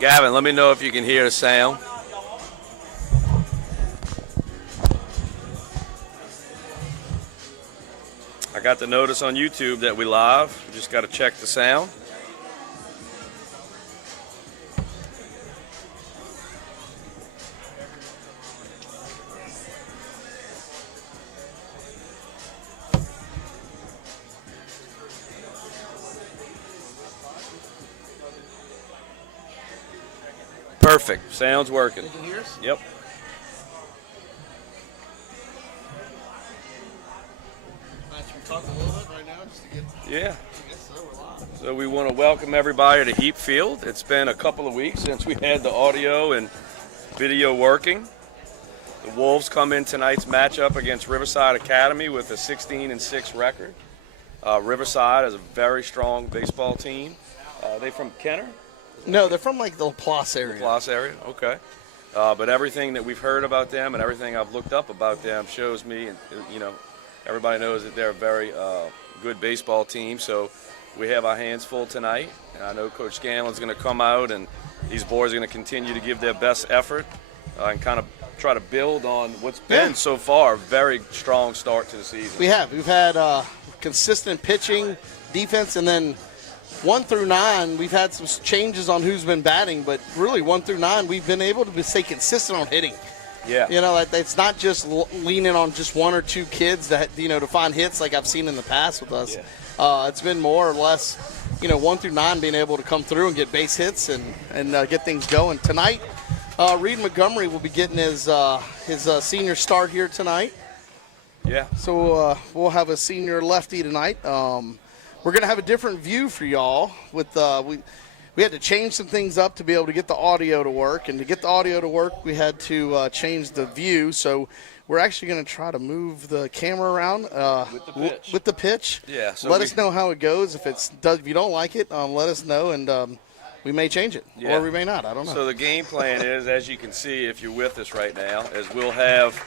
Gavin, let me know if you can hear the sound. I got the notice on YouTube that we live. Just got to check the sound. Perfect. Sound's working. You can hear us? Yep. Should we talk a little bit right now just to get? Yeah. I guess so. We're live. So we want to welcome everybody to Heap Field. It's been a couple of weeks since we had the audio and video working. The Wolves come in tonight's matchup against Riverside Academy with a 16-6 record. Riverside is a very strong baseball team. Are they from Kenner? No, they're from like the Laplace area. Laplace area, okay. But everything that we've heard about them and everything I've looked up about them shows me, and everybody knows that they're a very good baseball team. So we have our hands full tonight. And I know Coach Scanlon's going to come out, and these boys are going to continue to give their best effort and kind of try to build on what's been so far a very strong start to the season. We've had consistent pitching, defense, and then 1 through 9, we've had some changes on who's been batting, but really 1 through 9, we've been able to stay consistent on hitting. Yeah. It's not just leaning on just one or two kids that, to find hits like I've seen in the past with us. Yeah. It's been more or less, 1 through 9 being able to come through and get base hits and get things going. Tonight, Reed Montgomery will be getting his senior start here tonight. Yeah. So we'll have a senior lefty tonight. We're going to have a different view for y'all. With we had to change some things up to be able to get the audio to work. And to get the audio to work, we had to change the view. So we're actually going to try to move the camera around with the pitch. Yeah. So let us know how it goes. If you don't like it, let us know, and we may change it, or we may not. I don't know. So the game plan is, as you can see if you're with us right now, is we'll have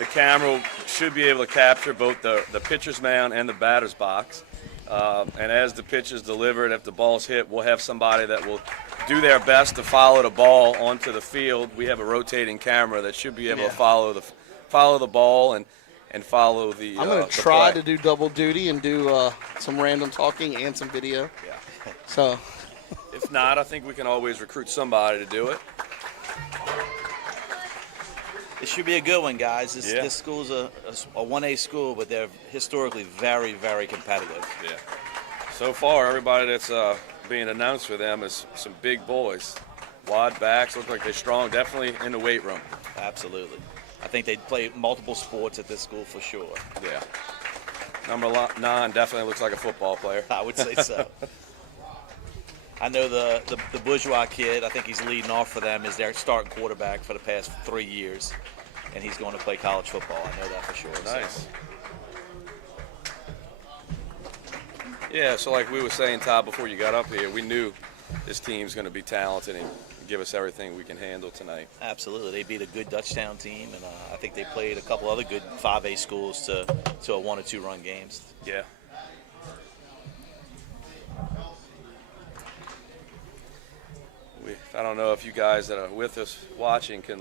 the camera should be able to capture both the pitcher's mound and the batter's box. And as the pitch is delivered, if the ball's hit, we'll have somebody that will do their best to follow the ball onto the field. We have a rotating camera that should be able to follow the ball and follow the. I'm going to try to do double duty and do some random talking and some video. Yeah. So. If not, I think we can always recruit somebody to do it. It should be a good one, guys. This school's a 1A school, but they're historically very, very competitive. Yeah. So far, everybody that's being announced for them is some big boys. Wide backs, look like they're strong, definitely in the weight room. Absolutely. I think they play multiple sports at this school for sure. Yeah. Number 9 definitely looks like a football player. I would say so. I know the Bourgeois kid, I think he's leading off for them, is their starting quarterback for the past 3 years. And he's going to play college football. I know that for sure. Nice. Yeah, so like we were saying, Todd, before you got up here, we knew this team's going to be talented and give us everything we can handle tonight. Absolutely. They beat a good Dutchtown team, and I think they played a couple other good 5A schools to a 1 or 2 run games. Yeah. I don't know if you guys that are with us watching can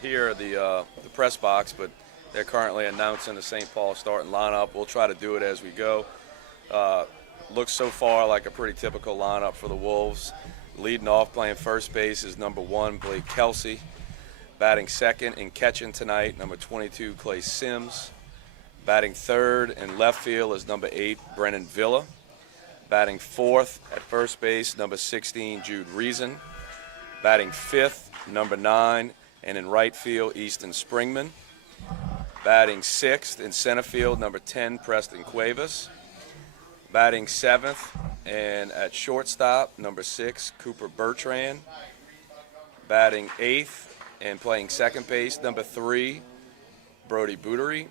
hear the press box, but they're currently announcing the St. Paul starting lineup. We'll try to do it as we go. Looks so far like a pretty typical lineup for the Wolves. Leading off, playing first base is number 1, Blake Kelsey. Batting second and catching tonight, number 22, Clay Sims. Batting third and left field is number 8, Brennan Villa. Batting fourth at first base, number 16, Jude Reason. Batting fifth, number 9, and in right field, Easton Springman. Batting sixth in center field, number 10, Preston Cuevas. Batting seventh and at shortstop, number 6, Cooper Bertrand. Batting eighth and playing second base, number 3, Brody Bootery.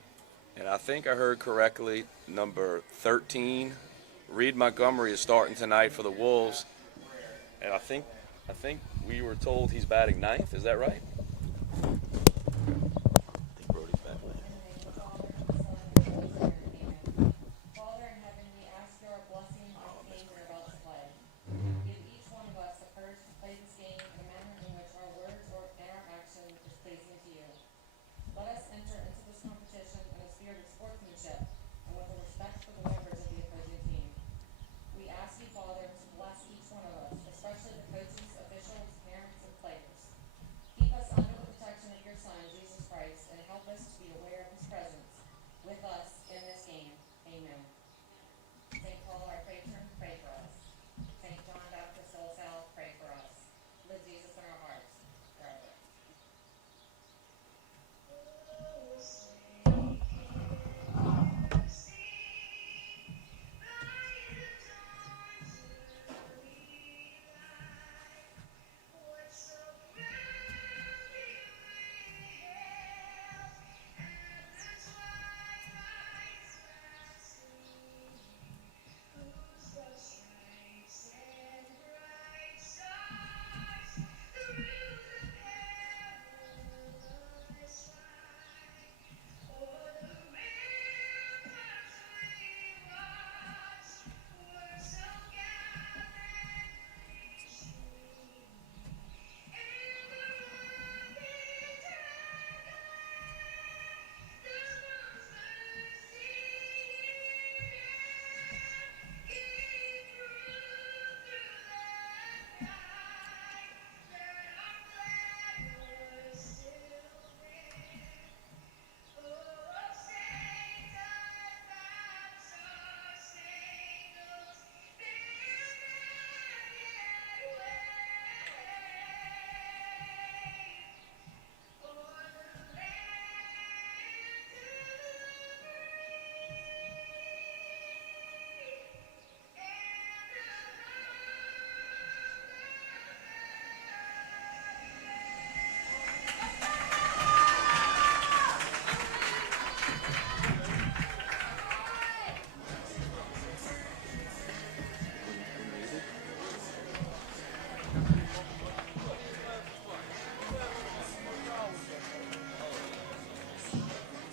And I think I heard correctly, number 13, Reed Montgomery is starting tonight for the Wolves. And I think we were told he's batting ninth. Is that right? ask you, Father, to bless each one of us, especially the coaches, officials, parents, and players. Keep us under the protection of your Son, Jesus Christ, and help us to be aware of his presence with us in this game. Amen. St. Paul, our patron, pray for us. St. John Baptist, Soul South, pray for us. Live Jesus in our hearts forever.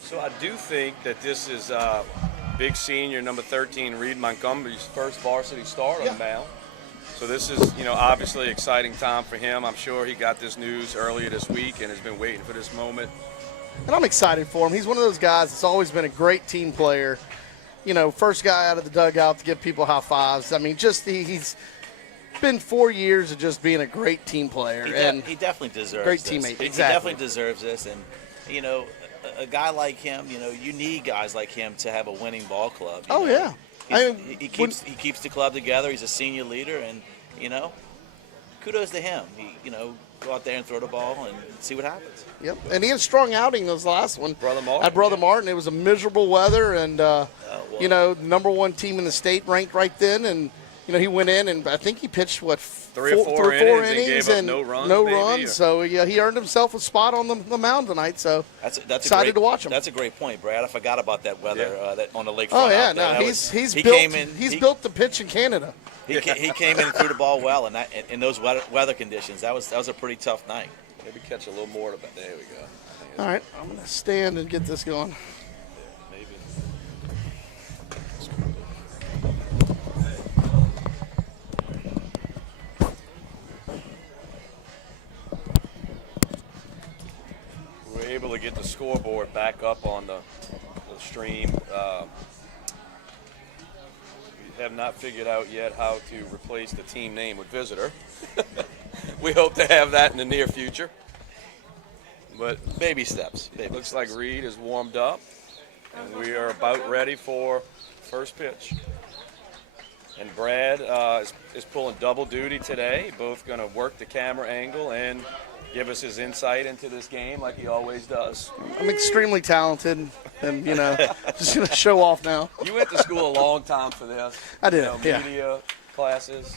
So I do think that this is big senior number 13, Reed Montgomery's first varsity start on the mound. So this is, obviously exciting time for him. I'm sure he got this news earlier this week and has been waiting for this moment. And I'm excited for him. He's one of those guys that's always been a great team player. First guy out of the dugout to give people high fives. I mean, he's been 4 years of just being a great team player. He definitely deserves great this. teammate. He Exactly. definitely deserves this. And, a guy like him, you need guys like him to have a winning ball club. Yeah. He keeps the club together. He's a senior leader, and kudos to him. Go out there and throw the ball and see what happens. Yep, and he had a strong outing this last one. Brother Martin. At Brother Martin, it was a miserable weather, and number one team in the state ranked right then, and he went in and I think he pitched three or four innings and gave up no runs. So he earned himself a spot on the mound tonight. So that's excited to watch him. That's a great point, Brad. I forgot about that weather that on the lakefront. Oh yeah, out there. no, he's built the pitch in Canada. He came in and threw the ball well, and in those weather conditions, that was a pretty tough night. Maybe catch a little more of it. There we go. All right, I'm gonna stand and get this going. Maybe. We were able to get the scoreboard back up on the stream. We have not figured out yet how to replace the team name with Visitor. We hope to have that in the near future. But Baby steps. looks like Reed is warmed up, and we are about ready for first pitch. And Brad is pulling double duty today, both going to work the camera angle and give us his insight into this game like he always does. I'm extremely talented, and just gonna show off now. You went to school a long time for this. I did, yeah. Media classes.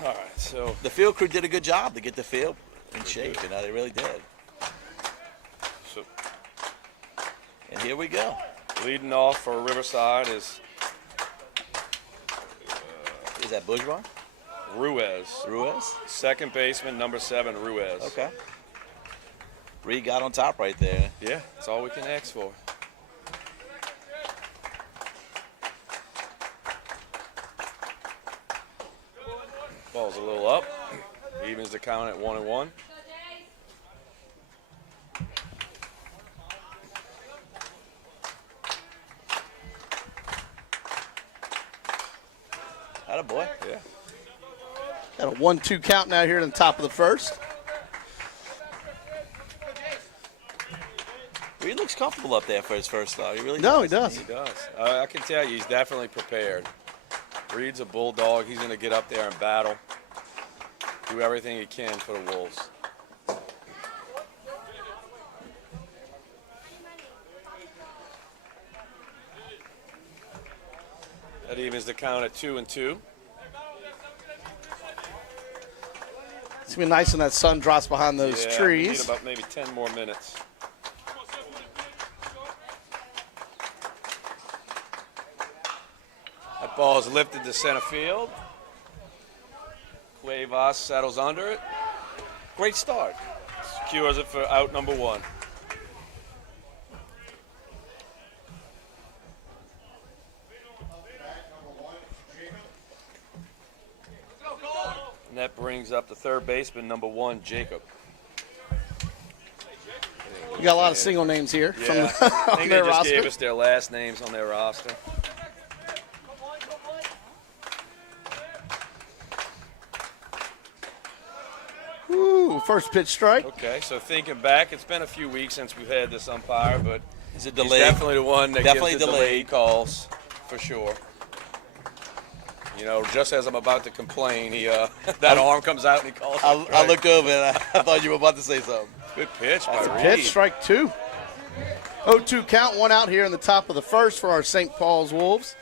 All right, so The field crew did a good job to get the field in shape. They really did. so And here we go. leading off for Riverside is Is that Bourgeois? Ruiz. Ruiz? Second baseman, number 7, Ruiz. Okay. Reed got on top right there. Yeah, that's all we can ask for. Ball's a little up. Evens the count at 1-1. Atta Got a 1-2 count now here in the top of the first. He looks comfortable up there for his first start. He really No, does. he does. He does. I can tell you he's definitely prepared. Reed's a bulldog. He's going to get up there and battle. Do everything he can for the Wolves. That evens the count at 2-2. It's going to be nice when that sun drops behind those Yeah, we trees. need about maybe 10 more minutes. That ball is lifted to center field. Cuevas settles under it. Great start. Secures it for out number 1. And that brings up the third baseman, number 1, Jacob. We got a lot of single names here from Yeah, I on think their they just roster. gave us their last names on their roster. Ooh, first pitch strike. Okay, so thinking back, it's been a few weeks since we've had this umpire, but Is it he's delayed? definitely the one that Definitely gives the delayed. delayed calls, for sure. You know, just as I'm about to complain, he that arm comes out and he calls. I looked over and I thought you were about to say something. Good pitch by Reed. Pitch strike 2. 0-2 count, 1 out here in the top of the first for our St. Paul's Wolves.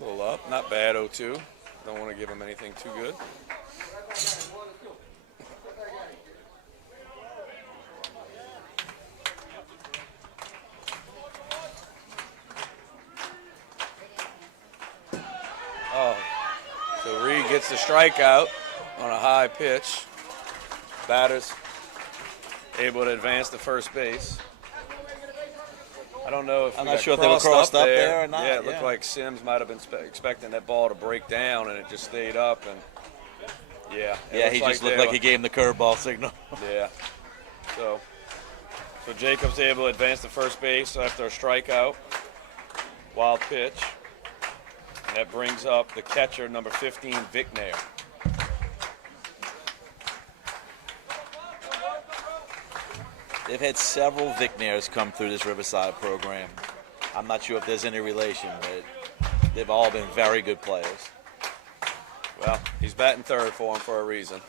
A little up, not bad. 0-2. Don't want to give him anything too good. Oh, so Reed gets the strikeout on a high pitch. Batter's able to advance to first base. I don't know if I'm we not got sure if they were crossed up there or not, Yeah, it looked yeah. like Sims might have been expecting that ball to break down, and it just stayed up. And yeah, it Yeah, looks he just they looked like were- he gave him the curveball signal. Yeah. So Jacob's able to advance to first base after a strikeout. Wild pitch. And that brings up the catcher, number 15, Vic Nair. They've had several Vic Nairs come through this Riverside program. I'm not sure if there's any relation, but they've all been very good players. Well, he's batting third for him for a reason.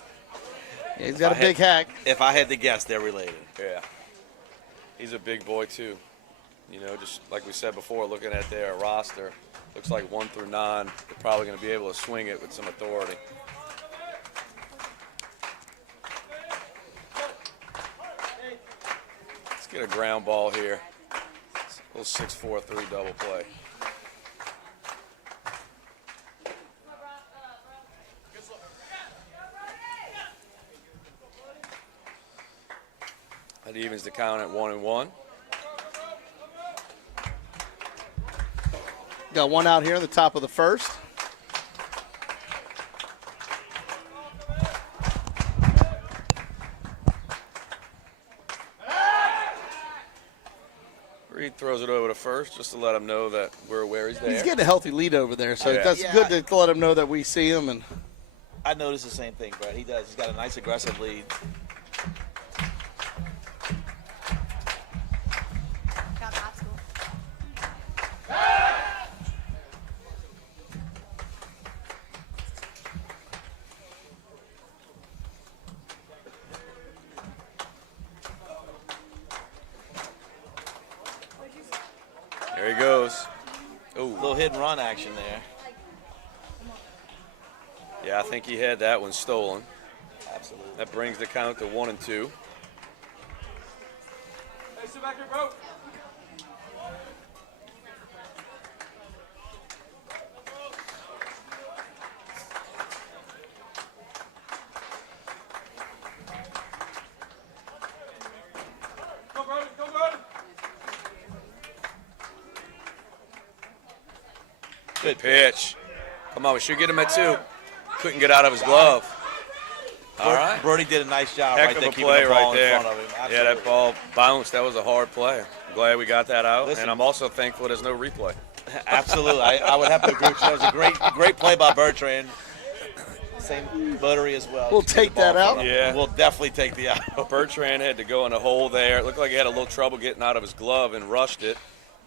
Yeah, he's got a I big had- hack. If I had to guess, they're related. Yeah. He's a big boy, too. You know, just like we said before, looking at their roster, looks like 1 through 9, they're probably going to be able to swing it with some authority. Let's get a ground ball here. A little 6-4-3 double play. That evens the count at 1-1. Got 1 out here in the top of the first. Reed throws it over to first just to let him know that we're aware he's there. He's getting a healthy lead over there, so Yeah. that's Yeah. good to let him know that we see him. And I noticed the same thing, Brad. He does. He's got a nice aggressive lead. Got the obstacle. There he goes. Oh, Little hit and run action there. yeah, I think he had that one stolen. Absolutely. That brings the count to 1-2. Hey, sit back here, bro. Go, bro. Go, bro. Good pitch. Come on, we should get him at 2. Couldn't get out of his glove. All right. Brody did a nice job Heck right of there a keeping play the ball right there. in front of him. Yeah, that Absolutely. ball bounced. That was a hard play. Glad we got that out. Listen. And I'm also thankful there's no replay. Absolutely. I would have to agree with you. That was a great play by Bertrand. Same Buttery as well. We'll Just keep take the ball that in out. front of him. Yeah. We'll definitely take the out. Bertrand had to go in the hole there. It looked like he had a little trouble getting out of his glove and rushed it,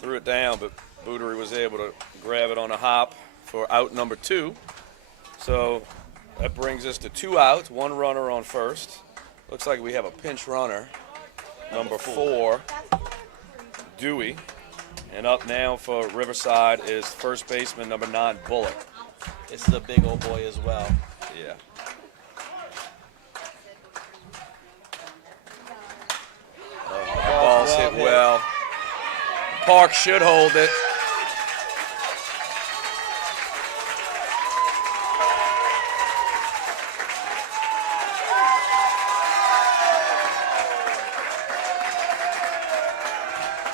threw it down, but Bootery was able to grab it on a hop for out number 2. So that brings us to 2 outs, 1 runner on first. Looks like we have a pinch runner, number 4, Dewey. And up now for Riverside is first baseman number 9, Bullock. This is a big old boy as well. Yeah. Ball's hit well. Park should hold it.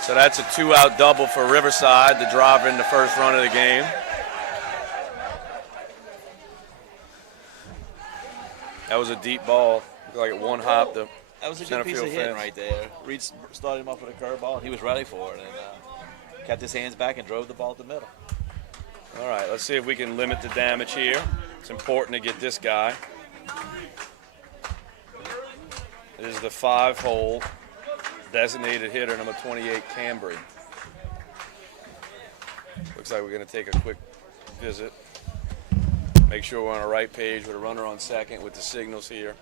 So that's a 2-out double for Riverside to drive in the first run of the game. That was a deep ball. Looked like it one hop to That was a center good piece field of hitting fence. right there. Reed started him off with a curveball. He was ready for it and kept his hands back and drove the ball to the middle. All right, let's see if we can limit the damage here. It's important to get this guy. It is the 5-hole designated hitter, number 28, Cambry. Looks like we're going to take a quick visit. Make sure we're on the right page with a runner on second with the signals here.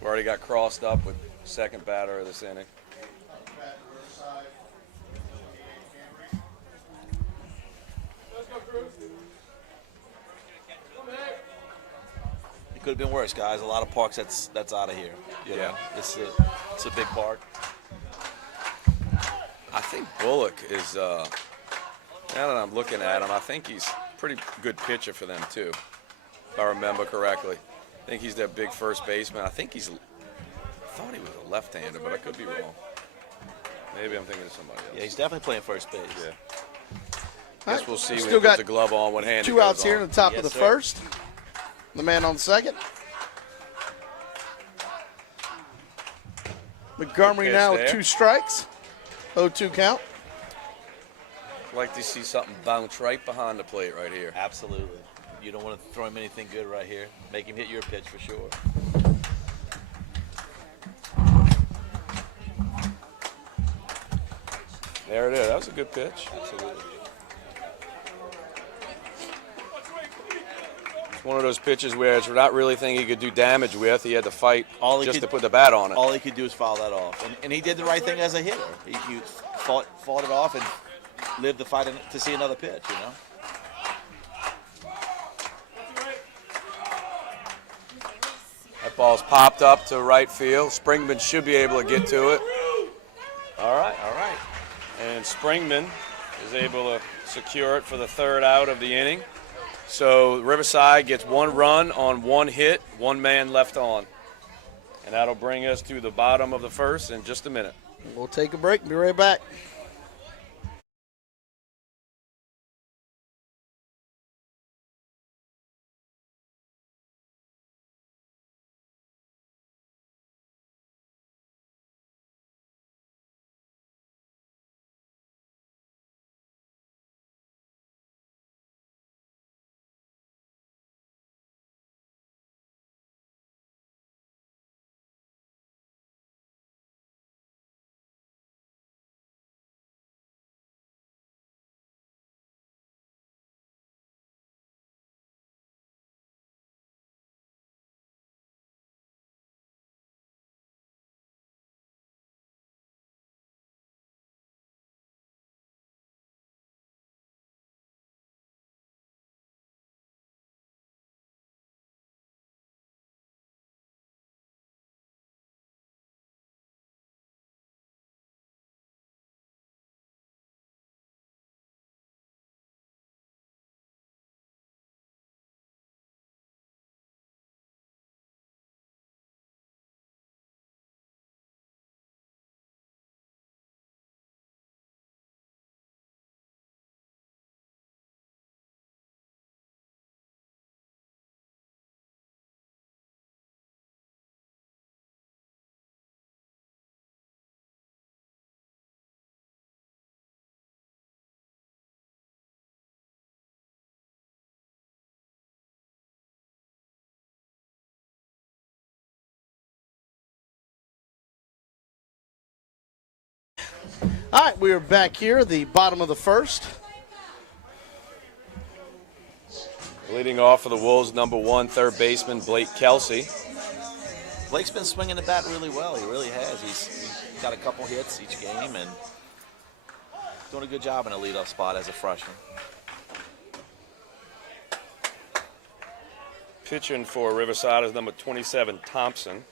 We already got crossed up with second batter of this inning. It could have been worse, guys. A lot of parks that's out of here. You know? It's a big park. I think Bullock is, now that I'm looking at him, I think he's a pretty good pitcher for them too, if I remember correctly. I think he's their big first baseman. I thought he was a left-hander, but I could be wrong. Maybe I'm thinking of somebody else. Yeah, he's definitely playing first base. Yeah. Guess we'll see when Still he puts got the glove on what hand it 2 goes outs here on. in the top Yes, of the sir. first. The man on second. Montgomery Good pitch now with there. 2 strikes. 0-2 count. Like to see something bounce right behind the plate right here. Absolutely. You don't want to throw him anything good right here. Make him hit your pitch for sure. There it is. That was a good pitch. Absolutely. It's one of those pitches where it's not really thing he could do damage with. He had to fight All he just could- to put the bat on it. All he could do is foul that off. And he did the right thing as a hitter. He fought it off and lived to fight to see another pitch, you know? That ball's popped up to right field. Springman should be able to get to it. All right. All right. And Springman is able to secure it for the 3rd out of the inning. So Riverside gets 1 run on 1 hit, 1 man left on. And that'll bring us to the bottom of the first in just a minute. We'll take a break and be right back. All right, we are back here, the bottom of the first. Leading off for the Wolves, number 1, third baseman Blake Kelsey. Blake's been swinging the bat really well. He really has. He's got a couple hits each game and doing a good job in a leadoff spot as a freshman. Pitching for Riverside is number 27, Thompson.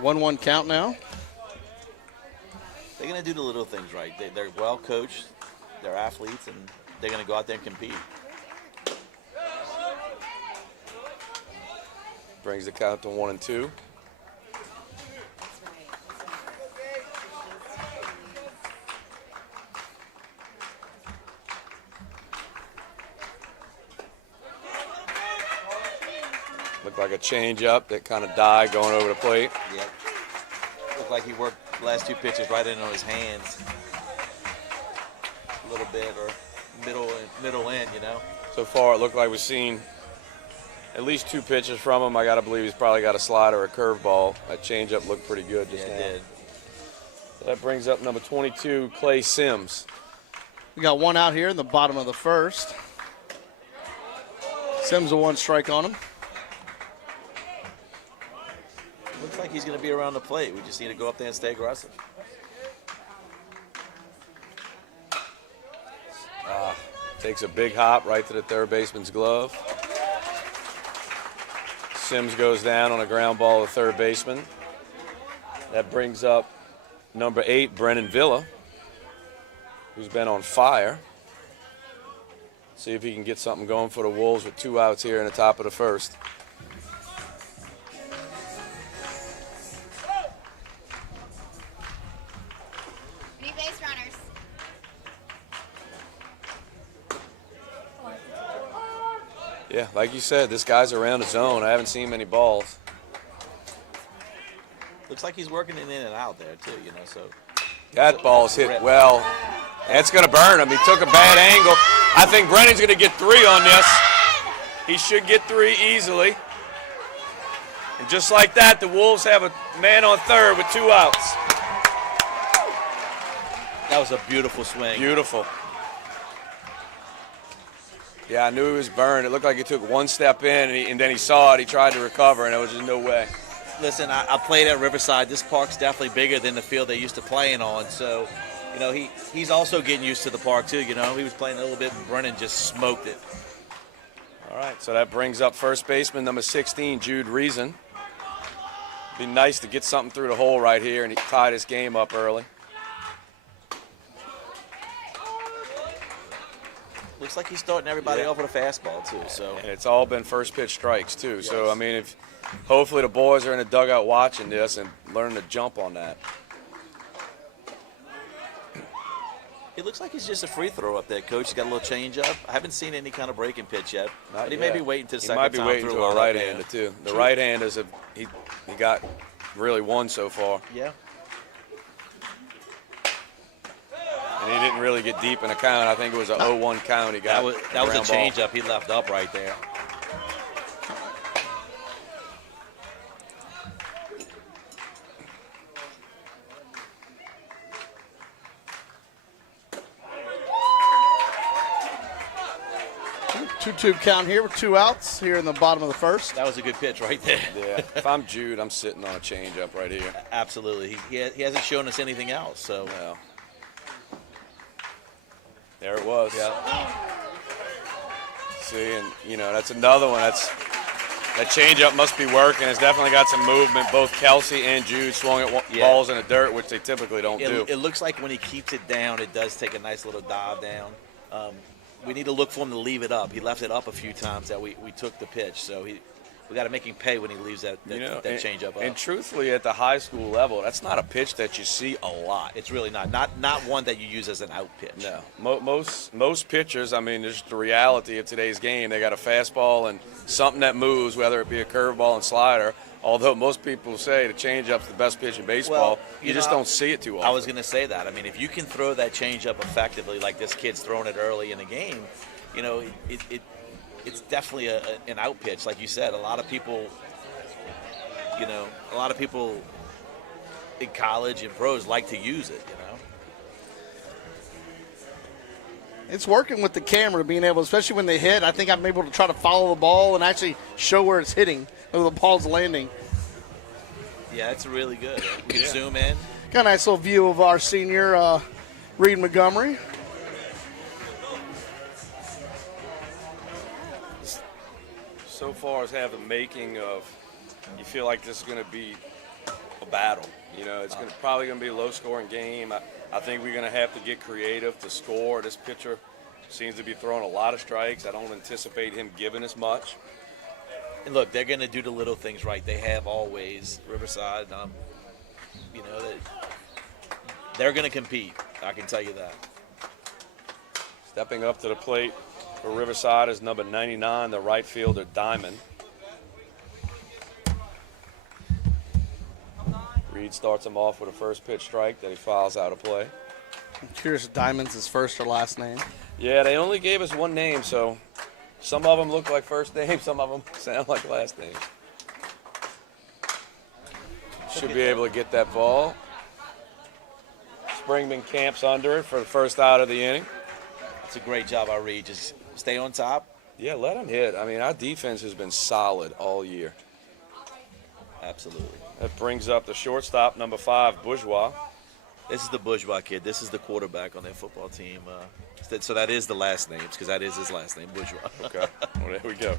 One 1 count now. They're going to do the little things right. They're well coached, they're athletes, and they're going to go out there and compete. Brings the count to 1-2. Looked like a changeup that kind of died going over the plate. Yep. Looked like he worked the last 2 pitches right into his hands a little bit, or middle in, you know. So far, it looked like we've seen at least 2 pitches from him. I got to believe he's probably got a slider or a curveball. That changeup looked pretty good just now. Yeah, it did. So that brings up number 22, Clay Sims. We got one out here in the bottom of the first. Sims a 1 strike on him. Looks like he's going to be around the plate. We just need to go up there and stay aggressive. Takes a big hop right to the third baseman's glove. Sims goes down on a ground ball to third baseman. That brings up number 8, Brennan Villa, who's been on fire. See if he can get something going for the Wolves with 2 outs here in the top of the first. New base runners. Yeah, like you said, this guy's around the zone. I haven't seen many balls. Looks like he's working it in and out there too, you know. So That ball's hit well. That's going to burn him. He took a bad angle. I think Brennan's going to get 3 on this. He should get 3 easily. And just like that, the Wolves have a man on third with 2 outs. that was a beautiful swing. Beautiful. Yeah, I knew he was burned. It looked like he took 1 step in, and then he saw it. He tried to recover, and there was just no way. Listen, I played at Riverside. This park's definitely bigger than the field they used to playing on. So, you know, he's also getting used to the park too. You know, he was playing a little bit, and Brennan just smoked it. All right, so that brings up first baseman number 16, Jude Reason. Be nice to get something through the hole right here and tie this game up early. Looks like he's starting everybody Yeah. off with a fastball too. So And it's all been first pitch strikes too. So I mean, if hopefully the boys are in the dugout watching this and learn to jump on that. it looks like he's just a free throw up there, Coach. He's got a little change up. I haven't seen any kind of breaking pitch yet, Not but he yet. may be waiting to the He second might be time waiting through to a on right-hander up too. The True. right-handers he got really 1 so far, there. Yeah. and he didn't really get deep in the count. I think it was a 0-1 count. He got That was a ground ball. change up he left up right there. Two count here with 2 outs here in the bottom of the first. That was a good pitch right there. Yeah, if I'm Jude, I'm sitting on a changeup right here. Absolutely. He hasn't shown us anything else. So Yeah. There it was. yeah. See, and you know that's another one. That changeup must be working. It's definitely got some movement. Both Kelsey and Jude swung at Yeah. balls in the dirt, which they typically don't do. It looks like when he keeps it down, it does take a nice little dive down. We need to look for him to leave it up. He left it up a few times that we took the pitch. So we got to make him pay when he leaves that change up. And truthfully, at the high school level, that's not a pitch that you see a lot. It's really not one that you use as an out pitch. No, most pitchers. I mean, there's the reality of today's game. They got a fastball and something that moves, whether it be a curveball and slider. Although most people say the changeup's the best pitch in baseball, Well, you just don't see it too often. I was going to say that. I mean, if you can throw that changeup effectively, like this kid's throwing it early in the game, you know, it's definitely an out pitch. Like you said, a lot of people a lot of people in college and pros like to use it. It's working with the camera, being able, especially when they hit. I think I'm able to try to follow the ball and actually show where it's hitting, where the ball's landing. Yeah, it's really good. We can zoom in. Got a nice little view of our senior, Reed Montgomery. So far as have the making of, you feel like this is going to be a battle. It's probably going to be a low-scoring game. I think we're going to have to get creative to score. This pitcher seems to be throwing a lot of strikes. I don't anticipate him giving as much. And look, they're going to do the little things right. They have always. Riverside, they're going to compete. I can tell you that. Stepping up to the plate for Riverside is number 99, the right fielder, Diamond. Reed starts him off with a first pitch strike, then he fouls out of play. I'm curious if Diamond's his first or last name. Yeah, they only gave us one name, so some of them look like first names, some of them sound like last names. Should be able to get that ball. Springman camps under it for the first out of the inning. It's a great job by Reed. Just stay on top. Yeah, let him hit. I mean, our defense has been solid all year. Absolutely. That brings up the shortstop, number 5, Bourgeois. This is the Bourgeois kid. This is the quarterback on their football team. So that is the last name, because that is his last name, Bourgeois. Okay, well, there we go.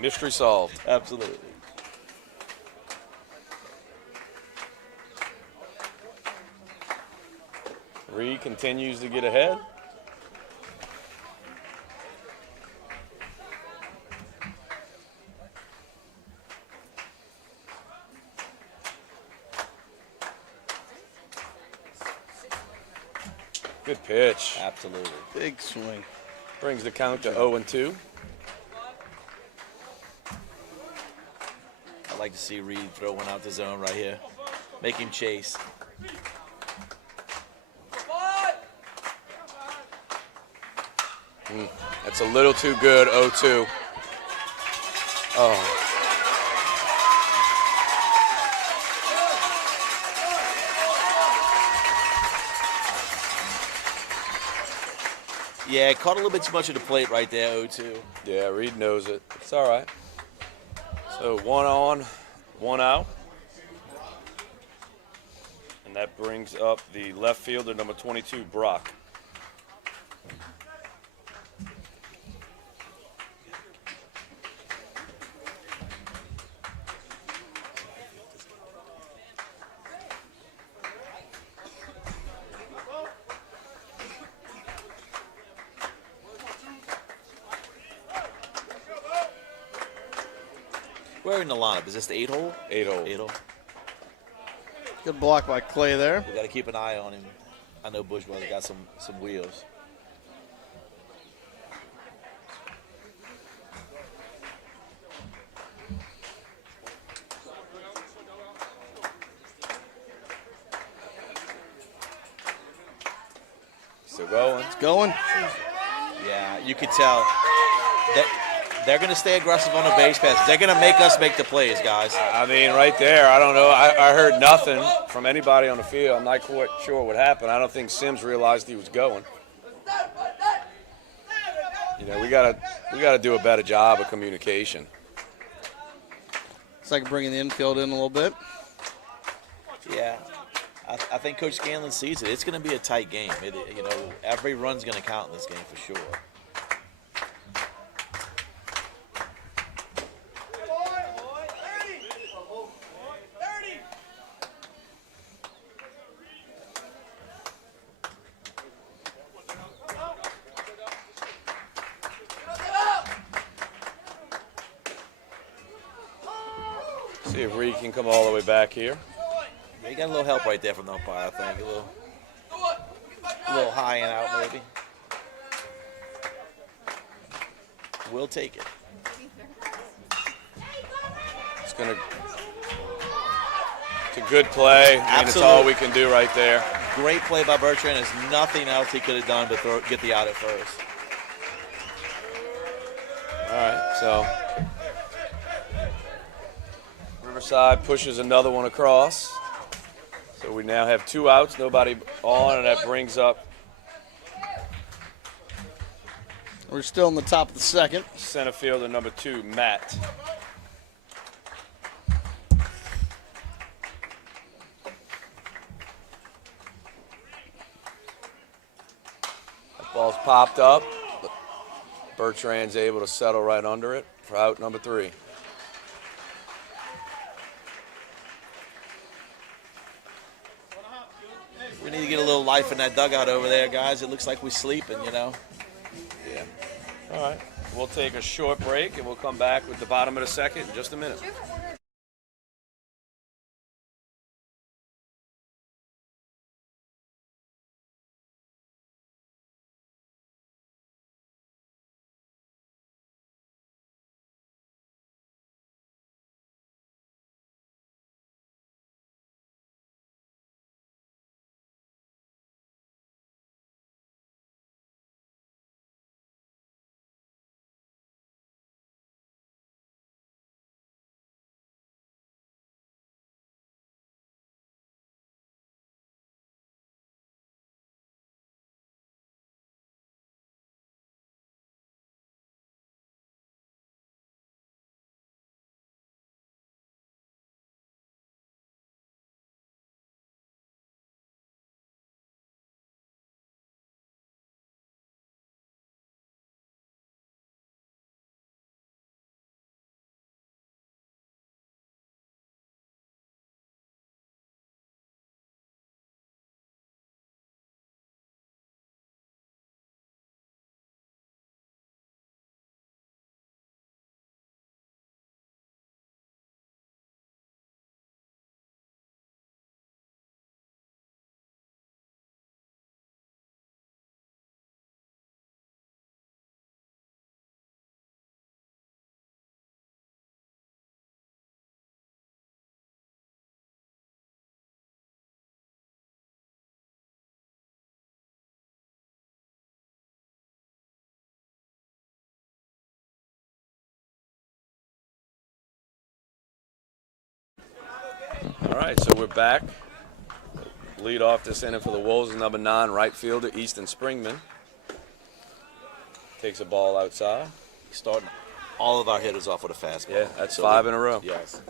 Mystery solved. Absolutely. Reed continues to get ahead. Good pitch. Absolutely. Big swing. Brings the count to 0-2. I like to see Reed throw one out the zone right here. Make him chase. That's a little too good, 0-2. Oh. Yeah, caught a little bit too much of the plate right there, 0-2. Yeah, Reed knows it. It's all right. So 1 on, 1 out. And that brings up the left fielder, number 22, Brock. Where in the lineup? Is this the 8-hole? 8-hole. 8-hole. Good block by Clay there. We got to keep an eye on him. I know Bourgeois got some wheels. Still going. It's going. Yeah, you could tell that they're going to stay aggressive on the base pass. They're going to make us make the plays, guys. I mean, right there, I don't know. I heard nothing from anybody on the field. I'm not quite sure what happened. I don't think Sims realized he was going. We gotta do a better job of communication. It's like bringing the infield in a little bit. Yeah, I think Coach Scanlon sees it. It's going to be a tight game. Every run's going to count in this game for sure. See if Reed can come all the way back here. Yeah, you got a little help right there from the umpire, I think. A little high and out, maybe. We'll take it. It's a good play. I mean, it's all we can do right there. Great play by Bertrand. There's nothing else he could have done but get the out at first. All right, so Riverside pushes another one across. So we now have 2 outs, nobody on, and that brings up We're still in the top of the second. center fielder number 2, Matt. That ball's popped up. Bertrand's able to settle right under it for out number 3. We need to get a little life in that dugout over there, guys. It looks like we're sleeping, you know. Yeah. All right. We'll take a short break and we'll come back with the bottom of the second in just a minute. All right, so we're back. Lead off this inning for the Wolves is number 9, right fielder, Easton Springman. Takes a ball outside. He's starting all of our hitters off with a fastball. Yeah, that's 5 in a row. Yes.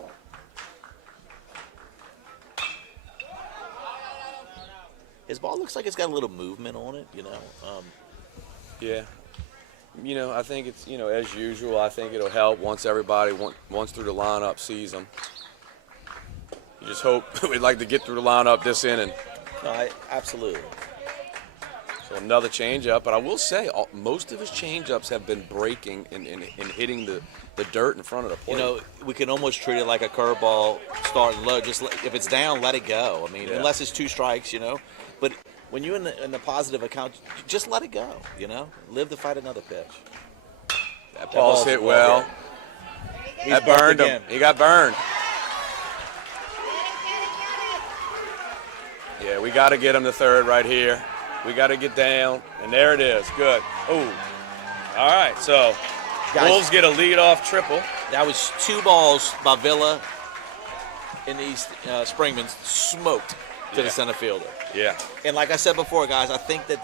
His ball looks like it's got a little movement on it, you know. Yeah. You know, I think it's, as usual, I think it'll help once everybody, once through the lineup, sees them. You just hope we'd like to get through the lineup this inning. No, absolutely. So another changeup, but I will say most of his changeups have been breaking and hitting the dirt in front of the plate. You know, we can almost treat it like a curveball, starting low. Just if it's down, let it go. I mean, unless it's 2 strikes, you know. But when you're in the positive account, just let it go. You know, live to fight another pitch. That ball's hit well. That burned him. He got burned. Yeah, we got to get him to third right here. We got to get down, and there it is. Good. Oh, all right. So guys, Wolves get a leadoff triple. That was 2 balls by Villa in these Springman's smoked to the center fielder. Yeah. And like I said before, guys, I think that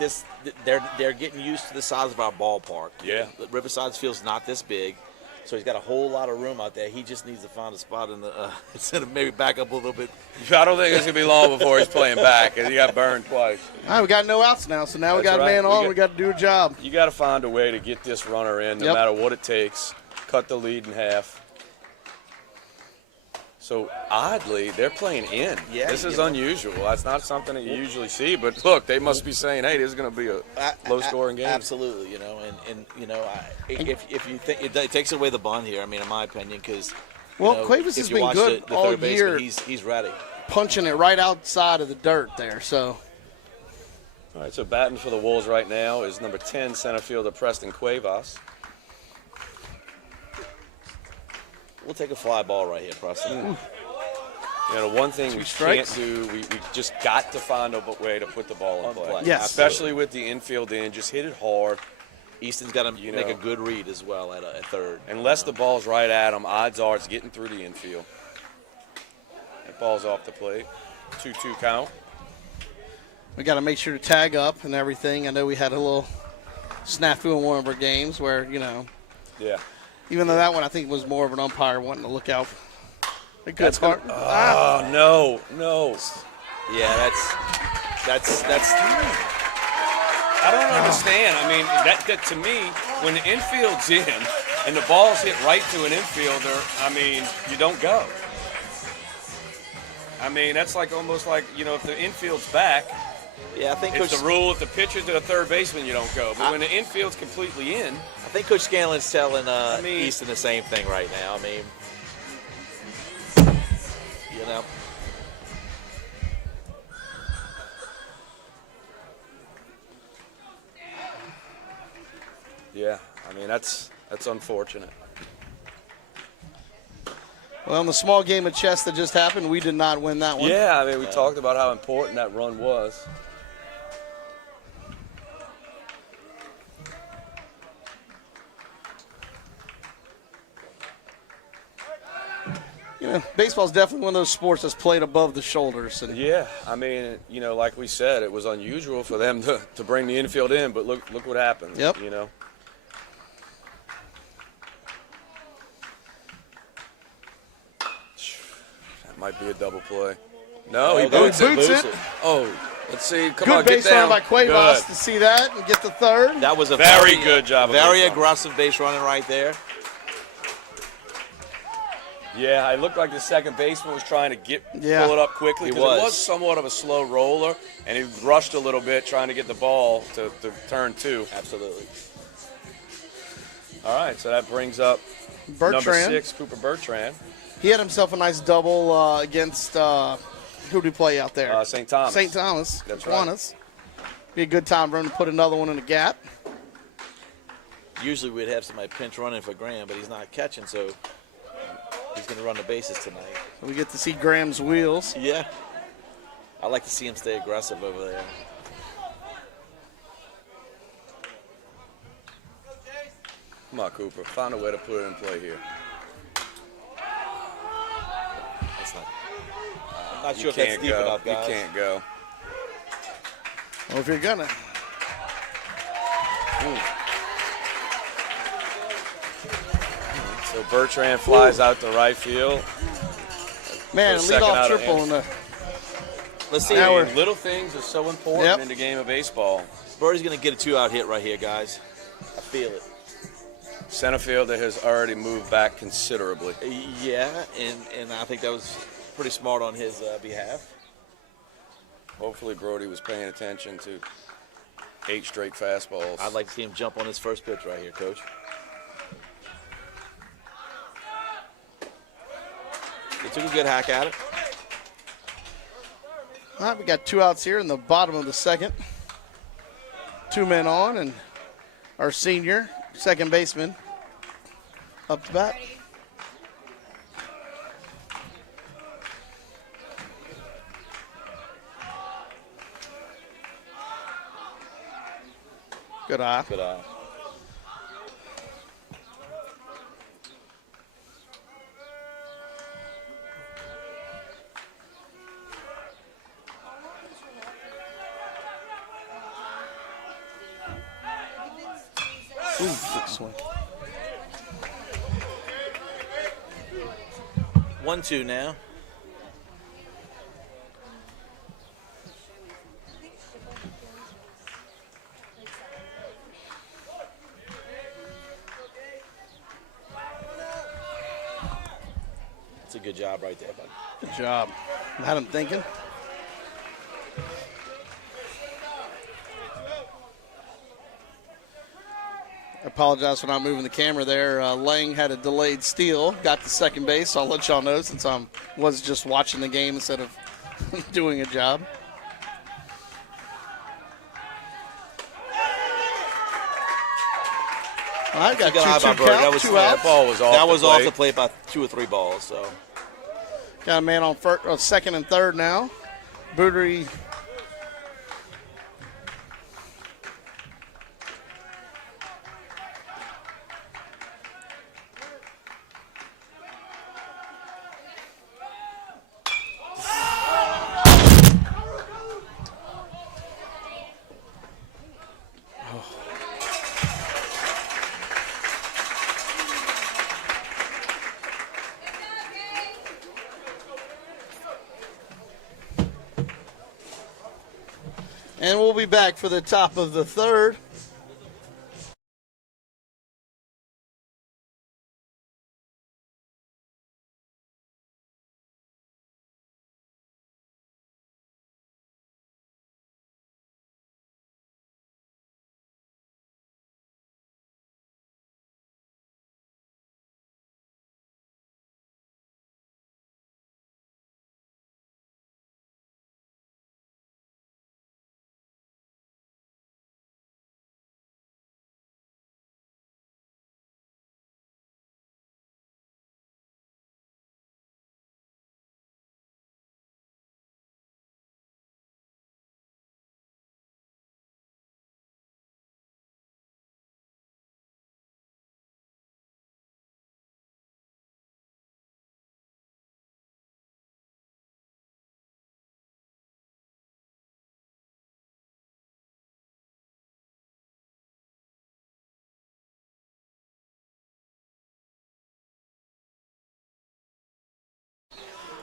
they're getting used to the size of our ballpark. Yeah. Riverside's field's not this big, so he's got a whole lot of room out there. He just needs to find a spot in the instead of maybe back up a little bit. I don't think it's gonna be long before he's playing back, because he got burned twice. All right, we got no outs now, so now we got a man on. We got to do a job. You got to find a way to get this runner in, no matter what it takes. Cut the lead in half. So oddly, they're playing in. Yeah, this is unusual. That's not something that you usually see. But look, they must be saying, "Hey, this is going to be a low-scoring game." Absolutely, you know, and you know, if you think it takes away the bunt here, I mean, in my opinion, because Cuevas has been good all year. He's ready, punching it right outside of the dirt there. So, all right. So batting for the Wolves right now is number 10 center fielder Preston Cuevas. We'll take a fly ball right here, Preston. You know, one thing we can't do, we just got to find a way to put the ball in play. Yes. Especially with the infield in, just hit it hard. Easton's got to make a good read as well at third. Unless the ball's right at him, odds are it's getting through the infield. Ball's off the plate. 2-2 count. We got to make sure to tag up and everything. I know we had a little snafu in one of our games where, Yeah. even though that one I think was more of an umpire wanting to look out. A good That's part. Oh, no. Yeah, that's. I don't understand. I mean, that to me, when the infield's in and the ball's hit right to an infielder, I mean, you don't go. I mean, that's like almost like, if the infield's back, Yeah, I think it's Coach. the rule. If the pitcher's to the third baseman, you don't go. But when the infield's completely in, I think Coach Scanlon's telling mean- Easton the same thing right now. I mean, yeah, I mean, that's unfortunate. Well, in the small game of chess that just happened, we did not win that one. Yeah, I mean, we talked about how important that run was. Baseball's definitely one of those sports that's played above the shoulders. And Yeah, I mean, like we said, it was unusual for them to bring the infield in, but look what happened. Yep. That might be a double play. No, he Oh, boots it. Oh, let's see. Come good on, get base running down. by Cuevas Good. to see that and get the third. that was a Very good job of very base running. aggressive base running right there. Yeah, it looked like the second baseman was trying to Yeah. pull it up quickly. He 'Cause was. It was somewhat of a slow roller, and he rushed a little bit trying to get the ball to turn two. Absolutely. All right, so that brings up number Bertrand. 6, Cooper Bertrand, He had himself a nice double against who did he play out there? St. Thomas. St. Thomas. That's Kiwanis. Be a good time for him to put another one in the gap. Usually we'd have somebody pinch running for Graham, but he's not catching, so he's going to run the bases tonight. So we get to see Graham's wheels. Yeah. I like to see him stay aggressive over there. Come on, Cooper. Find a way to put it in play here. That's not. I'm not You sure if that's can't deep go. enough, You guys. can't go. Well, if you're gonna, So Bertrand flies out to right field. man, For a lead second off out of triple hand. in the Let's see. Now I we're- mean, little things are so important Yep. in the game of baseball. Birdie's going to get a 2-out hit right here, guys. I feel it. Center fielder has already moved back considerably. Yeah, and I think that was pretty smart on his behalf. Hopefully Brody was paying attention to 8 straight fastballs. I'd like to see him jump on his first pitch right here, Coach. He took a good hack at it. All right, we got 2 outs here in the bottom of the second. 2 men on, and our senior second baseman up to bat. Ready? Good eye. Good eye. Ooh, good swing. 1-2 now. That's a good job right there, bud. Good job. Had him thinking. I apologize for not moving the camera there. Lang had a delayed steal, got to second base. So I'll let y'all know since I was just watching the game instead of doing a job. All right, got Good eye by 2-2 Bird. count, That was 2 That outs. ball was off That the was off plate. the plate by 2 or 3 balls. So Got a man on second and third now. Bootery. And we'll be back for the top of the third.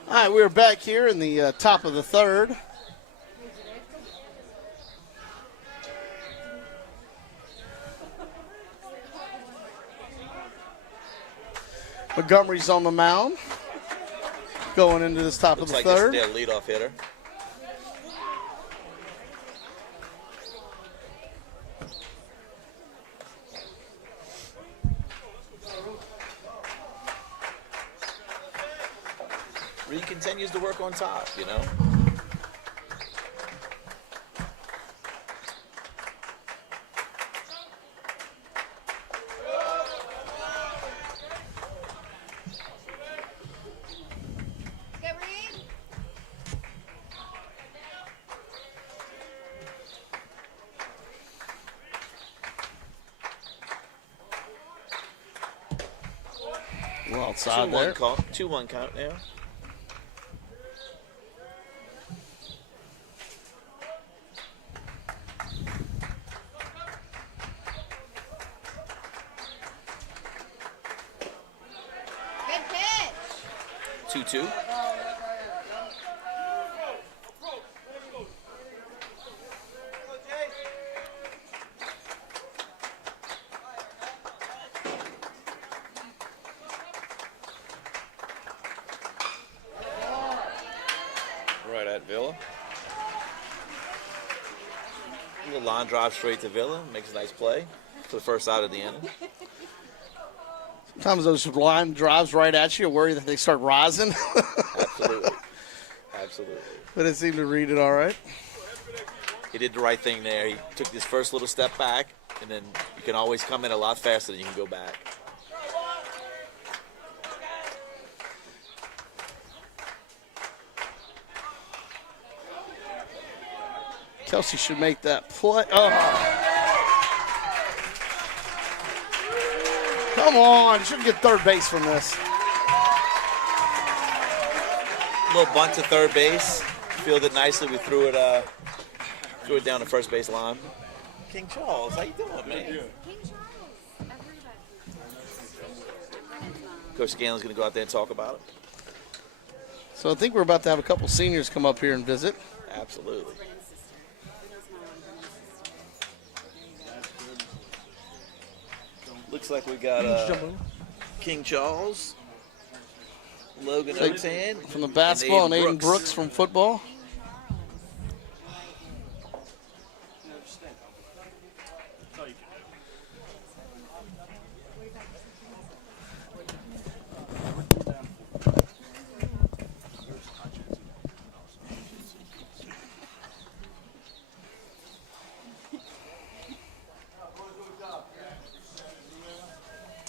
All right, we're back here in the top of the third. Montgomery's on the mound going into this top Looks of the like third. this is their leadoff hitter. Reed continues to work on top, you know. Go, Reed. Well outside there. 2-1 count now. Good pitch. 2-2. Right at Villa. The line drive straight to Villa. Makes a nice play for the first out of the inning. Sometimes those line drives right at you, worry that they start rising. Absolutely. Absolutely. But it seemed to read it all right. He did the right thing there. He took this first little step back, and then you can always come in a lot faster than you can go back. Kelsey should make that play. Oh. Come on. You shouldn't get third base from this. Little bunt to third base. Fielded nicely. We threw it down the first base line. King Charles, how you doing, man? King Charles. Everybody. Coach Scanlon's going to go out there and talk about it. So I think we're about to have a couple seniors come up here and visit. Absolutely. Looks like we got King Charles, Logan Otan From the basketball and Aiden Brooks. Brooks from football.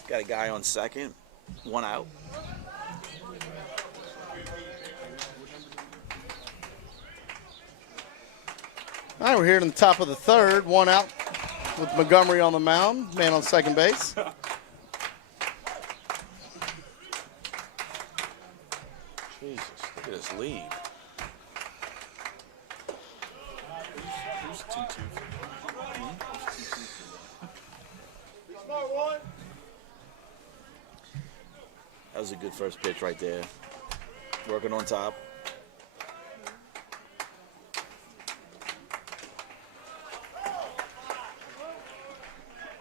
Got a guy on second, 1 out. All right, we're here in the top of the third. 1 out with Montgomery on the mound. Man on second base. Jesus, look at this lead. That was a good first pitch right there. Working on top.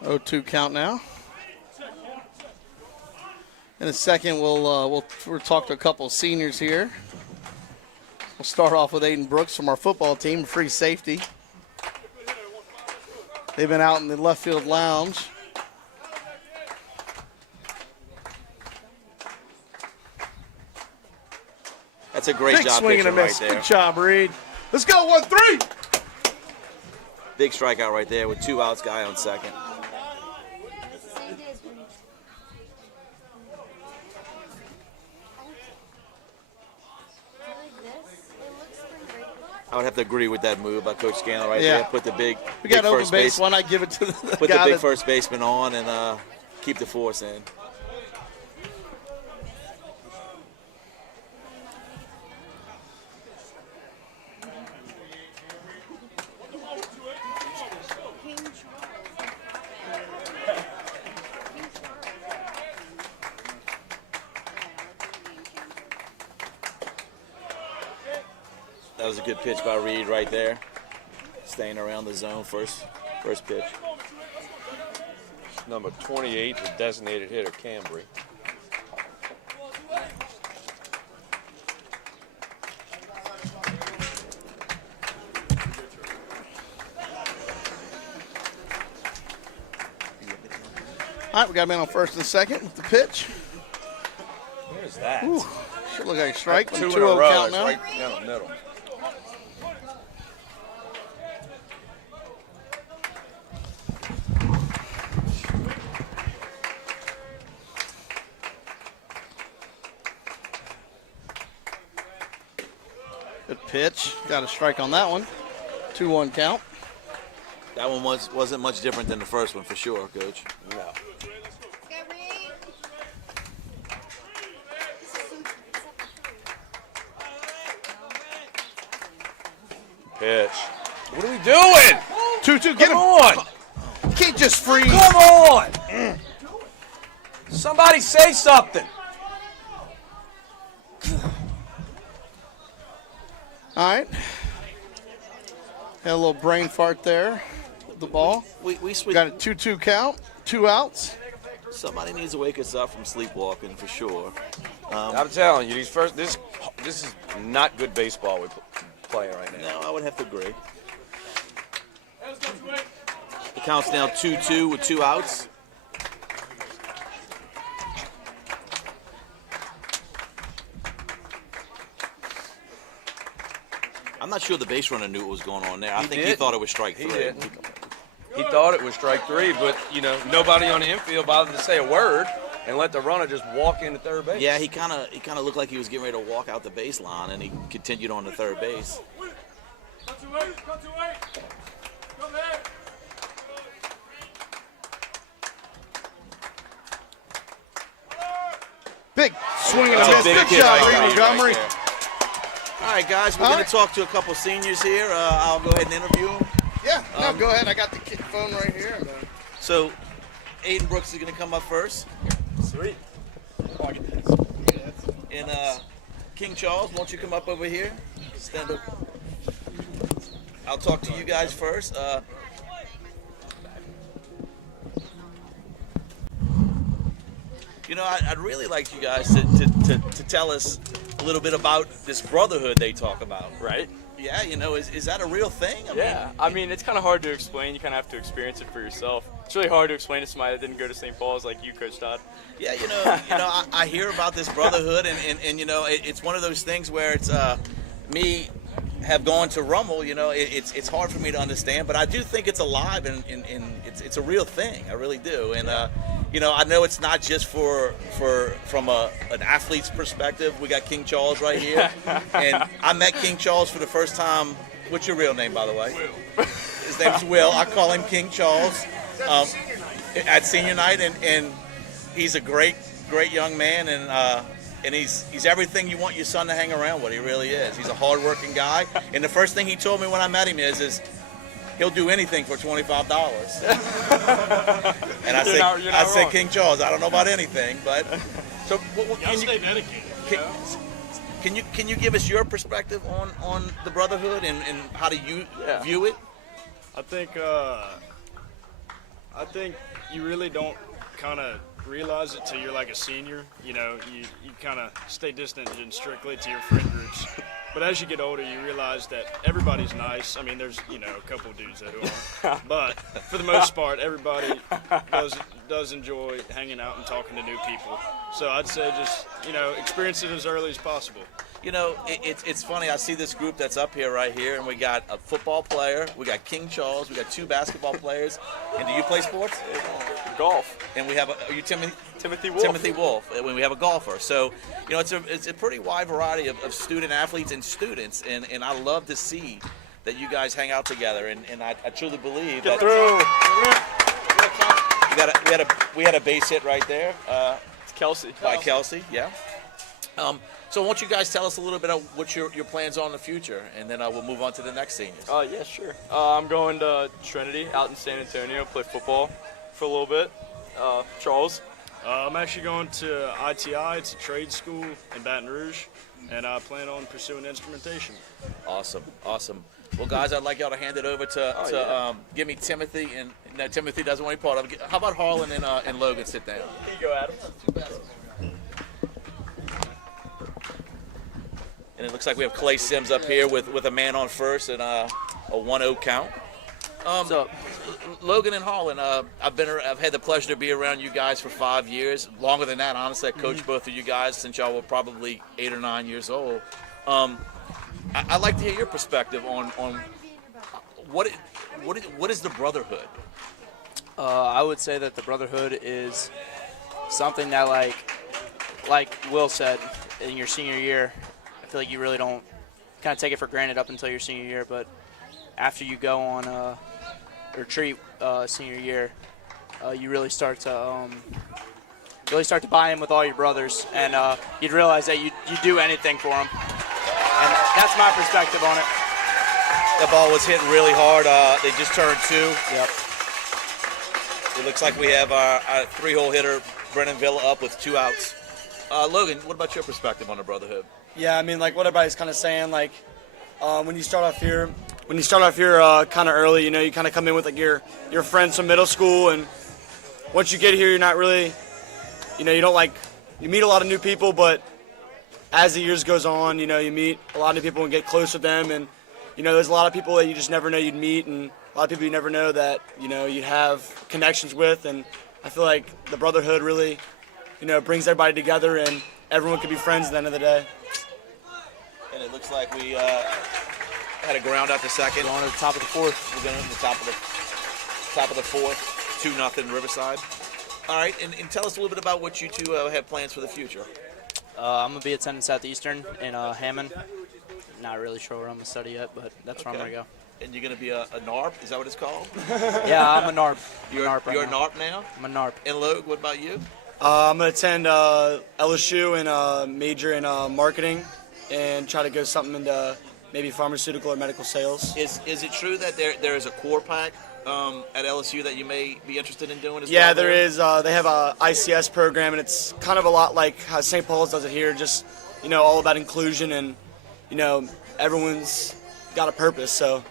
0-2 count now. In a second, we'll talk to a couple of seniors here. We'll start off with Aiden Brooks from our football team, free safety. They've been out in the left field lounge. That's a great Big job swing and a pitching miss. right there. Good job, Reed. Let's go, 1-3. Big strikeout right there with 2 outs, guy on second. I would have to agree with that move by Coach Scanlon right Yeah. there. Put the big, We got big open first base. Why not give it to the Put the guy big that- first baseman on and keep the force in. That was a good pitch by Reed right there. Staying around the zone first pitch. Number 28, the designated hitter, Cambry. All right, we got a man on first and second with the pitch. Where's that? Ooh, should look like a strike. 2 in a 2-0 row. count It's now. right down the middle. Good pitch. Got a strike on that one. 2-1 count. That one wasn't much different than the first one for sure, Coach. No. Go, Reed. Pitch. What are we doing? 2-2. Get Come him. on. You can't just freeze. Come on. Somebody say something. All right. Had a little brain fart there with the ball. We Got a 2-2 count. 2 outs. Somebody needs to wake us up from sleepwalking for sure. I'm telling you, this is not good baseball we're playing right now. No, I would have to agree. The count's now 2-2 with 2 outs. I'm not sure the base runner knew what was going on there. I think he did. thought it was strike He 3. didn't. He thought it was strike 3, but nobody on the infield bothered to say a word and let the runner just walk into third base. Yeah, he kind of looked like he was getting ready to walk out the baseline, and he continued on to third base. Cut to 8. Come there. Big swing and That's a a miss. big Good pitch job, by Reed Reed Montgomery. right there. All right, guys, we're All going right. to talk to a couple seniors here. I'll go ahead and interview them. Yeah, no, go ahead. I got the phone right here. So, Aiden Brooks is going to come up first. Sweet. And King Charles, won't you come up over here? Stand up. I'll talk to you guys first. I'd really like you guys to tell us a little bit about this brotherhood they talk about. Right? Yeah, is that a real thing? I mean, it's kind of hard to explain. You kind of have to experience it for yourself. It's really hard to explain to somebody that didn't go to St. Paul's like you, Coach Todd. Yeah, I hear about this brotherhood, and it's one of those things where it's me have gone to Rummel. It's hard for me to understand, but I do think it's alive and it's a real thing. I really do, and I know it's not just from an athlete's perspective. We got King Charles right here, and I met King Charles for the first time. What's your real name, by the way? Will. His name's Will. I call him King Charles at senior night, and he's a great young man, and he's everything you want your son to hang around with. He really is. He's a hardworking guy, and the first thing he told me when I met him is he'll do anything for $25. And I said, King Charles, I don't know about anything, but so can you give us your perspective on the brotherhood and how do you view it? I think I think you really don't kind of realize it till you're like a senior. You know, you kind of stay distant and strictly to your friend groups. But as you get older, you realize that everybody's nice. I mean, there's, you know, a couple of dudes that who aren't. But for the most part, everybody does enjoy hanging out and talking to new people. So I'd say just, you know, experience it as early as possible. You know, it's funny. I see this group that's up here right here, and we got a football player, we got King Charles, we got 2 basketball players. And do you play sports? Golf. And we have are you Timothy Wolf. Timothy Wolf. And we have a golfer. So, you know, it's a pretty wide variety of student athletes and students, and I love to see that you guys hang out together. And I truly believe Get that we had a base hit right there. It's Kelsey. By Kelsey, yeah. So why don't you guys tell us a little bit of what your plans are in the future, and then we'll move on to the next seniors. Yeah, sure. I'm going to Trinity out in San Antonio, play football for a little bit. Charles? I'm actually going to ITI. It's a trade school in Baton Rouge, and I plan on pursuing instrumentation. Awesome. Well, guys, I'd like y'all to hand it over to give me Timothy, and no, Timothy doesn't want to be part of it. How about Harlan and Logan sit down? Here you go, Adam. And it looks like we have Clay Sims up here with a man on first and a 1-0 count. So, Logan and Harlan, I've had the pleasure to be around you guys for 5 years. Longer than that, honestly. I coached both of you guys since y'all were probably 8 or 9 years old. I'd like to hear your perspective on what is the brotherhood? I would say that the brotherhood is something that, like Will said, in your senior year, I feel like you really don't kind of take it for granted up until your senior year, but after you go on a retreat senior year, you really start to buy in with all your brothers, and you'd realize that you do anything for them. And that's my perspective on it. The ball was hitting really hard. They just turned 2. Yep. It looks like we have our 3-hole hitter, Brennan Villa, up with 2 outs. Logan, what about your perspective on the brotherhood? Yeah, I mean, like what everybody's kind of saying, like when you start off here kind of early, you know, you kind of come in with like your friends from middle school, and once you get here, you're not really, you know, you meet a lot of new people, but as the years goes on, you know, you meet a lot of new people and get close with them, and you know, there's a lot of people that you just never know you'd meet, and a lot of people you never know that, you know, you'd have connections with, and I feel like the brotherhood really, you know, brings everybody together, and everyone can be friends at the end of the day. And it looks like we had a ground out to second. Going to the top of the 4th. We're going to the top of the 4th, 2-0 Riverside. All right, and tell us a little bit about what you two have plans for the future. I'm going to be attending Southeastern in Hammond. Not really sure where I'm going to study yet, but that's where I'm going to go. And you're going to be a NARP? Is that what it's called? Yeah, I'm a NARP. You're a NARP now? I'm a NARP. And Logan, what about you? I'm going to attend LSU and major in marketing and try to go something into maybe pharmaceutical or medical sales. Is it true that there is a core pack at LSU that you may be interested in doing as well? Yeah, there is. They have a ICS program, and it's kind of a lot like how St. Paul's does it here, just, you know, all about inclusion, and, you know, everyone's got a purpose, so.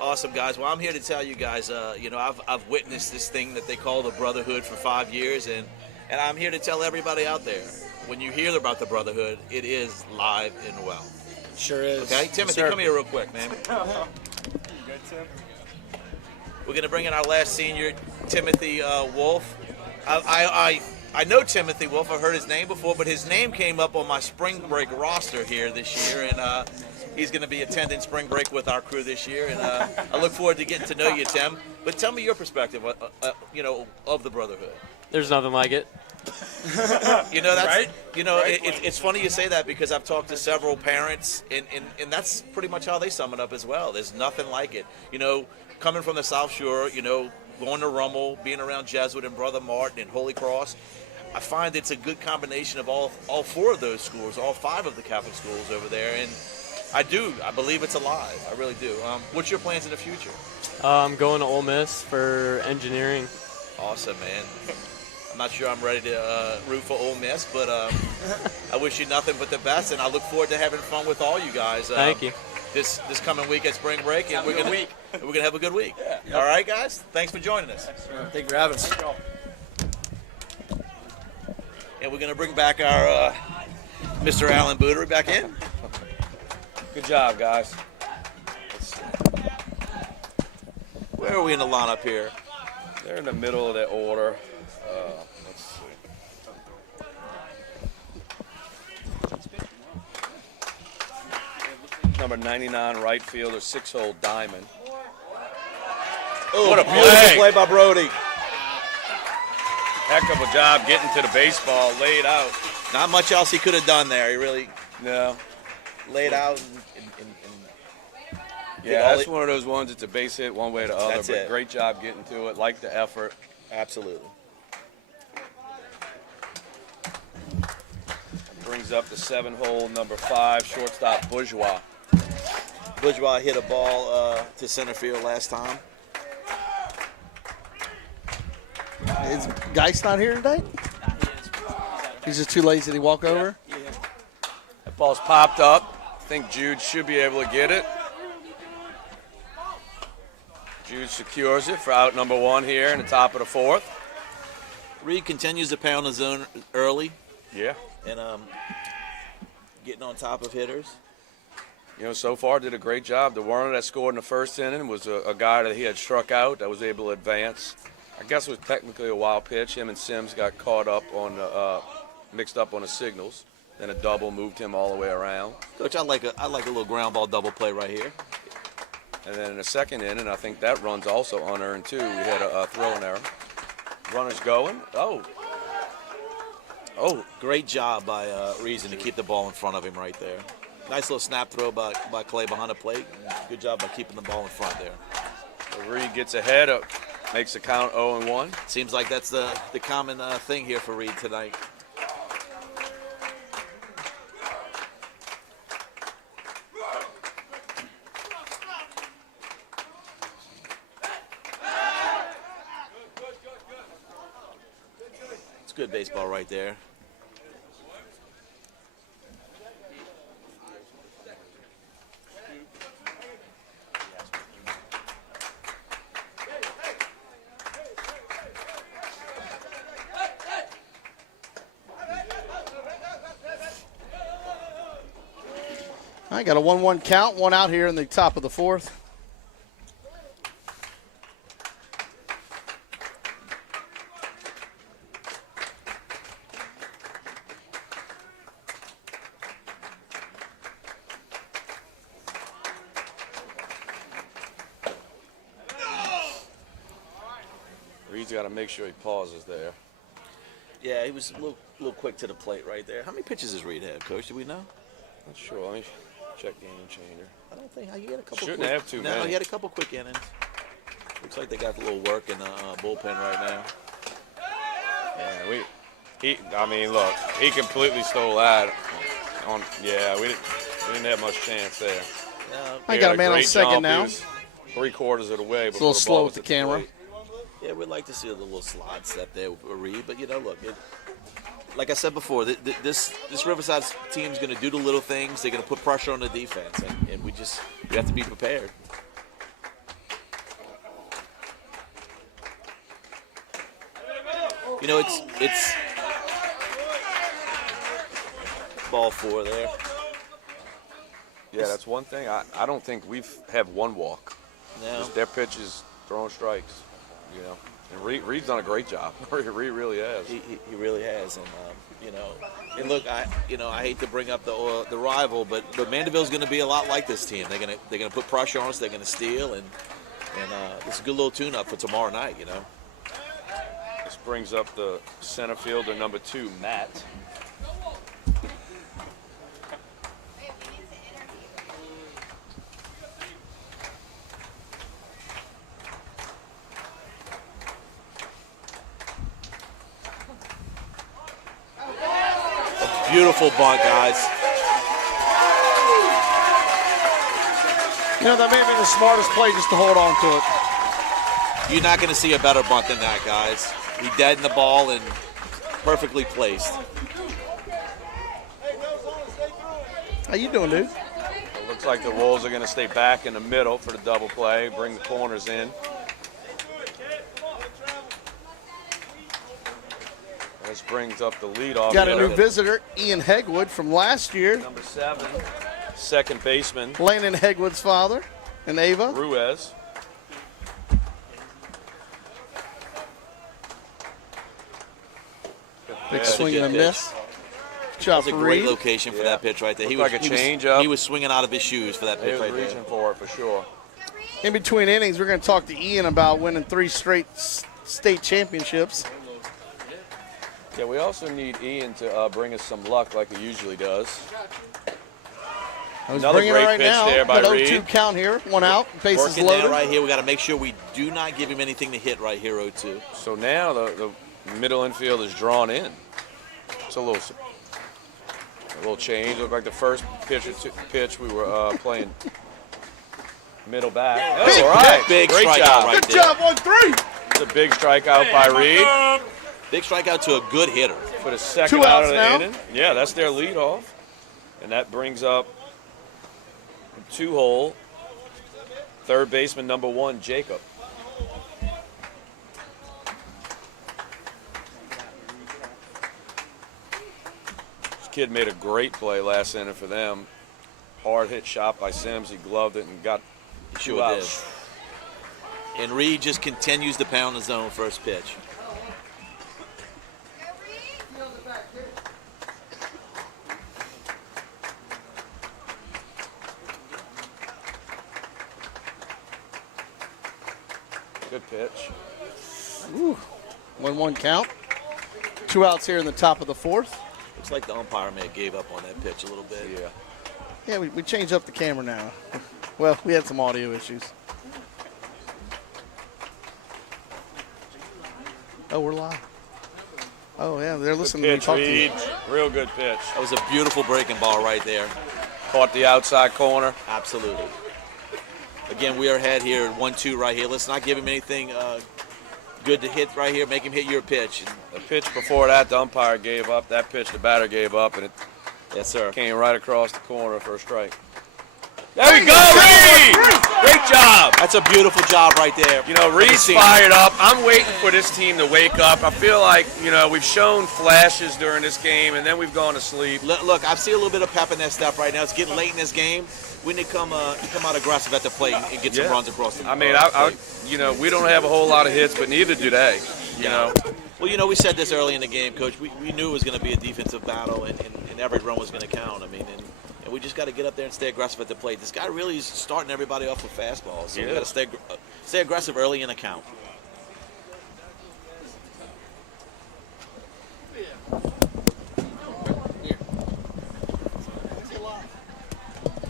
Awesome, guys. Well, I'm here to tell you guys, you know, I've witnessed this thing that they call the brotherhood for 5 years, and I'm here to tell everybody out there, when you hear about the brotherhood, it is live and well. Sure is. Okay, Timothy, come here real quick, man. We're going to bring in our last senior, Timothy Wolf. I know Timothy Wolf. I've heard his name before, but his name came up on my spring break roster here this year, and he's going to be attending spring break with our crew this year, and I look forward to getting to know you, Tim. But tell me your perspective, you know, of the brotherhood. There's nothing like it. You know, that's Right? you know, it's funny you say that, because I've talked to several parents, and that's pretty much how they sum it up as well. There's nothing like it. You know, coming from the South Shore, you know, going to Rummel, being around Jesuit and Brother Martin and Holy Cross, I find it's a good combination of all 4 of those schools, all 5 of the Catholic schools over there, and I believe it's alive. I really do. What's your plans in the future? I'm going to Ole Miss for engineering. Awesome, man. I'm not sure I'm ready to root for Ole Miss, but I wish you nothing but the best, and I look forward to having fun with all you guys. Thank you. This coming week at spring break, and we're and we're going to have a good week. All right, guys? Thanks for joining us. Thank you for having us. And we're going to bring back our Mr. Alan Bootery back in. Good job, guys. Let's see. Where are we in the lineup here? They're in the middle of that order. Let's see. Number 99 right fielder, 6-hole Diamond. Oh, What a beautiful play. play by Brody. Heck of a job getting to the baseball, laid out. Not much else he could have done there. He really No. laid out and Yeah, all that's it- one of those ones. It's a base hit one way or the other, That's but it. great job getting to it. Like the effort. absolutely. Brings up the 7-hole number 5 shortstop Bourgeois. Bourgeois hit a ball to center field last time. Is Geist not here today? He's just too lazy to walk over. That ball's popped up. I think Jude should be able to get it. Jude secures it for out number 1 here in the top of the 4th. Reed continues to pound the zone early Yeah. and getting on top of hitters. You know, so far did a great job. The Werner that scored in the first inning was a guy that he had struck out that was able to advance. I guess it was technically a wild pitch. Him and Sims got caught up on the, mixed up on the signals. Then a double moved him all the way around. Coach, I like a little ground ball double play right here. And then in the second inning, I think that run's also unearned too. We had a throwing error. Runners going. Oh, Great job by Reason to keep the ball in front of him right there. Nice little snap throw by Clay behind the plate. Good job by keeping the ball in front there. Reed gets ahead, makes the count 0-1. Seems like that's the common thing here for Reed tonight. It's good baseball right there. I got a 1-1 count, 1 out here in the top of the 4th. Reed's got to make sure he pauses there. Yeah, he was a little quick to the plate right there. How many pitches does Reed have, Coach? Do we know? Not sure. Let me check game changer. I don't think he had a couple. Shouldn't quick, have too No, many. he had a couple quick innings. Looks like they got a little work in the bullpen right now. Yeah, look, he completely stole that. We didn't have much chance there. No, I He got had a man on great second jump. He now. was 3/4 of the way. It's a little slow with the camera. yeah, we'd like to see a little slide step there with Reed, but look, like I said before, this Riverside team's going to do the little things. They're going to put pressure on the defense, and we have to be prepared. It's ball 4 there. Yeah, that's one thing. I don't think we've have one walk. No. Just their pitches throwing strikes. And Reed's done a great job. Reed really has. He really has, and look, I hate to bring up the rival, but Mandeville's going to be a lot like this team. They're going to put pressure on us. They're going to steal, and it's a good little tune-up for tomorrow night. This brings up the center fielder number 2, Matt. Beautiful bunt, guys. That may be the smartest play just to hold on to it. You're not going to see a better bunt than that, guys. He deadened the ball and perfectly placed. How you doing, dude? It Looks like the Wolves are going to stay back in the middle for the double play, bring the corners in. This brings up the leadoff. Got a new visitor, Ian Hegwood from last year. Number 7, second baseman, Landon Hegwood's father and Ava. Ruiz. Big swing and a miss. That was a great location for that pitch right there. Looked like a change-up. He was swinging out of his shoes for that He pitch was right there. reaching for it for sure. In between innings, we're going to talk to Ian about winning 3 straight state championships. Yeah, we also need Ian to bring us some luck like he usually does. I was Another bringing it great right pitch now. there by Got Reed. 0-2 count here. 1 out. Bases Working loaded. now right here. We got to make sure we do not give him anything to hit right here, 0-2. So now the middle infield is drawn in. It's a little change. Looked like the first pitch we were playing middle back. Oh, all right. Big Great strikeout job. right Good there. job on 3. It's a big strikeout by Reed Big strikeout to a good hitter. for the second 2 out outs of the now. inning. Yeah, that's their leadoff. And that brings up 2-hole third baseman number 1, Jacob. This kid made a great play last inning for them. Hard hit shot by Sims. He gloved it and got He 2 sure did. outs. And Reed just continues to pound the zone first pitch. Good pitch. 1-1 count. 2 outs here in the top of the 4th. Looks like the umpire may have gave up on that pitch a little bit. Yeah. Yeah, we changed up the camera now. Well, we had some audio issues. Oh, we're live. Oh, yeah, they're listening to me Pitch, talk to you. Reed. Real good pitch. That was a beautiful breaking ball right there. Caught the outside corner. Absolutely. Again, we are ahead here at 1-2 right here. Let's not give him anything good to hit right here. Make him hit your pitch. The pitch before that, the umpire gave up. That pitch, the batter gave up, and it Yes, sir. came right across the corner for a strike. There we go, Reed! Great job. That's a beautiful job right there. You know, Reed's fired up. I'm waiting for this team to wake up. I feel like, we've shown flashes during this game, and then we've gone to sleep. Look, I see a little bit of pep in that step right now. It's getting late in this game. We need to come out aggressive at the plate and get some runs across the I mean, plate. we don't have a whole lot of hits, but neither do they. You know. Well, we said this early in the game, Coach. We knew it was going to be a defensive battle, and every run was going to count. I mean, and we just got to get up there and stay aggressive at the plate. This guy really is starting everybody off with fastballs, so we got to stay aggressive early in the count.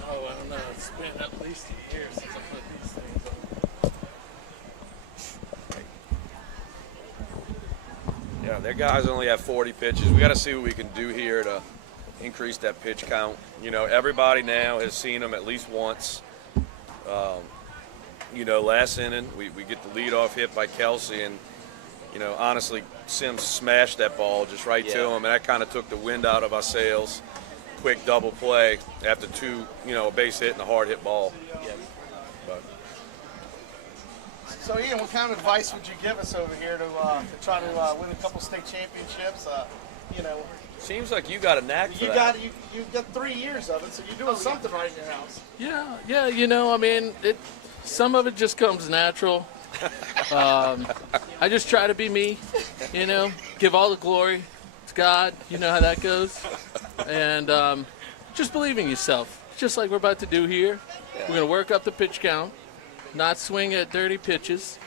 Oh, I don't know. It's been at least a year since I put these things on. Yeah, their guys only have 40 pitches. We got to see what we can do here to increase that pitch count. Everybody now has seen them at least once. Last inning, we get the leadoff hit by Kelsey, and, honestly, Sims smashed that ball just right to him, and that kind of took the wind out of our sails. Quick double play after 2, a base hit and a hard hit ball. But So, Ian, what kind of advice would you give us over here to try to win a couple state championships? seems like you got a knack for You that. got 3 years of it, so you're doing something right in your house. Yeah. Some of it just comes natural. I just try to be me, give all the glory to God. You know how that goes. And just believe in yourself, just like we're about to do here. We're going to work up the pitch count, not swing at dirty pitches,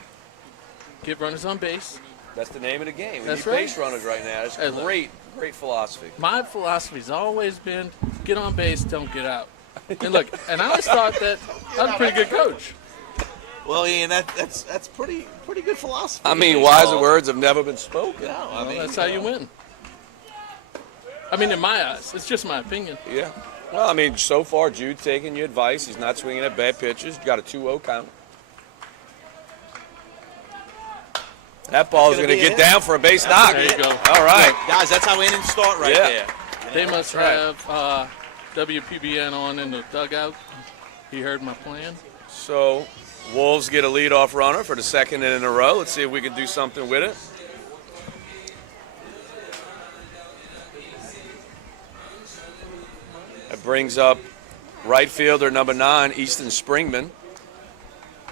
get runners on base. That's the name of the game. We That's need right. base runners right now. It's Hey, look. great philosophy. My philosophy's always been get on base, don't get out. And look, and I always thought that I was a pretty good coach. Well, Ian, that's pretty good philosophy. I mean, wiser words have never been spoken. No, I Well, mean, that's how you win. I mean, in my eyes, it's just my opinion. Yeah. Well, I mean, so far, Jude taking your advice. He's not swinging at bad pitches. You got a 2-0 count. That ball is gonna going to be a get hit. down for a base knock. There you go. All right. guys, that's how innings start right Yeah. there. They must right. have WPBN on in the dugout. he heard my plan. So, Wolves get a leadoff runner for the second inning in a row. Let's see if we can do something with it. That brings up right fielder number 9, Easton Springman.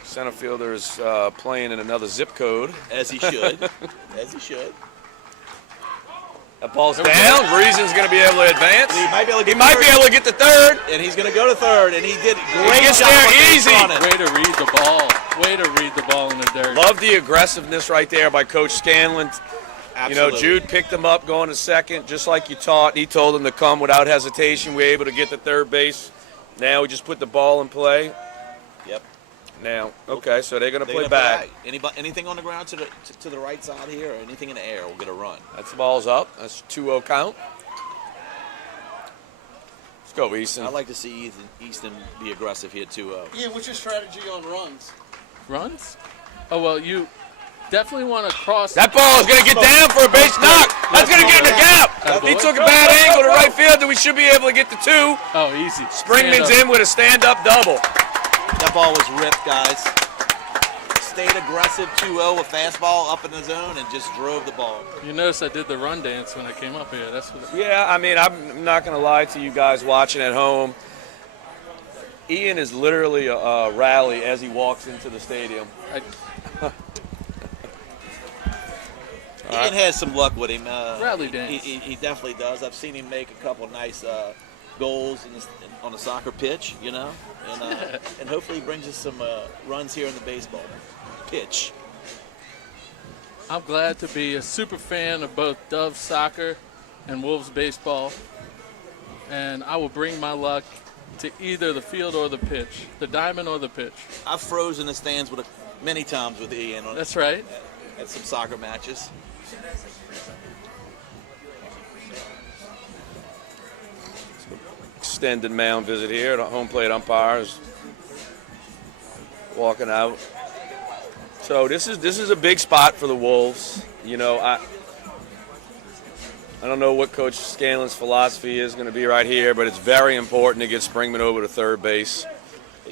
Center fielder is playing in another zip code. As he should. As he should. That ball's down. Reason's going to be able to advance. He might be able to He get might third. be able to get the third. And he's going to go to third, and he did great gets job there with the easy. front end. Way to read the ball. Way to read the ball in the dirt. Love the aggressiveness right there by Coach Scanlon. You know, Absolutely. Jude picked him up going to second, just like you taught. He told him to come without hesitation. We were able to get to third base. Now we just put the ball in play. Yep. Now, okay, so they're going to They're play gonna back. Anything on the ground to the right side here, or anything in the air will get a run. That's the ball's up. That's 2-0 count. Let's go, Easton. I like to see Easton be aggressive here too. Ian, what's your strategy on runs? Runs? Oh, well, you definitely want to cross. That ball is going to get down for a base knock. That's going to get in the gap. He took a bad angle to right field, and we should be able to get the 2. Oh, easy. Springman's Stand up. in with a stand-up double. That ball was ripped, guys. Stayed aggressive 2-0 with fastball up in the zone and just drove the ball. You notice I did the run dance when I came up here. That's what. Yeah, I mean, I'm not going to lie to you guys watching at home. Ian is literally a rally as he walks into the stadium. Ian has some luck with him. Rally dance. He definitely does. I've seen him make a couple nice goals on a soccer pitch, you know, and hopefully he brings us some runs here in the baseball pitch. I'm glad to be a super fan of both Dove soccer and Wolves baseball, and I will bring my luck to either the field or the pitch, the diamond or the pitch. I've frozen the stands many times with Ian That's right. at some soccer matches. Extended mound visit here. The home plate umpires walking out. So this is a big spot for the Wolves. You know, I don't know what Coach Scanlon's philosophy is going to be right here, but it's very important to get Springman over to third base.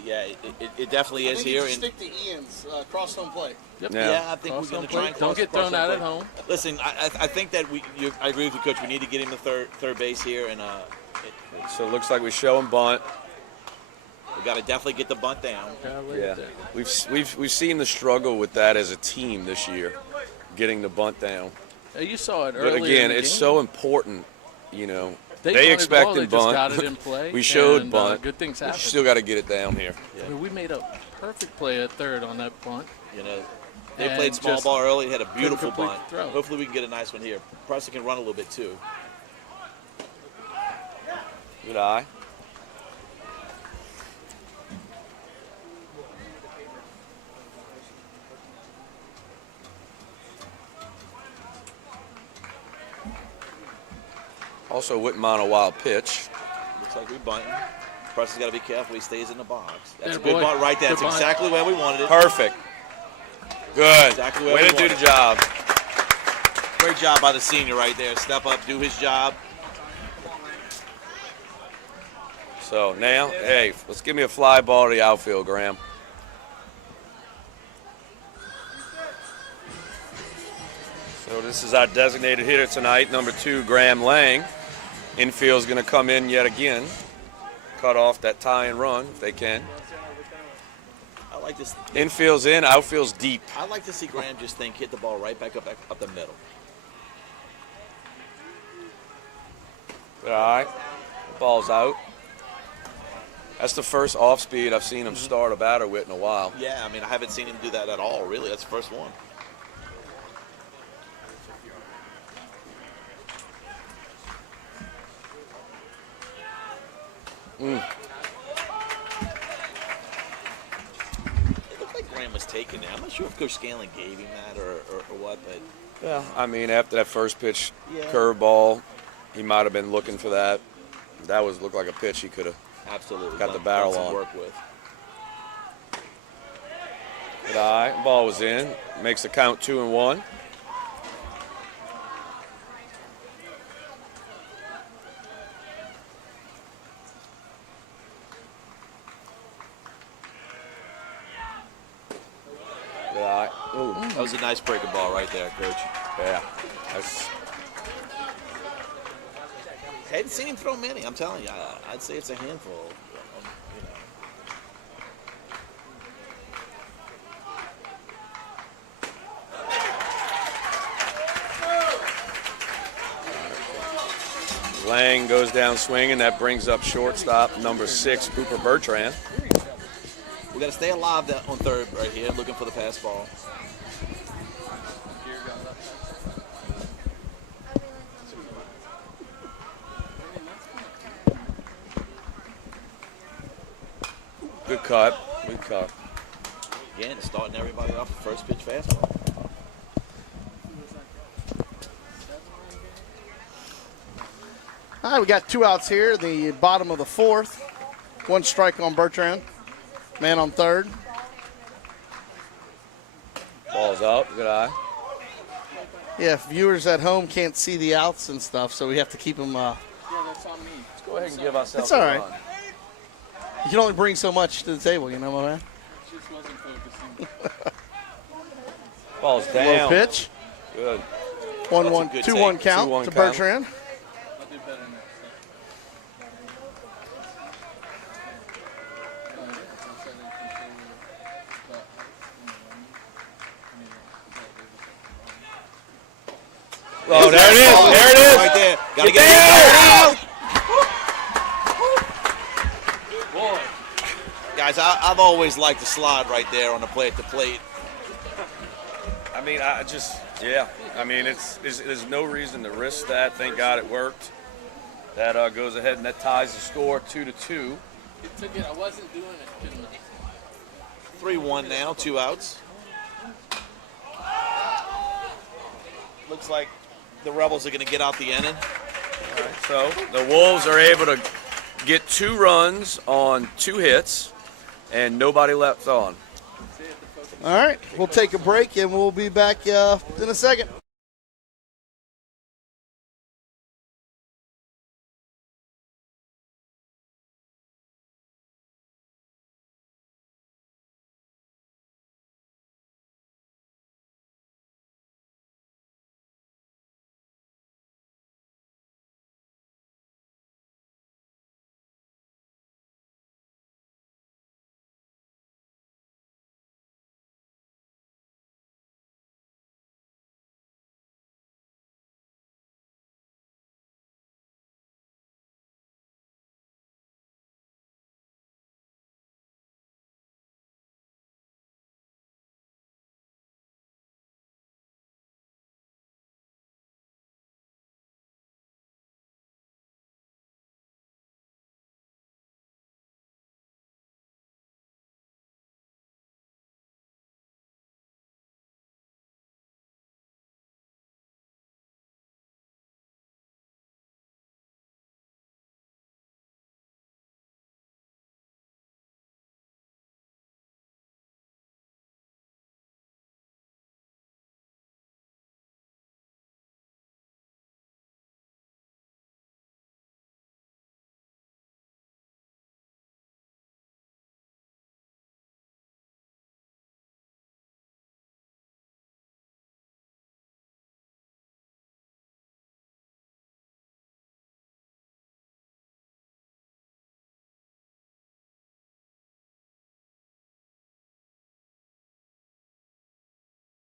Yeah, it definitely is here. And Stick to Ian's cross home plate. Yep. yeah, I think Cross we're going home to try plate. and Don't get thrown out at home. home. Listen, I think that I agree with you, Coach. We need to get him to third base here, and So it looks like we show him bunt. we got to definitely get the bunt down. Yeah, we've seen the struggle with that as a team this year, getting the bunt down. You saw it But earlier. again, in the it's game. so important. You know, They they wanted the ball, expected they just bunt. got it in play, We showed and, bunt. good things We happened. still got to get it down here. I mean, we made a perfect play at third on that punt. You know, they And played small just ball early. Had a beautiful complete bunt. throw. Hopefully, we can get a nice one here. Preston can run a little bit too. Good eye. Also wouldn't mind a wild pitch. Looks like we bunting. Preston's got to be careful. He stays in the box. That's Good a good boy. bunt right there. Good That's bunt. exactly where we wanted it. Perfect. Good. Exactly where Way we to do want the it. job. Great job by the senior right there. Step up, do his job. So now, hey, let's give me a fly ball to the outfield, Graham. So this is our designated hitter tonight, number 2, Graham Lang. Infield's going to come in yet again. Cut off that tying run if they can. I like this. Infield's in, outfield's deep. I like to see Graham just hit the ball right back up the middle. All right, the ball's out. That's the first off speed I've seen him start a batter with in a while. Yeah, I mean, I haven't seen him do that at all, really. That's the first one. It looked like Graham was taking it. I'm not sure if Coach Scanlon gave him that or what, but Yeah, I mean, after that first pitch Yeah. curveball, he might have been looking for that. That looked like a pitch he could have. absolutely Got the done barrel some on. work with. Good eye. Ball was in. Makes the count 2-1. Ooh. That was a nice breaking ball right there, Coach. Yeah. That's, I hadn't seen him throw many. I'm telling you, I'd say it's a handful. You know. Lang goes down swinging. That brings up shortstop number 6, Cooper Bertrand. We got to stay alive on third right here, looking for the pass ball. Good cut. Good cut. Again, starting everybody off the first pitch fastball. All right, we got 2 outs here, the bottom of the 4th. 1 strike on Bertrand. Man on third. Ball's up. Good eye. Yeah, viewers at home can't see the outs and stuff, so we have to keep them. Yeah, that's on me. Let's go ahead and give ourselves It's all a right. run. You can only bring so much to the table, you know, my man. Just wasn't focusing. Ball's Low down. pitch. Good. 1-1, good 2-1 take. count 2-1 to count. Bertrand. I'll do better next Oh, there it is. There it is. Right there. Got to Get get down. it. Guys, I've always liked the slide right there on the play at the plate. I mean, yeah. I mean, there's no reason to risk that. Thank God it worked. That goes ahead and that ties the score 2-2. It took it. I wasn't doing it. Couldn't I? 3-1 now, 2 outs. Looks like the Rebels are going to get out the inning. All right, so the Wolves are able to get 2 runs on 2 hits, and nobody left on. All right, we'll take a break and we'll be back in a second.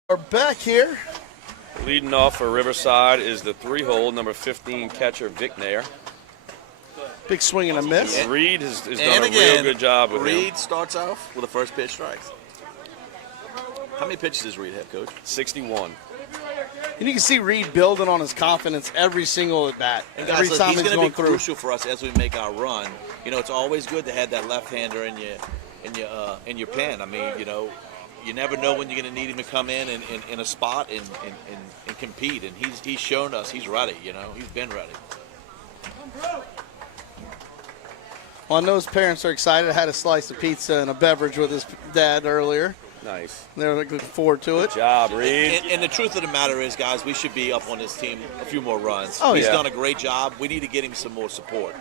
We're back here. Leading off for Riverside is the 3-hole, number 15 catcher Vic Nair. Big swing and a miss. Reed has done And a again, real good job with Reed him. starts off with a first pitch strike. How many pitches does Reed have, Coach? 61. And you can see Reed building on his confidence every single at bat. And Every guys, time he's going to be through. crucial for us as we make our run. You know, it's always good to have that left-hander in your pen. I mean, you know, you never know when you're going to need him to come in a spot and compete. And he's shown us he's ready. You know, he's been ready. Well, I know his parents are excited. I had a slice of pizza and a beverage with his dad earlier. Nice. They're looking forward to it. Good job, Reed. And the truth of the matter is, guys, we should be up on this team a few more runs. Oh, He's yeah. done a great job. We need to get him some more support.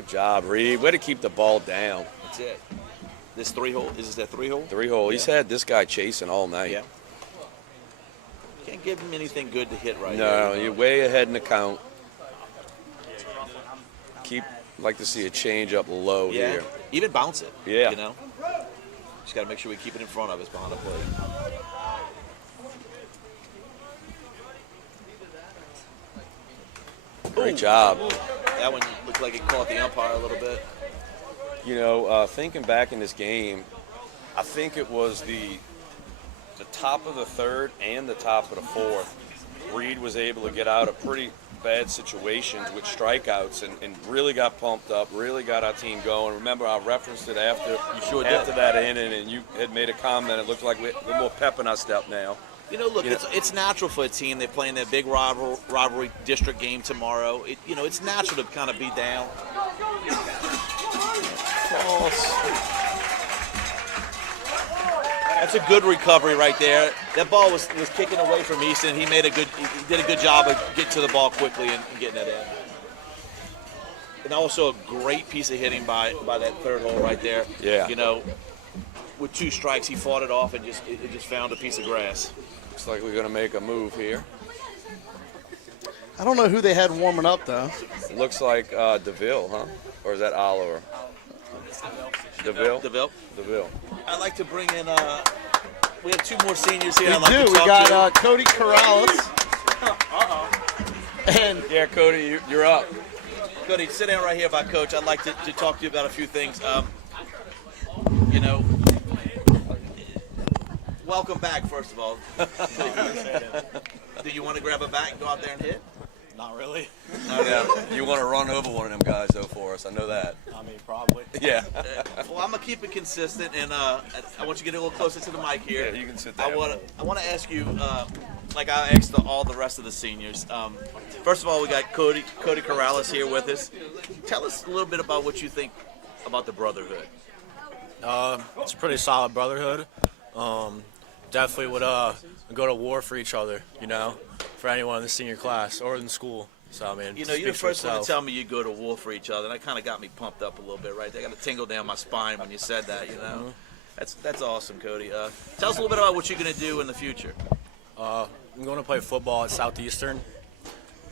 Good job, Reed. Way to keep the ball down. That's it. This 3-hole, is this that 3-hole? 3-hole. He's had this guy chasing all night. Yeah. Can't give him anything good to hit right No, here. you're way ahead in the count. Like to see a change up low Yeah. here. Even bounce it. Yeah. You know? Just got to make sure we keep it in front of us behind the plate. Great job. That one looked like it caught the umpire a little bit. You know, thinking back in this game, I think it was the top of the third and the top of the fourth. Reed was able to get out of pretty bad situations with strikeouts and really got pumped up, really got our team going. Remember, I referenced it after that inning, and you had made a comment. It looked like we're more pep in our step now. You know, look, it's natural for a team. They're playing their big rivalry district game tomorrow. It's natural to kind of be down. That's a good recovery right there. That ball was kicking away from Easton. He did a good job of getting to the ball quickly and getting it in. And also a great piece of hitting by that third hole right there. Yeah. You know, with 2 strikes, he fought it off and just found a piece of grass. Looks like we're going to make a move here. I don't know who they had warming up, though. It looks like DeVille, huh? Or is that Oliver? DeVille? DeVille. I'd like to bring in, we have 2 more seniors here. We do. We got Cody Corrales. And yeah, Cody, you're up. Cody, sit down right here by Coach. I'd like to talk to you about a few things. Welcome back, first of all. Do you want to grab a bat and go out there and hit? Not really. You want to run over one of them guys, though, for us. I know that. I mean, probably. Yeah. Well, I'm going to keep it consistent, and I want you to get a little closer to the mic here. Yeah, you can sit there. I want to ask you, like I asked all the rest of the seniors. First of all, we got Cody Corrales here with us. Tell us a little bit about what you think about the brotherhood. It's a pretty solid brotherhood. Definitely would go to war for each other, for anyone in the senior class or in school. So, I mean, you're the first one to tell me you go to war for each other, and that kind of got me pumped up a little bit, right? I got a tingle down my spine when you said that, Mm-hmm. That's awesome, Cody. Tell us a little bit about what you're going to do in the future. I'm going to play football at Southeastern,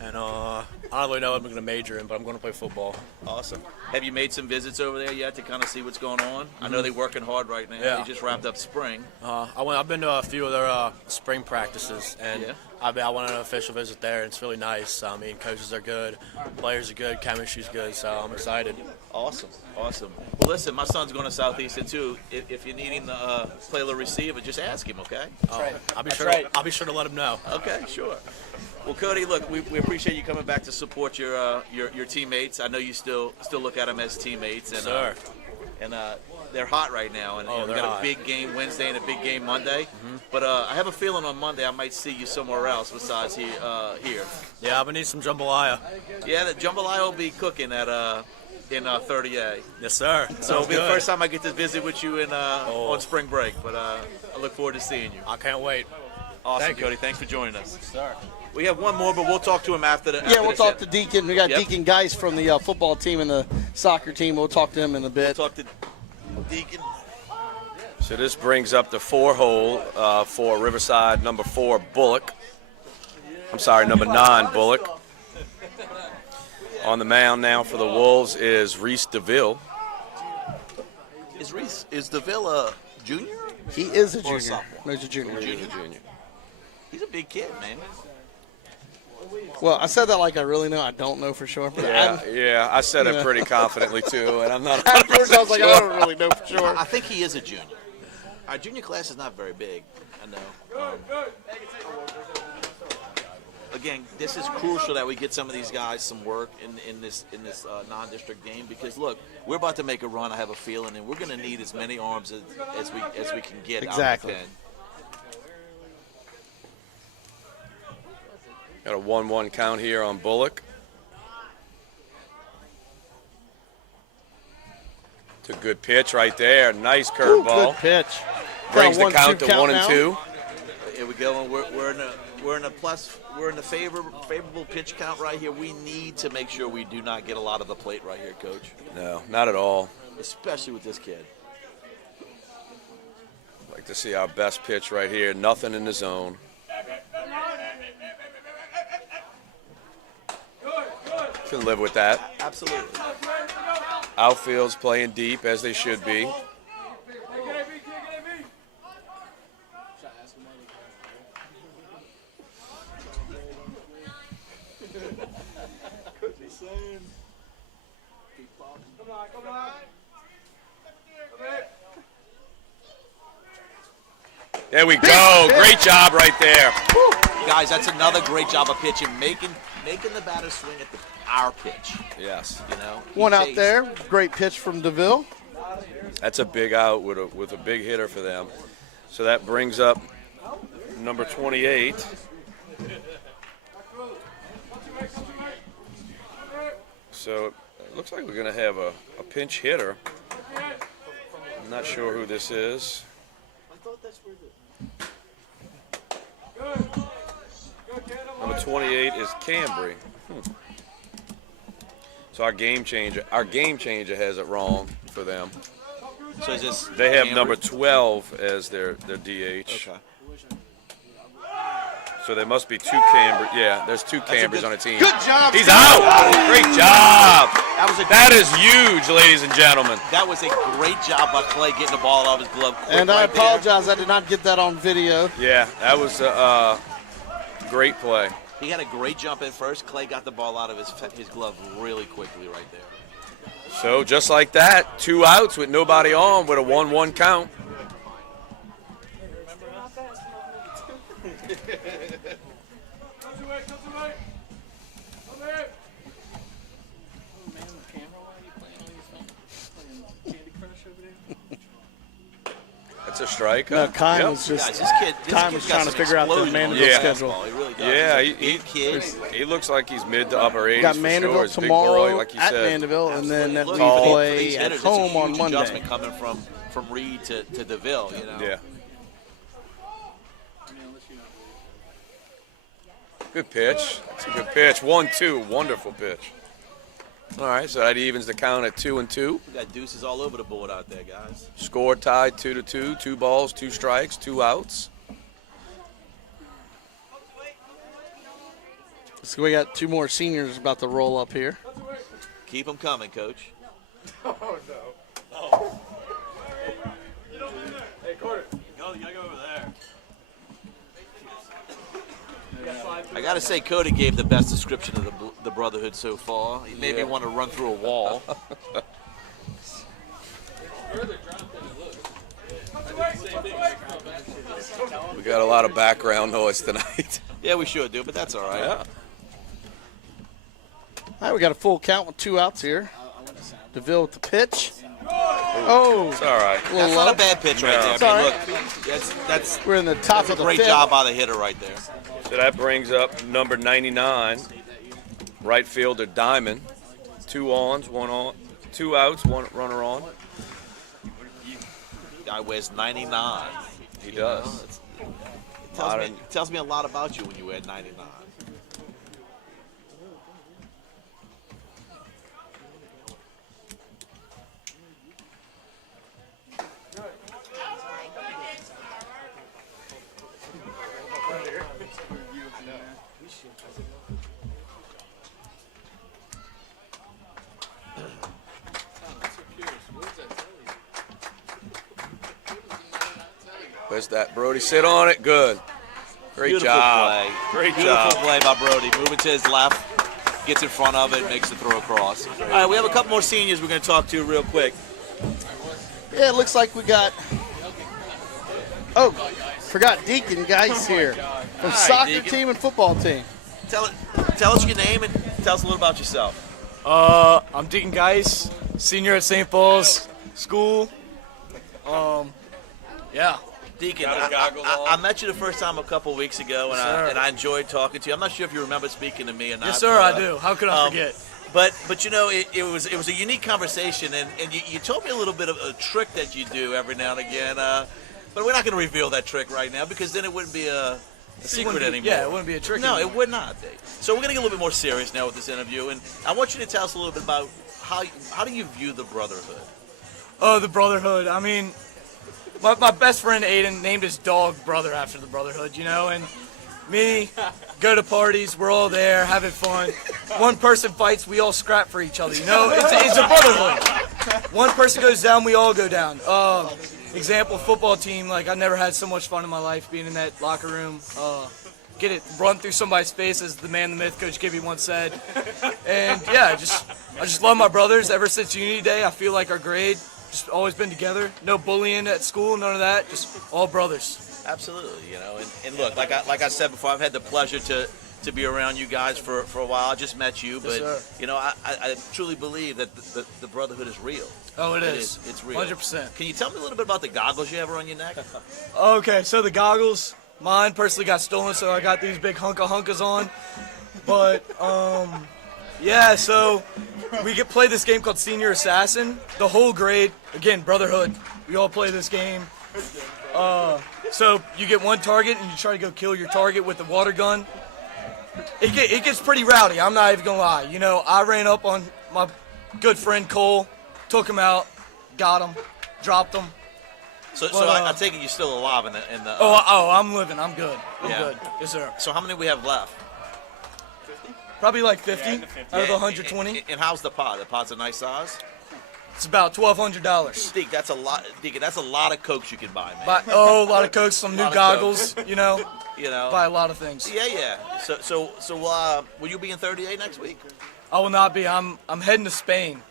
and I don't really know what I'm going to major in, but I'm going to play football. Awesome. Have you made some visits over there yet to kind of see what's going on? Mm-hmm. I know they're working hard right now. Yeah. They just wrapped up spring. I've been to a few of their spring practices, and I went on an official visit there, and it's really nice. I mean, coaches are good, players are good, chemistry's good, so I'm excited. Awesome. Well, listen, my son's going to Southeastern too. If you're needing to play a little receiver, just ask him, okay? I'll be sure to let him know. Okay, sure. Well, Cody, look, we appreciate you coming back to support your teammates. I know you still look at them as teammates, and Sure. And they're hot right now. And we got a big game Wednesday and a big game Monday. Mm-hmm. But I have a feeling on Monday I might see you somewhere else besides here. Yeah, I'm gonna need some jambalaya. Yeah, the jambalaya will be cooking at in 30A. Yes, sir. So it'll be the first time I get to visit with you on spring break. But I look forward to seeing you. I can't wait. Awesome, Cody. Thanks for joining us. Sir. We have one more, but we'll talk to him after the. we'll talk to Deacon. We got Deacon guys from the football team and the soccer team. We'll talk to him in a bit. We'll talk to Deacon. So this brings up the 4-hole for Riverside, number 4, Bullock. I'm sorry, number 9, Bullock. On the mound now for the Wolves is Reese DeVille. Is DeVille a junior? He is a Or junior. sophomore? No, he's a junior. He's a big kid, man. Well, I said that like I really know. I don't know for sure. But I said it pretty confidently too, and I'm not. At first, I was like, I don't really know for sure. I think he is a junior. Our junior class is not very big. I know. Again, this is crucial that we get some of these guys some work in this non-district game because look, we're about to make a run. I have a feeling, and we're going to need as many arms as we can get. Exactly. Out of the pen. Got a 1-1 count here on Bullock. It's a good pitch right there. Nice curveball. Good pitch. Brings the Got a count to 1-2 1 and now. 2. Yeah, we going. We're in a favorable pitch count right here. We need to make sure we do not get a lot of the plate right here, Coach. No, not at all. Especially with this kid. Like to see our best pitch right here. Nothing in the zone. Can live with that. Absolutely. Outfield's playing deep as they should be. There we go. Great job right there. Guys, that's another great job of pitching, making the batter swing at our pitch. Yes. You know. One out there. Great pitch from DeVille. That's a big out with a big hitter for them. So that brings up number 28. So it looks like we're going to have a pinch hitter. I'm not sure who this is. Number 28 is Cambry. So our game changer has it wrong for them. So is this They have Cambry? number 12 as their DH. Okay. So there must be two Cambrys. Yeah, there's two Cambrys on the team. Good job. He's out. Great job. That is huge, ladies and gentlemen. That was a great job by Clay getting the ball out of his glove quick And I right there. apologize, I did not get that on video. Yeah, that was a great play. He had a great jump at first. Clay got the ball out of his glove really quickly right there. So just like that, 2 outs with nobody on with a 1-1 count. That's a strike. No, Kyle was Guys, just this kid Time got was trying to some figure out the explosion on Mandeville his schedule. fastball. He really does. Yeah, He's a big kid. he looks like he's mid to upper 80s. got for Mandeville sure. He's a big tomorrow boy, like you at said. Mandeville, and then Look, we tall. for play these at hitters, home it's a on huge Monday. adjustment coming from Reed to DeVille, you know. Yeah. Good pitch. That's a good pitch. 1-2. Wonderful pitch. All right, so that evens the count at 2-2. We got deuces all over the board out there, guys. Score tied 2-2. 2 balls, 2 strikes, 2 outs. So we got 2 more seniors about to roll up here. Keep them coming, Coach. Oh, no. Oh. Hey, Carter. You gotta go over there. I got to say, Cody gave the best description of the Brotherhood so far. He made me want to run through a wall. We got a lot of background noise tonight. Yeah, we sure do, but that's all right. Yeah. All right, we got a full count with 2 outs here. DeVille with the pitch. Oh, It's all right. That's not a bad pitch right No. there. I mean, Sorry. look, that's we're in the top a of the great 5th. job by the hitter right there. So that brings up number 99, right fielder Diamond. 2 ons, 1 on, 2 outs, 1 runner on. Guy wears 99. He You does. know, it tells me a lot about you when you wear 99. Where's that? Brody, sit on it. Good. Great Beautiful job. play. Great Beautiful job. play by Brody. Moving to his left, gets in front of it, makes the throw across. All right, we have a couple more seniors we're going to talk to real quick. Yeah, it looks like we got. Oh, forgot Deacon Geis here from Hi, soccer Deacon. team and football team. Tell us your name and tell us a little about yourself. I'm Deacon Geis, senior at St. Paul's School. Yeah. Deacon, Got his goggles I on. met you the first time a couple weeks ago, and, Sir. I enjoyed talking to you. I'm not sure if you remember speaking to me or not. Yes, sir, but, I do. How could I forget? But you know, it was a unique conversation, and you told me a little bit of a trick that you do every now and again. But we're not going to reveal that trick right now because then it wouldn't be a secret anymore. Yeah, it wouldn't be a trick No, anymore. it would not be. So we're going to get a little bit more serious now with this interview, and I want you to tell us a little bit about how do you view the brotherhood? Oh, the brotherhood. I mean, my best friend Aiden named his dog Brother after the brotherhood, you know, and me, go to parties, we're all there having fun. One person fights, we all scrap for each other, you know? It's a brotherhood. One person goes down, we all go down. Example, football team, like I never had so much fun in my life being in that locker room. Get it run through somebody's face, as the man, the myth, Coach Gibby once said. And yeah, I just love my brothers. Ever since Unity Day, I feel like our grade just always been together. No bullying at school, none of that. Just all brothers. Absolutely, you know. And look, like I said before, I've had the pleasure to be around you guys for a while. I just met you, but sir. you know, I truly believe that the brotherhood is real. Oh, it is. It's real. 100%. Can you tell me a little bit about the goggles you have around your neck? Okay, so the goggles, mine personally got stolen, so I got these big hunkas on. But yeah, so we get play this game called Senior Assassin. The whole grade, again, brotherhood. We all play this game. So you get one target and you try to go kill your target with the water gun. It gets pretty rowdy, I'm not even gonna lie. You know, I ran up on my good friend Cole, took him out, got him, dropped him. So But, I take it you're still alive in the. I'm living, I'm good. I'm Yeah. good. Yes, sir. So how many we have left? Probably like 50 out of the Yeah, 120. And how's the pot? The pot's a nice size. It's about $1,200. Deke, that's a lot. Deke, that's a lot of Cokes you can buy, man. Buy, a lot of Cokes, some new Lot of goggles, Cokes. you know. You know. Buy a lot of things. Yeah. So will you be in 30A next week? I will not be. I'm heading to Spain.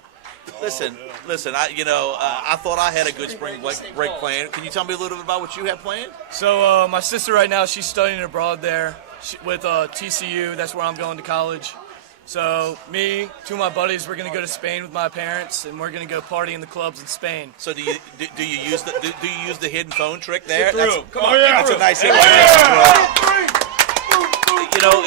Listen. I thought I had a good spring break plan. Can you tell me a little bit about what you have planned? So my sister right now, she's studying abroad there with TCU. That's where I'm going to college. So me, two of my buddies, we're gonna go to Spain with my parents, and we're gonna go party in the clubs in Spain. So do you use the hidden phone trick there? Come on, yeah. That's a nice hit. You know,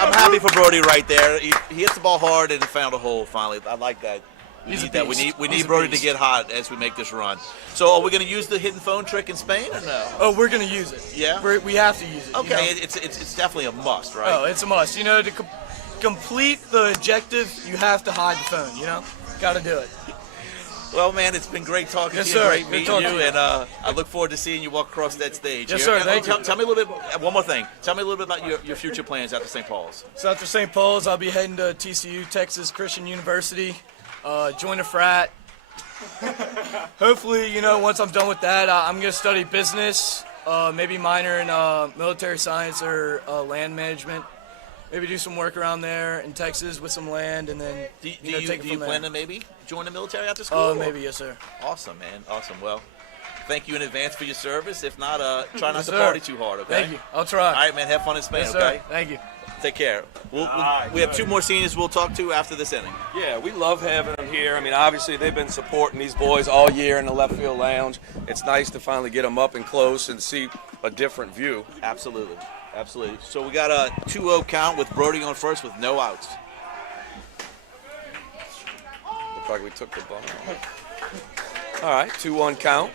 I'm happy for Brody right there. He hits the ball hard and found a hole finally. I like that. We He's need a that. beast. We He's need a Brody to beast. get hot as we make this run. So are we going to use the hidden phone trick in Spain or no? Oh, we're gonna use it. Yeah? We have to use it. you Okay, know? it's definitely a must, right? Oh, it's a must. You know, to complete the objective, you have to hide the phone. You know, got to do it. Well, man, it's been great talking Yes, to you, sir. great Good meeting talking you, to you. and I look forward to seeing you walk across that stage. Yes, here. sir. And, Thank you. Tell me a little bit. One more thing. Tell me a little bit about your future plans after St. Paul's. So after St. Paul's, I'll be heading to TCU, Texas Christian University, join a frat. Hopefully, you know, once I'm done with that, I'm going to study business, maybe minor in military science or land management. Maybe do some work around there in Texas with some land, and then Do take you it from plan there. to maybe join the military after school? Oh, or- maybe, yes, sir. Awesome, man. Awesome. Well, thank you in advance for your service. If not, try not Yes, to sir. party too hard, okay? Thank you. I'll try. All right, man. Have fun in Spain, Yes, okay? sir. Thank you. Take care. We have two more seniors we'll talk to after this inning. Yeah, we love having them here. I mean, obviously they've been supporting these boys all year in the left field lounge. It's nice to finally get them up and close and see a different view. Absolutely. So we got a 2-0 count with Brody on first with no outs. Looks like we took the ball. All right, 2-1 count.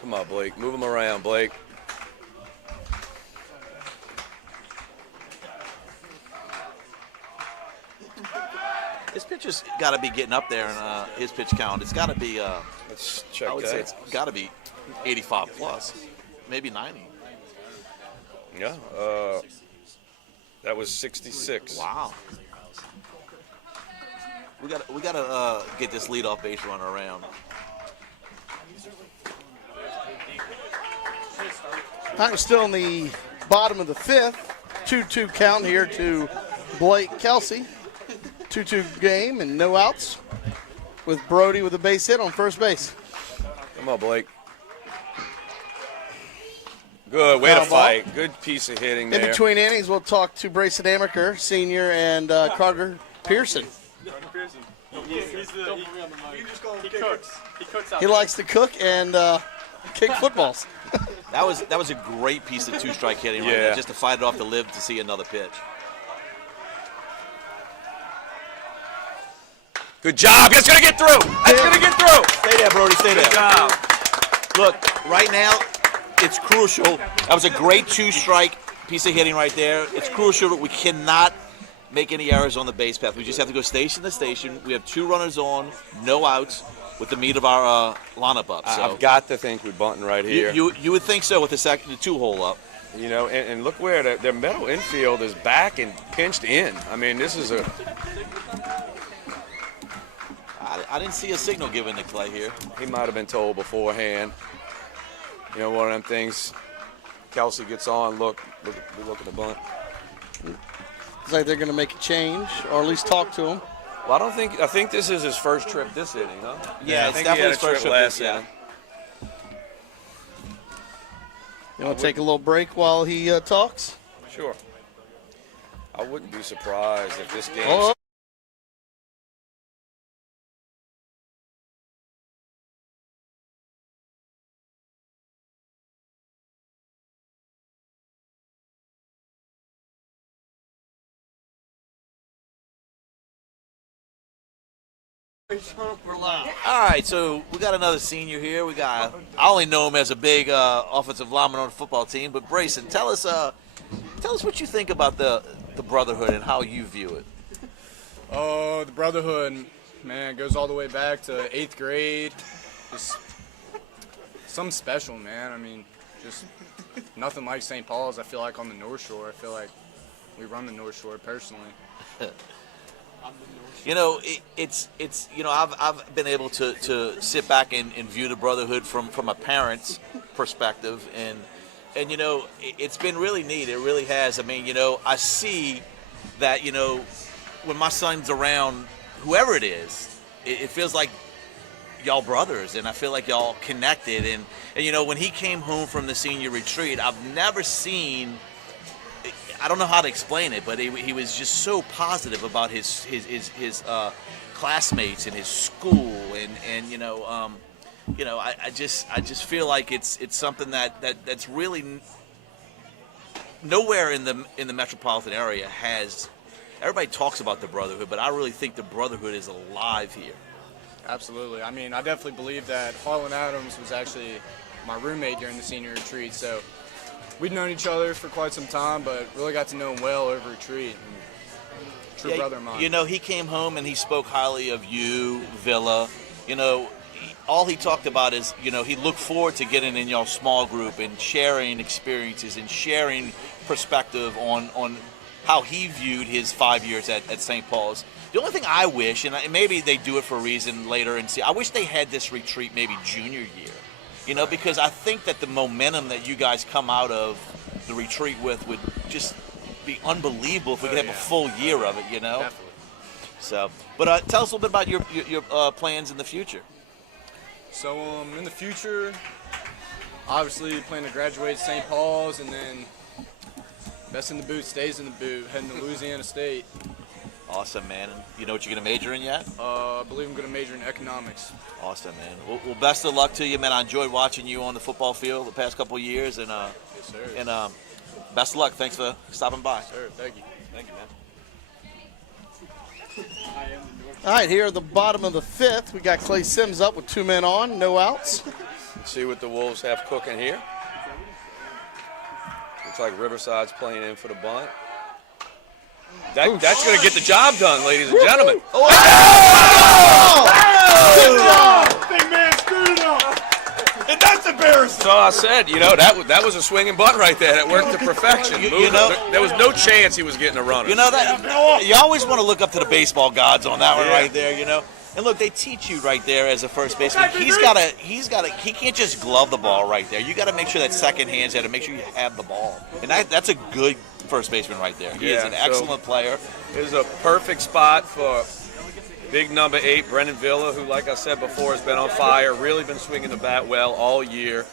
Come on, Blake. Move him around, Blake. His pitcher's got to be getting up there in his pitch count. It's got to be, Let's check I would that. say it's got to be 85 plus, maybe 90. Yeah, that was 66. Wow. We got to get this leadoff base runner around. I'm still in the bottom of the fifth. 2-2 count here to Blake Kelsey. 2-2 game and no outs with Brody with a base hit on first base. Come on, Blake. Good, way to fight. Good piece of hitting In there. between innings, we'll talk to Brayson Amaker, senior, and Carter Pearson. He likes to cook and kick footballs. That was a great piece of two-strike hitting right Yeah. there, just to fight it off to live to see another pitch. Good job. That's going to get through. That's going to get through. Stay there, Brody. Stay there. Good job. Look, right now, it's crucial. That was a great two-strike piece of hitting right there. It's crucial that we cannot make any errors on the base path. We just have to go station to station. We have 2 runners on, no outs, with the meat of our lineup up. So I've got to think we're bunting right here. you would think so with the 2-hole up. You know, and look where their middle infield is back and pinched in. I mean, this is a... I didn't see a signal given to Clay here. He might have been told beforehand. You know, one of them things, Kelsey gets on, look at the bunt. It's like they're going to make a change, or at least talk to him. Well, I think this is his first trip this inning, huh? Yeah, I it's think definitely he had his a first trip trip last this inning. You want to take a little break while he talks? Sure. I wouldn't be surprised if this game... Oh. All right, so we got another senior here. I only know him as a big offensive lineman on the football team, but Brayson, tell us what you think about the brotherhood and how you view it. Oh, the brotherhood, man, goes all the way back to 8th grade. Just something special, man. I mean, just nothing like St. Paul's. I feel like on the North Shore. I feel like we run the North Shore personally. You know, it's you know, I've been able to sit back and view the brotherhood from a parent's perspective, and you know, it's been really neat. It really has. I mean, you know, I see that, you know, when my son's around whoever it is, it feels like y'all brothers, and I feel like y'all connected. And you know, when he came home from the senior retreat, I've never seen. I don't know how to explain it, but he was just so positive about his classmates and his school, and you know, I just feel like it's something that's really nowhere in the metropolitan area has. Everybody talks about the brotherhood, but I really think the brotherhood is alive here. Absolutely. I mean, I definitely believe that Harlan Adams was actually my roommate during the senior retreat, so we'd known each other for quite some time, but really got to know him well over retreat. True brother of mine. You know, he came home and he spoke highly of you, Villa. You know, all he talked about is, you know, he looked forward to getting in your small group and sharing experiences and sharing perspective on how he viewed his 5 years at St. Paul's. The only thing I wish, and maybe they do it for a reason later, I wish they had this retreat maybe junior year. You know, because I think that the momentum that you guys come out of the retreat with would just be unbelievable if we could have a full year of it, you know? Definitely. So, but tell us a little bit about your plans in the future. So in the future, obviously plan to graduate St. Paul's, and then best in the boot stays in the boot, heading to Louisiana State. Awesome, man. And you know what you're going to major in yet? I believe I'm going to major in economics. Awesome, man. Well, best of luck to you, man. I enjoyed watching you on the football field the past couple of years, and Yes, sir. and best of luck. Thanks for stopping by. Sir, thank you. Thank you, man. All right, here at the bottom of the 5th, we got Clay Sims up with 2 men on, no outs. Let's see what the Wolves have cooking here. Looks like Riverside's playing in for the bunt. That's going to get the job done, ladies and gentlemen. Oh! Good job! Big man screwed it up. And that's embarrassing. So I said, you know, that was a swinging bunt right there. That worked to perfection. You know, there was no chance he was getting a runner. You know that you always want to look up to the baseball gods on that one right there. You know. And look, they teach you right there as a first baseman. He can't just glove the ball right there. You got to make sure that second hand's there to make sure you have the ball. And that's a good first baseman right there. He is an excellent player. It is a perfect spot for big number 8, Brendan Villa, who, like I said before, has been on fire, really been swinging the bat well all year.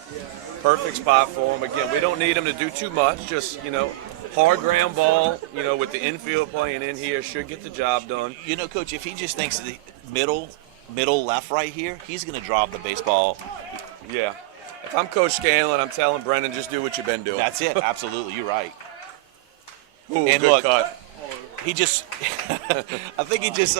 Perfect spot for him. Again, we don't need him to do too much. Just, you know, hard ground ball, you know, with the infield playing in here, should get the job done. You know, Coach, if he just thinks the middle, left, right here, he's going to drop the baseball. Yeah. If I'm Coach Scanlon, I'm telling Brendan, just do what you've been doing. That's it. Absolutely. You're right. Ooh, and good look, cut. He just, I think he just,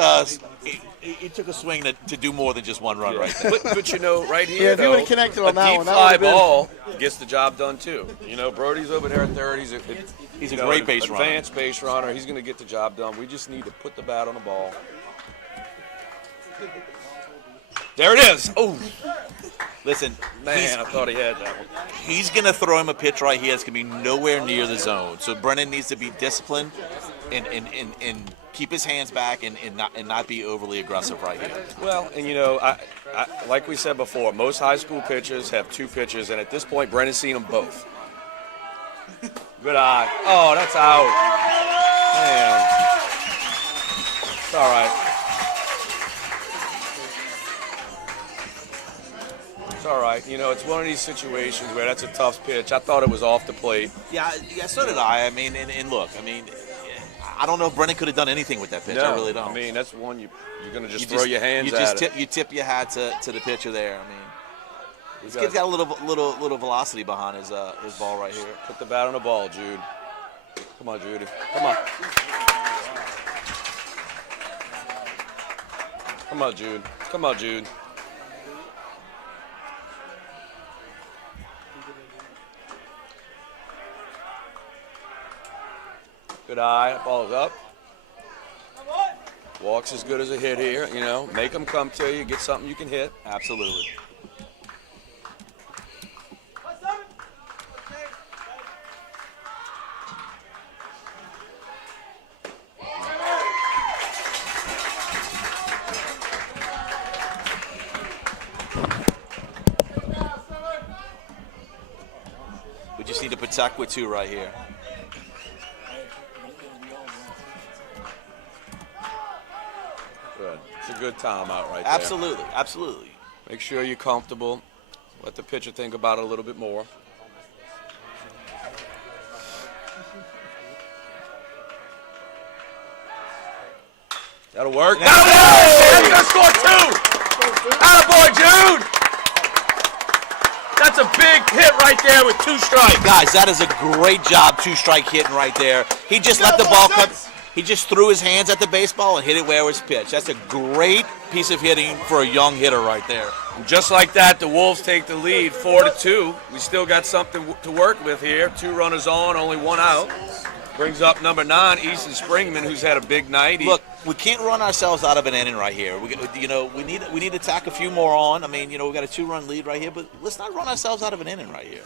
he took a swing to do more than just one run right there. But you know, right here, Yeah, if he though, would've connected on a that deep one, that fly would've been- ball gets the job done too. You know, Brody's over there at third. He's a great base runner. Advanced base runner. He's going to get the job done. We just need to put the bat on the ball. There it is. Oh, Listen, man, I thought he had that one. he's going to throw him a pitch right here that's going to be nowhere near the zone. So Brennan needs to be disciplined and keep his hands back and not be overly aggressive right here. Well, and you know, I like we said before, most high school pitchers have two pitches, and at this point, Brennan's seen them both. Good eye. Oh, that's out. Man. It's all right. It's all right. You know, it's one of these situations where that's a tough pitch. I thought it was off the plate. Yeah, so did I. I mean, and look, I mean, I don't know if Brennan could have done anything with that pitch. No, I really don't. I mean, that's one you're going to just throw your hands at it. You tip your hat to the pitcher there. I mean, this kid's got a little velocity behind his ball right here. Put the bat on the ball, Jude. Come on, Judy. Come on. Come on, Jude. Come on, Jude. Good eye. Ball's up. Walk's as good as a hit here. You know, make them come to you. Get something you can hit. Absolutely. We just need to protect with two right here. Good. It's a good timeout right there. Absolutely, absolutely. Make sure you're comfortable. Let the pitcher think about it a little bit more. That'll work. That'll work! Score two! Attaboy, Jude! That's a big hit right there with two strikes. Guys, that is a great job, two-strike hitting right there. He just let the ball come. He just threw his hands at the baseball and hit it where it was pitched. That's a great piece of hitting for a young hitter right there. Just like that, the Wolves take the lead 4-2. We still got something to work with here. 2 runners on, only 1 out. Brings up number 9, Easton Springman, who's had a big night. Look, we can't run ourselves out of an inning right here. We need to tack a few more on. I mean, we got a 2-run lead right here, but let's not run ourselves out of an inning right here.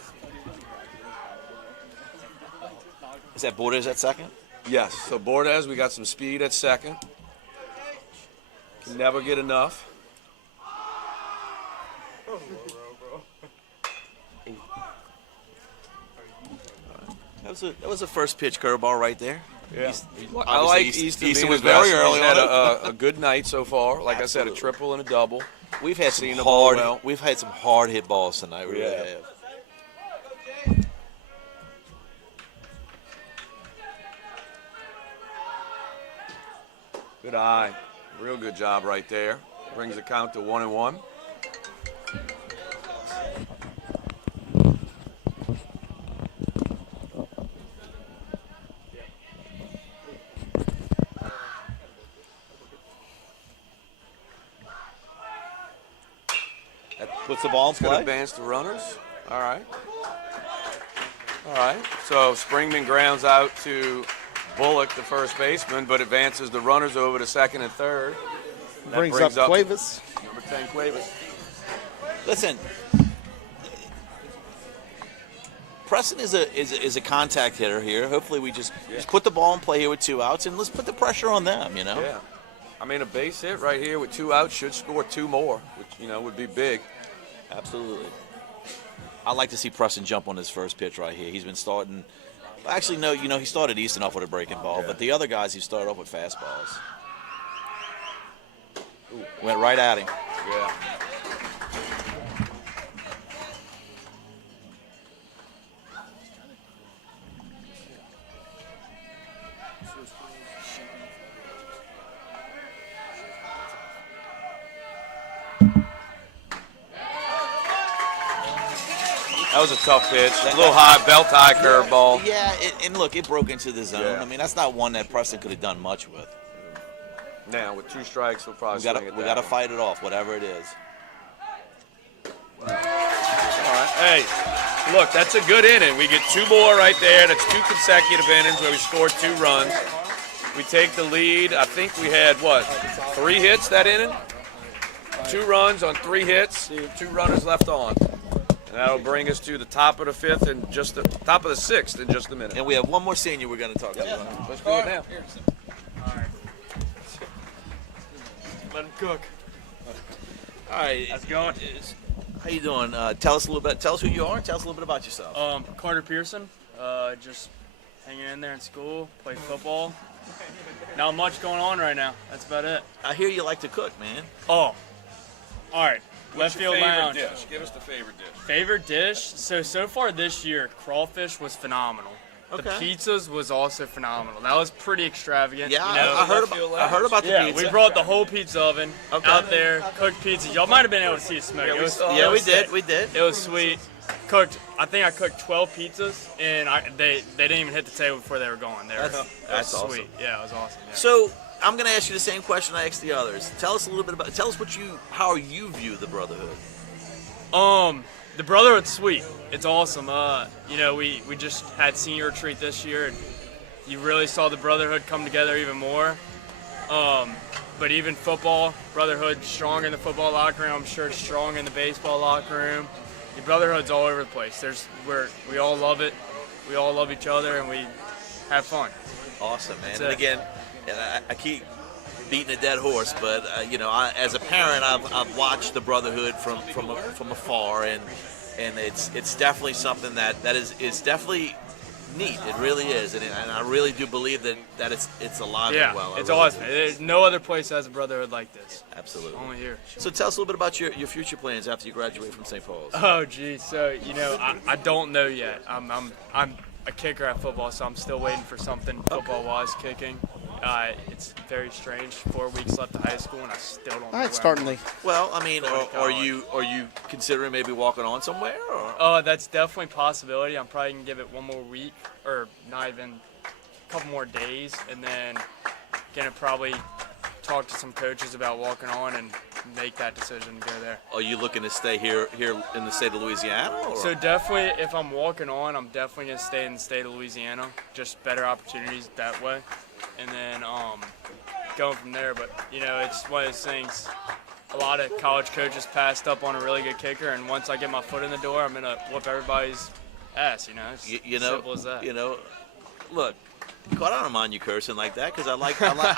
Is that Borders at second? Yes, so Bordez, we got some speed at second. Can never get enough. That was a first pitch curveball right there. Yeah. I like Easton was very early on. He's had a good night so far. Like Absolutely. I said, a triple and a double. We've had Seen some the ball hard. well. We've had some hard hit balls tonight. We really Yeah. have. Good eye. Real good job right there. Brings the count to 1-1. That puts the ball in Could play. advance the runners. All right. All right. So Springman grounds out to Bullock, the first baseman, but advances the runners over to second and third. That Brings up Cuevas. Number 10, Cuevas. Listen, Preston is a contact hitter here. Hopefully, we just put the ball in play here with 2 outs, and let's put the pressure on them. Yeah. I mean, a base hit right here with 2 outs should score 2 more, which, would be big. Absolutely. I'd like to see Preston jump on his first pitch right here. He's been starting. Actually, no, he started Easton off with a breaking ball, but the other guys, he started off with fastballs. Went right at him. Yeah. That was a tough pitch. A little high, belt high curveball. Yeah, and look, it broke into the zone. Yeah. I mean, that's not one that Preston could have done much with. Now with 2 strikes, we'll probably swing it We down. got to fight it off, whatever it is. All right. Hey, look, that's a good inning. We get 2 more right there. That's 2 consecutive innings where we scored 2 runs. We take the lead. I think we had, 3 hits that inning? 2 runs on 3 hits, 2 runners left on. And that'll bring us to the top of the 5th and just the top of the 6th in just a minute. And we have one more senior we're going to talk to. Let's do it now. All right. Let him cook. All right. How's it going? How you doing? Tell us a little bit. Tell us who you are. And tell us a little bit about yourself. Carter Pearson. Just hanging in there in school, play football. Not much going on right now. That's about it. I hear you like to cook, man. Oh. All right. Left field lounge. Dish? Give us the favorite dish. Favorite dish? So far this year, crawfish was phenomenal. The Okay. pizzas was also phenomenal. That was pretty extravagant. Yeah, you know, I heard about the yeah, pizza. we brought the whole pizza oven Okay. out there, cooked pizza. Y'all might have been able to see the smoke. Yeah, It we was, saw it Yeah, we was did. sick. We did. It was sweet. I think I cooked 12 pizzas, and they didn't even hit the table before they were going. That's sweet. awesome. Yeah, it was awesome. Yeah. So I'm going to ask you the same question I asked the others. Tell us a little bit about. Tell us how you view the brotherhood. The brotherhood's sweet. It's awesome. You know, we just had senior retreat this year, and you really saw the brotherhood come together even more. But even football, brotherhood strong in the football locker room. I'm sure it's strong in the baseball locker room. The brotherhood's all over the place. We all love it. We all love each other, and we have fun. Awesome, man. That's And it. again, I keep beating a dead horse, but you know, as a parent, I've watched the brotherhood from afar, and it's definitely something that is definitely neat. It really is, and I really do believe that it's alive Yeah, and well. it's I really awesome. There's no other place that has a brotherhood like this. do. Absolutely. Only here. So tell us a little bit about your future plans after you graduate from St. Paul's. Oh, geez. So, you know, I don't know yet. I'm a kicker at football, so I'm still waiting for something football-wise kicking. It's very strange. 4 weeks left of high school, and I still don't know. All where right, starting I'm the Well, I mean, Going to are college. you considering maybe walking on somewhere? Or? Oh, that's definitely a possibility. I'm probably going to give it one more week, or not even a couple more days, and then going to probably talk to some coaches about walking on and make that decision to go there. Are you looking to stay here in the state of Louisiana? Or? So definitely, if I'm walking on, I'm definitely going to stay in the state of Louisiana. Just better opportunities that way. And then going from there. But, you know, it's one of those things. A lot of college coaches passed up on a really good kicker, and once I get my foot in the door, I'm going to whoop everybody's ass, you know? It's You know, simple as that. You know, look, I don't mind you cursing like that because I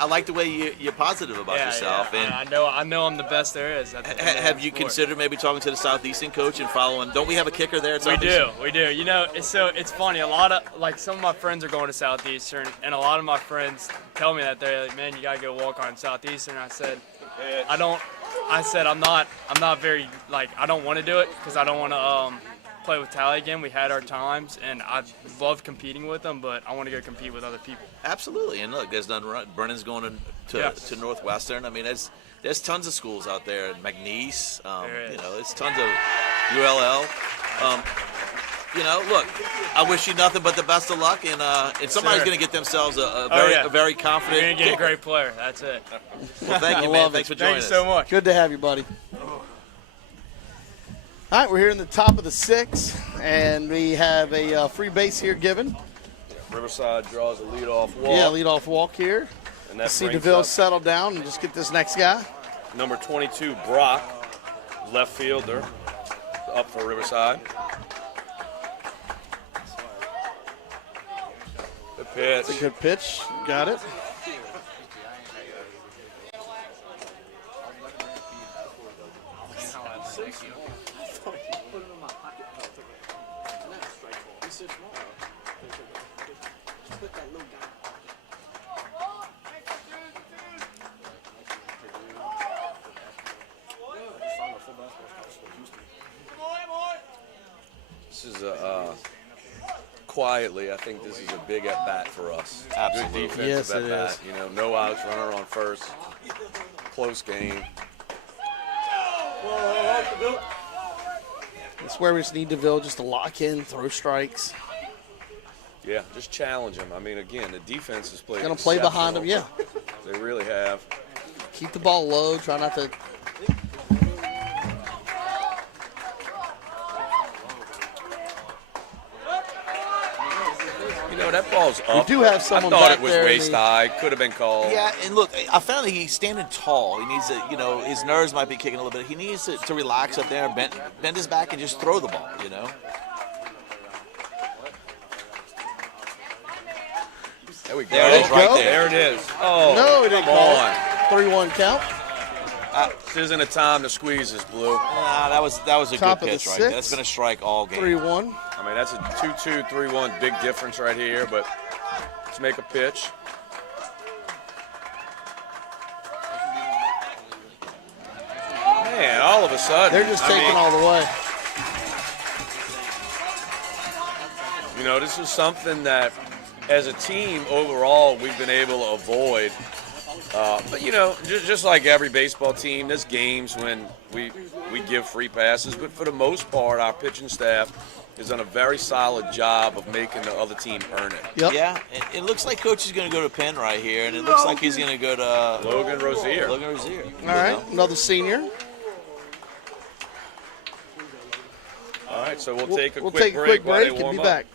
like the way you're positive about yourself. Yeah. And I know I'm the best there is. have you considered maybe talking to the Southeastern coach and following? Don't we have a kicker there at We Southeastern? do. You know, it's funny. A lot of some of my friends are going to Southeastern, and a lot of my friends tell me that they're like, "Man, you gotta go walk on Southeastern." I said, I don't. I said I'm not very I don't want to do it because I don't want to play with Tally again. We had our times, and I love competing with them, but I want to go compete with other people. Absolutely. And look, there's nothing wrong. Brennan's going to Northwestern. I mean, there's tons of schools out there. McNeese. You know, there's tons of ULL. You know, look, I wish you nothing but the best of luck, and somebody's going to get themselves a very confident. You're gonna get kicker. a great player. That's it. Well, thank you, man. Thanks for joining us. Thank you so much. Good to have you, buddy. All right, we're here in the top of the 6th, and we have a free base here given. Riverside draws a leadoff walk. Yeah, leadoff walk here. And that See brings DeVille up settle down and just get this next guy. number 22, Brock, left fielder, up for Riverside. Good pitch. It's a good pitch. Got it. This is quietly, I think this is a big at bat for us. Absolutely. Good defensive Yes, at it bat. is. You know, no outs, runner on first. Close game. It's where we just need DeVille just to lock in, throw strikes. Yeah, just challenge them. I mean, again, the defense has played. Gonna play behind them, yeah. They really have. Keep the ball low. Try not to. You know, that ball's up. We do have someone I thought back it was there in waist the- high. Could have been called. Yeah, and look, I found that he's standing tall. He needs to, you know, his nerves might be kicking a little bit. He needs to relax up there, bend his back, and just throw the ball, you know? There we go. There it is, right go. there. There it is. Oh, No, he didn't come call on. it. 3-1 count. This isn't a time to squeeze this, Blue. Nah, that was a Top good of the pitch right sixth. there. That's been a strike all game. 3-1. I mean, that's a 2-2, 3-1, big difference right here, but let's make a pitch. Man, all of a sudden. They're just taking all the way. You know, this is something that, as a team, overall, we've been able to avoid. But, you know, just like every baseball team, there's games when we give free passes. But for the most part, our pitching staff has done a very solid job of making the other team earn it. Yep. Yeah, it looks like Coach is going to go to Penn right here, and it looks like he's going to go to Logan Rozier. Logan Rozier. All right, another senior. All right, so we'll take a We'll quick take a break quick while break they and warm be up. back.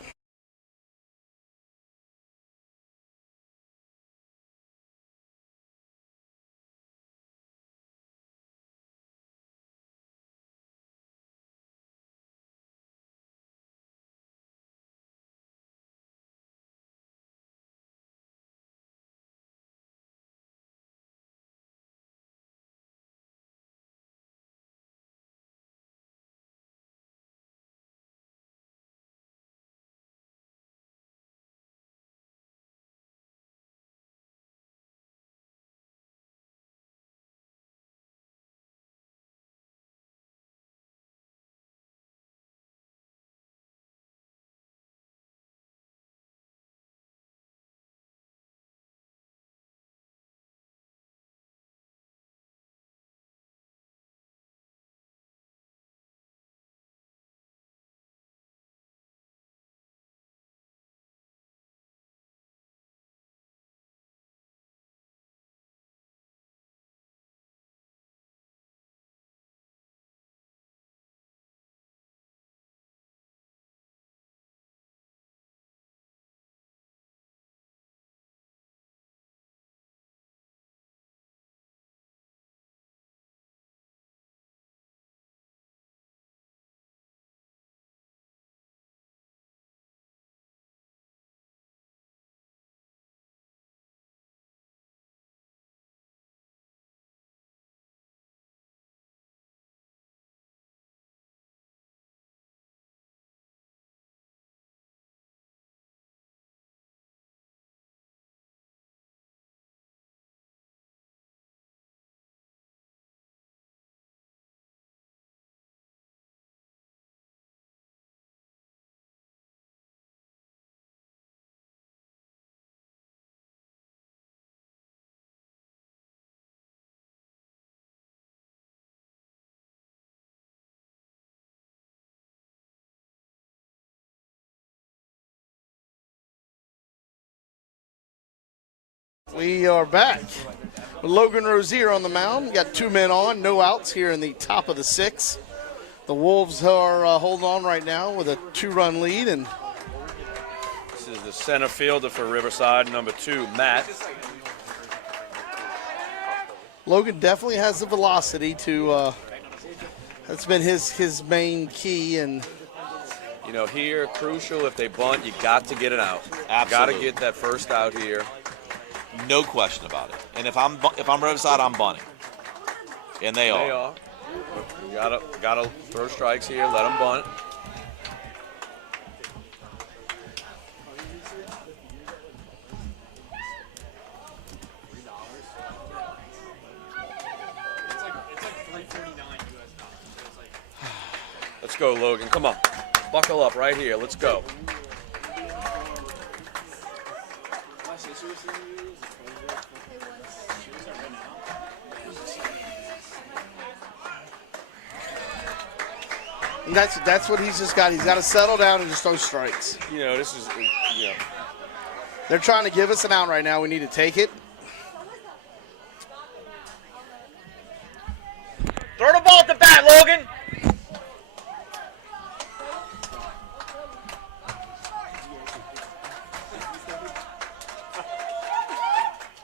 We are back with Logan Rozier on the mound. We got 2 men on, no outs here in the top of the 6th. The Wolves are holding on right now with a 2-run lead, and This is the center fielder for Riverside, number 2, Matt. Logan definitely has the velocity to. That's been his main key, and You know, here, crucial, if they bunt, you got to get it out. Got to Absolutely. get that first out here. No question about it. And if I'm Riverside, I'm bunting. And they are. They are. Gotta throw strikes here, let them bunt. Let's go, Logan. Come on. Buckle up right here. Let's go. And that's what he's just got. He's got to settle down and just throw strikes. This is, They're trying to give us an out right now. We need to take it. Throw the ball at the bat, Logan.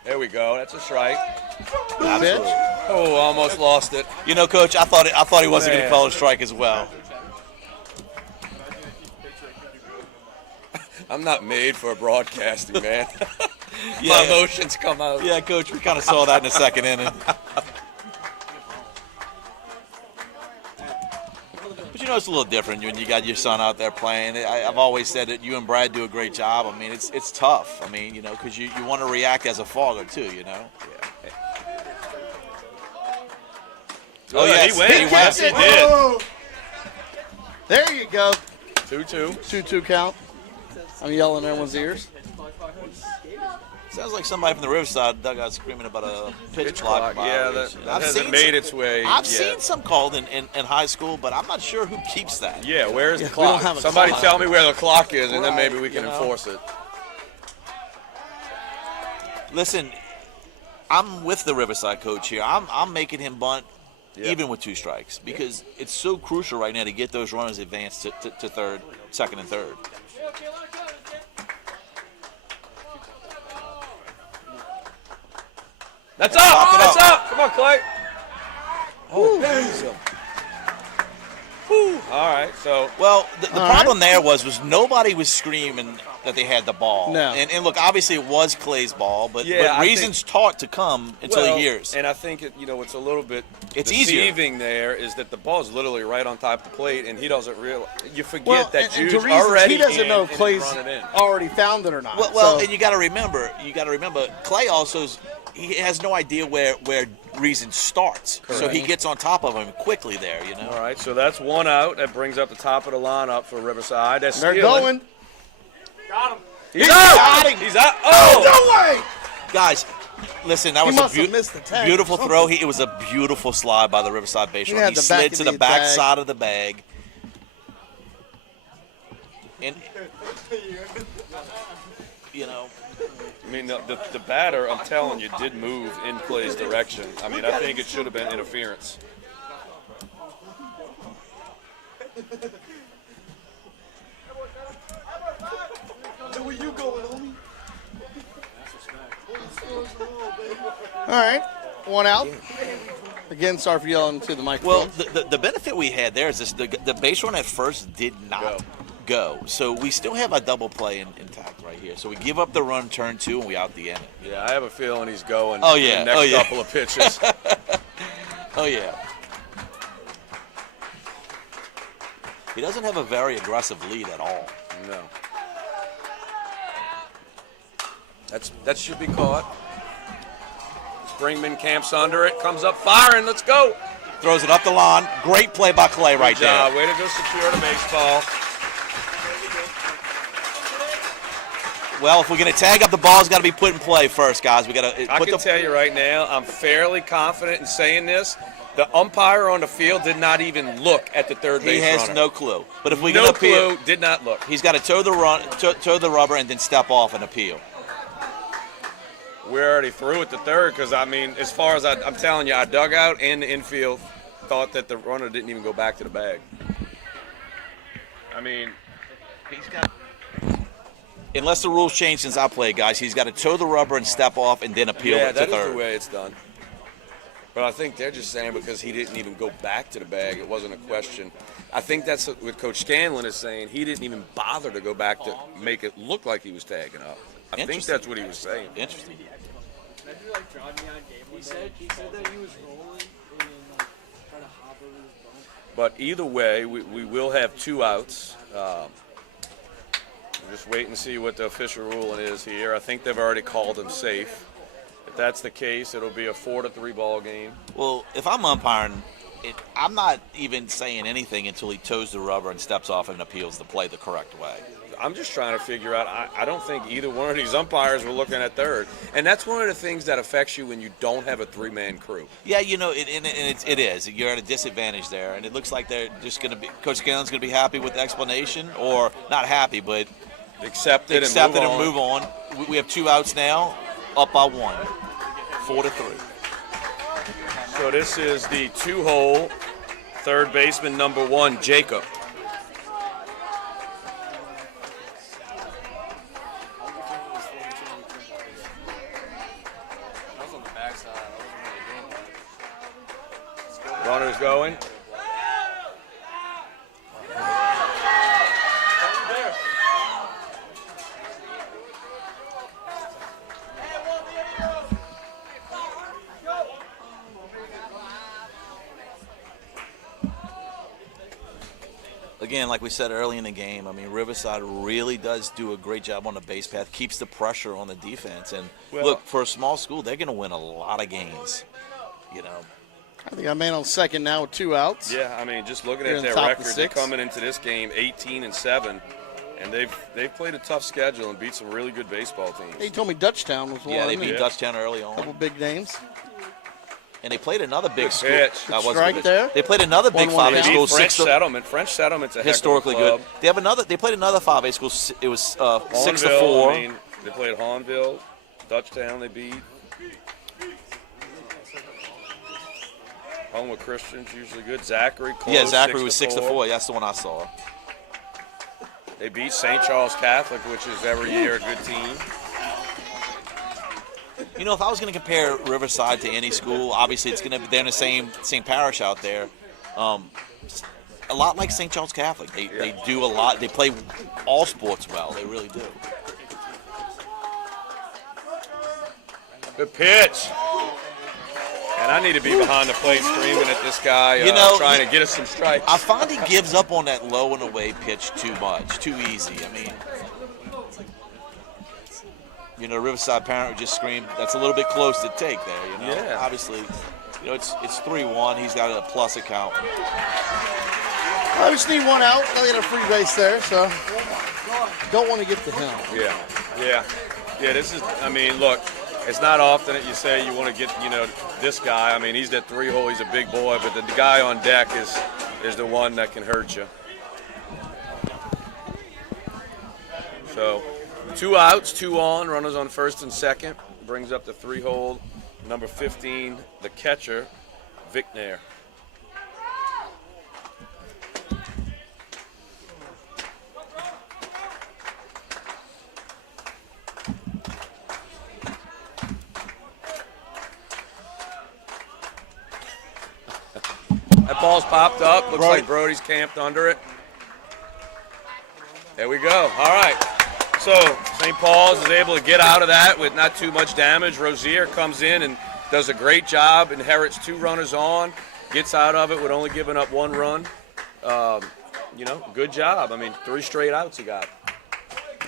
There we go. That's a strike. Absolutely. Oh, almost lost it. You know, Coach, I thought he wasn't going to call a strike as well. I'm not made for broadcasting, man. Yeah. My emotions come out. Yeah, Coach, we kind of saw that in the second inning. But it's a little different when you got your son out there playing. I've always said that you and Brad do a great job. I mean, it's tough. I mean, because you want to react as a father too. Yeah. Oh, yes. He went. Yes, he did. There you go. 2-2. 2-2 count. I'm yelling in everyone's ears. Sounds like somebody from the Riverside dugout screaming about a pitch clock. Yeah, that hasn't made its way I've yet. seen some called in high school, but I'm not sure who keeps that. Yeah, where's the we clock? don't have a Somebody clock. tell me where the clock is, and then Right, maybe we can enforce it. Listen, I'm with the Riverside coach here. I'm making him bunt even with 2 strikes because it's so crucial right now to get those runners advanced to third, second, and third. That's up! That's up! Come on, Clay. Oh, all right, so Well, the problem there was nobody was screaming that they had the ball. No. And look, obviously it was Clay's ball, but I reasons taught to come until he hears. And I think it's a little bit It's easier. deceiving. There is that the ball's literally right on top of the plate, and he doesn't realize. You forget Well, that and Jude's to reasons, already he doesn't in know and he's Clay's running in. already found it or not. Well, So- and you got to remember, Clay he has no idea where reason starts, so he gets on top of him quickly there. All right, so that's 1 out. That brings up the top of the lineup for Riverside. That's they're stealing. going. Got him. He's out. got him. He's out. Oh! No way! Guys, listen, that He was must a have missed the tag. beautiful throw. It was a beautiful slide by the Riverside base runner. had He the back slid of to the the back bag. side of the bag. And, I mean, the batter, I'm telling you, did move in Clay's direction. I mean, I think it should have been interference. All right, 1 out. Again, sorry for yelling to the microphone. well, the benefit we had there is the base run at first did not go. So we still have a double play intact right here. So we give up the run, turn 2, and we out the inning. Yeah, I have a feeling he's going Oh, yeah. in the next Oh, yeah. couple of pitches. Oh, yeah. He doesn't have a very aggressive lead at all. No. That should be caught. Springman camps under it, comes up firing. Let's go. Throws it up the line. Great play by Clay right Good job. there. Way to go secure the baseball. Well, if we're going to tag up the ball, it's got to be put in play first, guys. We got to I put can the. tell you right now, I'm fairly confident in saying this. The umpire on the field did not even look at the third base He has runner. no clue. But if we No can appeal, clue, did not look. he's got to toe the rubber, and then step off and appeal. We already threw it to third because, I mean, as far as I'm telling you, our dugout and the infield thought that the runner didn't even go back to the bag. I mean, He's got. Unless the rules change since I played, guys, he's got to toe the rubber and step off, and then appeal yeah, to that is third. the way it's done. But I think they're just saying because he didn't even go back to the bag, it wasn't a question. I think that's what Coach Scanlon is saying. He didn't even bother to go back to make it look like he was tagging up. I think Interesting. that's what he was saying. Interesting. He said that he was rolling and trying to hop over his bump. But either way, we will have 2 outs. We're just waiting to see what the official ruling is here. I think they've already called him safe. If that's the case, it'll be a 4-3 ball game. Well, if I'm umpiring, I'm not even saying anything until he toes the rubber and steps off and appeals the play the correct way. I'm just trying to figure out. I don't think either one of these umpires were looking at third, and that's one of the things that affects you when you don't have a three-man crew. Yeah, you know, it is. You're at a disadvantage there, and it looks like they're just going to be. Coach Scanlon's going to be happy with the explanation, or not happy, but accept it and move on. We have 2 outs now, up by 1, 4-3. So this is the 2-hole, third baseman number 1, Jacob. Runners going. Again, like we said early in the game, I mean, Riverside really does do a great job on the base path, keeps the pressure on the defense. And look, for a small school, they're going to win a lot of games, you know. I think I'm in on second now with 2 outs. Yeah, I mean, just looking They're at in their top of record, they're 6. coming into this game 18-7, and they've played a tough schedule and beat some really good baseball teams. He told me Dutchtown was one. Yeah, they of them. beat Dutchtown early on. Couple big names. And they played another big school. pitch. That was Strike good. there. They played another big 1-1 5A down. school. French Settlement. French Settlement's a Historically heck of a club. good. They have another. They played another 5A school. It was 6-4. Hahnville, I mean, they played Hahnville, Dutchtown. They beat. Homewood Christian's usually good. Zachary. Close, Yeah, Zachary was 6-4. 6-4. That's the one I saw. They beat St. Charles Catholic, which is every year a good team. You know, if I was going to compare Riverside to any school, obviously it's going to be they're in the same parish out there. A lot like St. Charles Catholic. They do a lot. They play all sports well. They really do. Good pitch. And I need to be behind the plate screaming at this guy, trying to get us some strikes. I find he gives up on that low and away pitch too much, too easy. I mean, you know, Riverside parent would just scream, that's a little bit close to take there, you know. Yeah. Obviously, you know, it's 3-1. He's got a plus account. I just need 1 out. I got a free base there, so don't want to get to him. Yeah. This is. I mean, look, it's not often that you say you want to get, this guy. I mean, he's that 3-hole. He's a big boy, but the guy on deck is the one that can hurt you. So, 2 outs, 2 on, runners on first and second. Brings up the 3-hole, number 15, the catcher, Vic Nair. That ball's popped up. Looks like Brody's camped under it. There we go. All right. So St. Paul's is able to get out of that with not too much damage. Rozier comes in and does a great job, inherits 2 runners on, gets out of it with only giving up 1 run. Good job. I mean, 3 straight outs he got.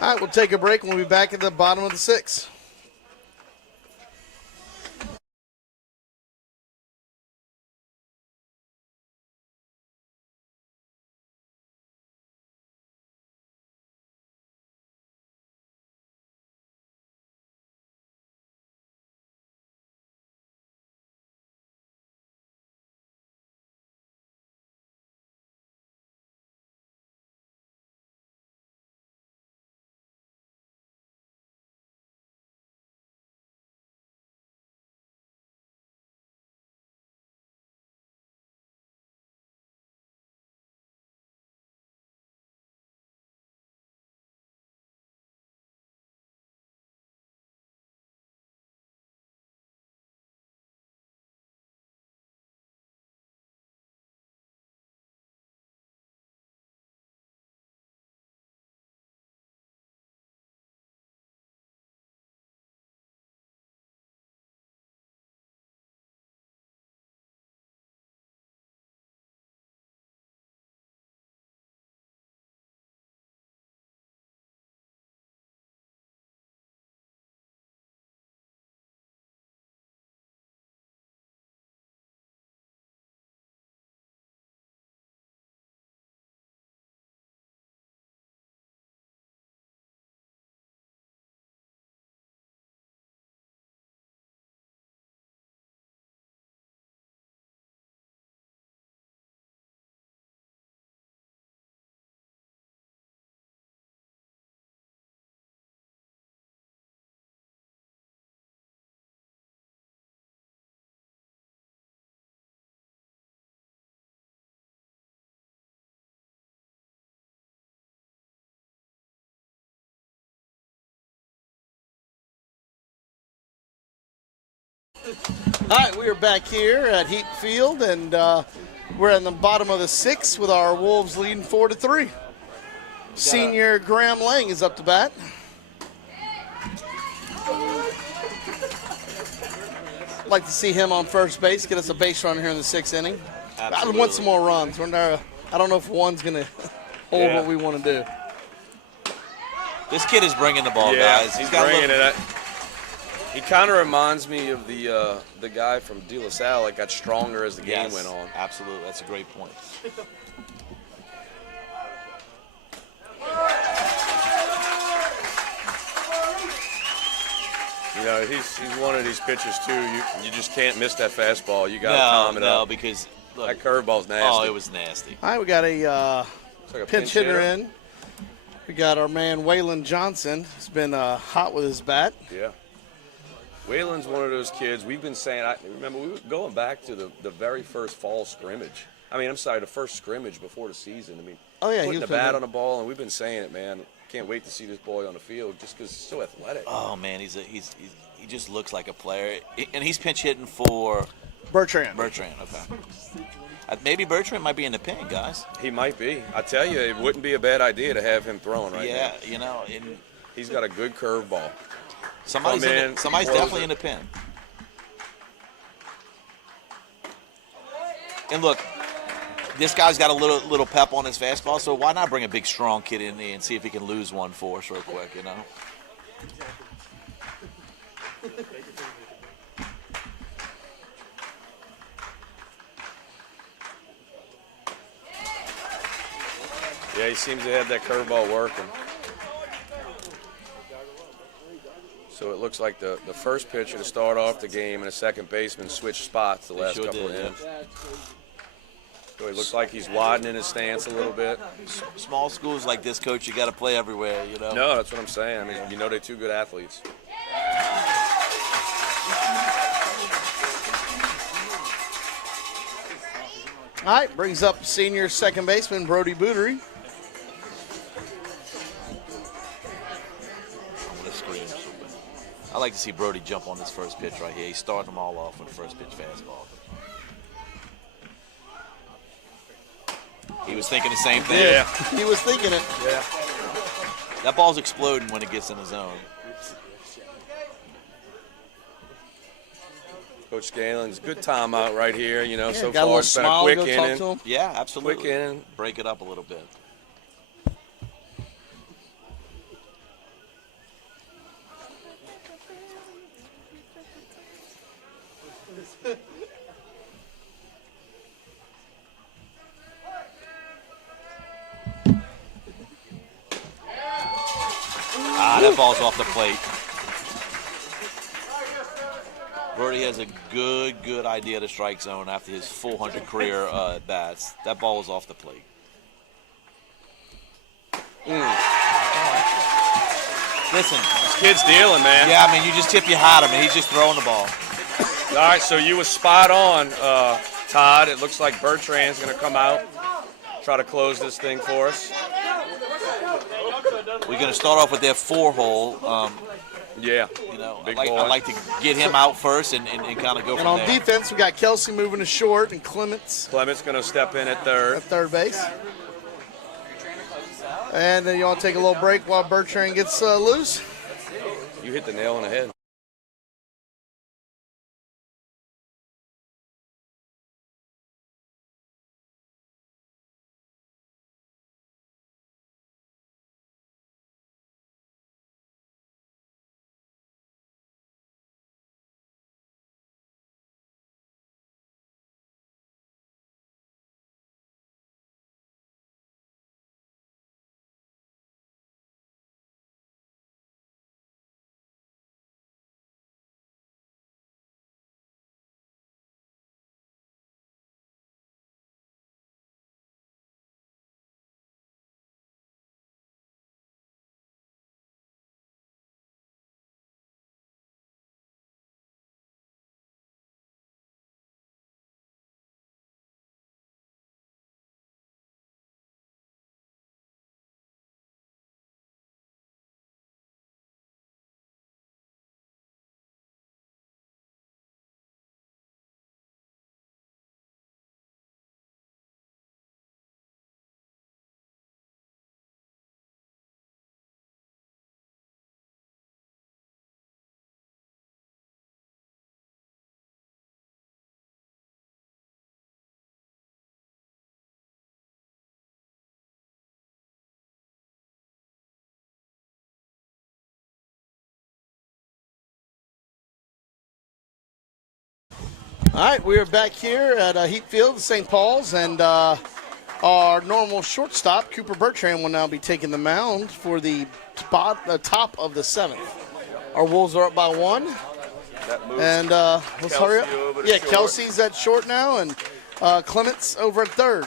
All right, we'll take a break and we'll be back at the bottom of the 6th. All right, we are back here at Heat Field, and we're in the bottom of the sixth with our Wolves leading 4-3. Senior Graham Lang is up to bat. I'd like to see him on first base, get us a base runner here in the sixth inning. Absolutely. I want some more runs. I don't know if one's going to hold what we want to do. This kid is bringing the ball, guys. He's bringing it. He kind of reminds me of the guy from De La Salle that got stronger as the game went on. Absolutely. That's a great point. You know, he's one of these pitchers too. You just can't miss that fastball. You got to time it up. No, because look, that curveball's nasty. Oh, it was nasty. All right, we got a like a pinch hitter in. We got our man Waylon Johnson. He's been hot with his bat. Yeah. Waylon's one of those kids. We've been saying. I remember we were going back to the very first fall scrimmage. The first scrimmage before the season. Putting the bat on the ball, and we've been saying it, man. Can't wait to see this boy on the field just because he's so athletic. Oh man, he just looks like a player, and he's pinch hitting for Bertrand. Okay. Maybe Bertrand might be in the pen, guys. He might be. I tell you, it wouldn't be a bad idea to have him throwing right now. Yeah, you know, he's got a good curveball. Somebody's definitely in the pen. And look, this guy's got a little pep on his fastball, so why not bring a big, strong kid in there and see if he can lose one for us real quick, you know? Yeah, he seems to have that curveball working. So it looks like the first pitcher to start off the game and the second baseman switched spots the last couple of innings. So it looks like he's widening his stance a little bit. Small schools like this, Coach, you got to play everywhere, you know? No, that's what I'm saying. You know they're two good athletes. All right, brings up senior second baseman Brody Bootery. I'm going to scream. I like to see Brody jump on this first pitch right here. He's starting them all off with the first pitch fastball. He was thinking the same thing. Yeah, he was thinking it. Yeah. That ball's exploding when it gets in the zone. Coach Scalen's good timeout right here. You know, so got far it's been a quick inning. Yeah, absolutely. Quick inning. Break it up a little bit. That ball's off the plate. Brody has a good idea of the strike zone after his 400 career bats. That ball was off the plate. Listen. This kid's dealing, man. Yeah, I mean, you just tip your hat him, and he's just throwing the ball. All right, so you were spot on, Todd. It looks like Bertrand's going to come out, try to close this thing for us. We're going to start off with their 4-hole. Yeah. You know, Big I'd like to get him out first and kind of go from there. And on defense, we got Kelsey moving to short and Clement's going to step in at third. At third base. And then you want to take a little break while Bertrand gets loose? You hit the nail on the head. All right, we are back here at Heat Field, St. Paul's, and our normal shortstop, Cooper Bertrand, will now be taking the mound for the top of the 7th. Our Wolves are up by 1. And let's hurry up. Yeah, Kelsey's at short now, and Clement's over at third.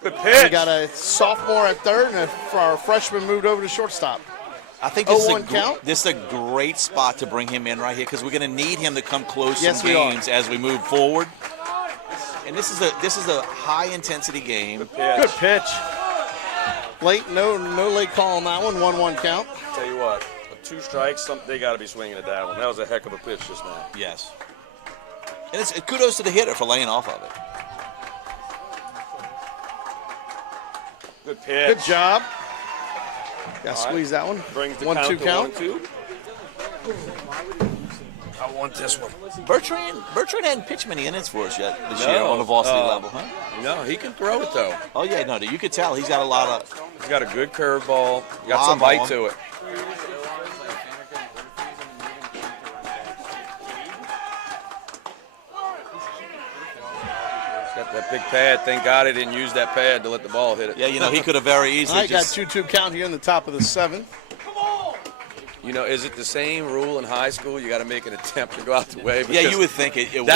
Good pitch. We got a sophomore at third, and our freshman moved over to shortstop. I think this, this is a great spot to bring him in right here because we're going to need him to come close yes, in games as we move forward. And this is a high intensity game. Good pitch. Late, no late call on that one. 1-1 count. Tell you what, 2 strikes, they got to be swinging at that one. That was a heck of a pitch just now. Yes. And it's kudos to the hitter for laying off of it. Good pitch. Good job. Got to squeeze that one. Brings the 1-2 count. 1-2. I want this one. Bertrand hadn't pitched many innings for us yet this year on the varsity level, huh? No, he can throw it though. Oh yeah, no, you could tell he's got a lot of. He's got a good curveball. Got some bite to it. Got that big pad. Thank God he didn't use that pad to let the ball hit it. Yeah, he could have very easily. I got 2-2 count here in the top of the 7th. Is it the same rule in high school? You got to make an attempt to go out the way. Yeah, you would think it would.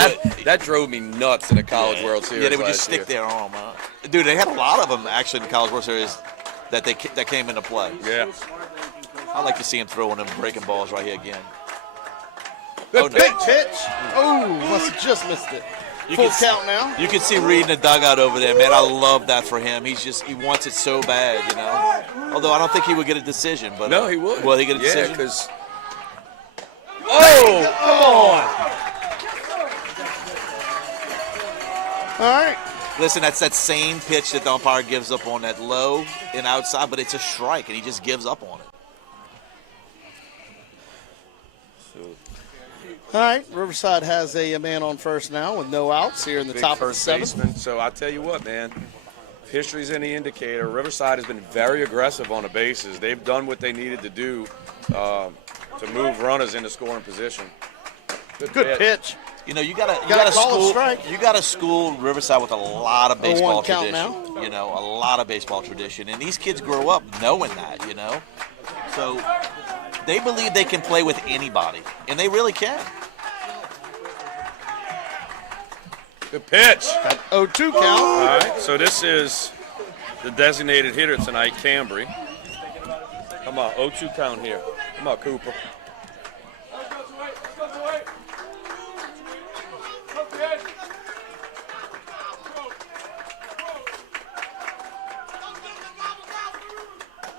That drove me nuts in the College World Series. Yeah, they would just stick their arm out. Dude, they had a lot of them actually in the College World Series that came into play. Yeah. I'd like to see him throwing them breaking balls right here again. Good big pitch. Oh, must have just missed it. Full count now. You can see Reed in the dugout over there, man. I love that for him. He wants it so bad, Although I don't think he would get a decision, but no, he would. Will he get a decision? Yeah, because. Oh, come on! All right. Listen, that's that same pitch that the umpire gives up on that low and outside, but it's a strike, and he just gives up on it. All right, Riverside has a man on first now with no outs here in the top of the 7th. Baseman. So I tell you what, man, if history's any indicator, Riverside has been very aggressive on the bases. They've done what they needed to do to move runners into scoring position. Good pitch. You gotta school Riverside with a lot of baseball tradition. Now. A lot of baseball tradition, and these kids grow up knowing that. So they believe they can play with anybody, and they really can. Good pitch. 0-2 count. All right, so this is the designated hitter tonight, Cambry. Come on, 0-2 count here. Come on, Cooper.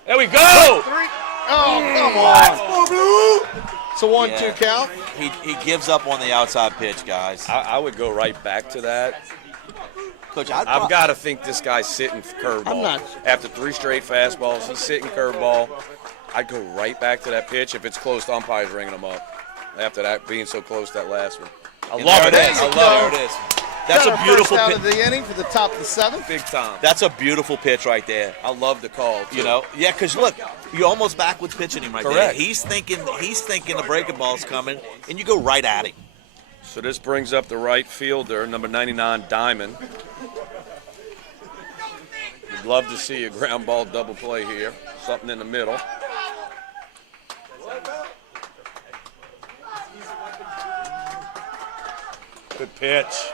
There we go! Oh, come on. It's a 1-2 count. He gives up on the outside pitch, guys. I would go right back to that. Coach, I've got to think this guy's sitting curveball. I'm not. After 3 straight fastballs, he's sitting curveball. I'd go right back to that pitch. If it's close, the umpire's ringing him up. After that being so close to that last one. I love it. There it is. That's a beautiful pitch. pitch. Out of the inning for the top of the 7th. Big time. That's a beautiful pitch right there. I love the call, too. Yeah, because look, you're almost backwards pitching him right there. Correct. He's thinking the breaking ball's coming, and you go right at him. So this brings up the right fielder, number 99, Diamond. You'd love to see a ground ball double play here. Something in the middle. Good pitch.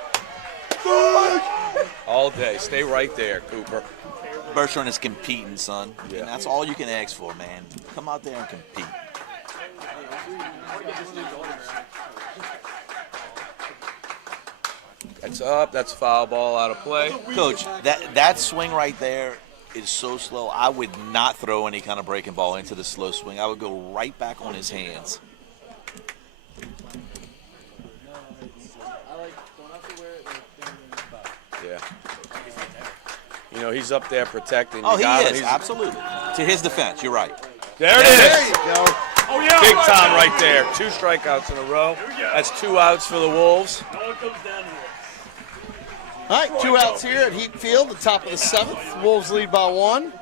All day. Stay right there, Cooper. Bertrand is competing, son. Yeah. And that's all you can ask for, man. Come out there and compete. That's up. That's foul ball out of play. Coach, that swing right there is so slow. I would not throw any kind of breaking ball into the slow swing. I would go right back on his hands. Yeah. He's up there protecting. Oh, he is, absolutely. To his defense, you're right. There it is. There you go. Oh, yeah. Big time right there. 2 strikeouts in a row. That's 2 outs for the Wolves. All right, 2 outs here at Heat Field, the top of the 7th. Wolves lead by 1.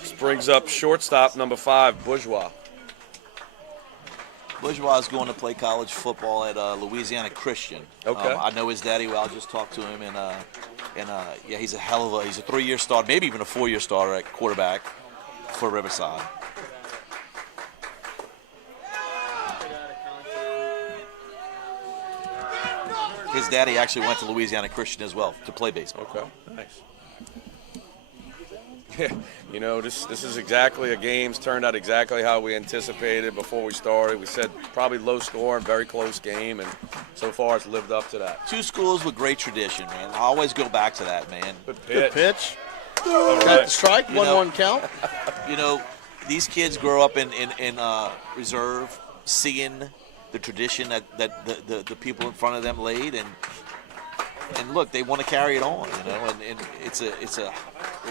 This brings up shortstop number 5, Bourgeois. Bourgeois is going to play college football at Louisiana Christian. Okay. I know his daddy well. I just talked to him, and yeah, he's a hell of he's a 3-year starter, maybe even a 4-year starter at quarterback for Riverside. His daddy actually went to Louisiana Christian as well to play baseball. Okay, nice. You know, this is exactly a game's turned out exactly how we anticipated before we started. We said probably low score and very close game, and so far it's lived up to that. Two schools with great tradition, man. I always go back to that, man. Good pitch. All Got right. the strike. 1-1 count. You know, these kids grow up in reserve, seeing the tradition that the people in front of them laid, and look, they want to carry it on, you know, and it's a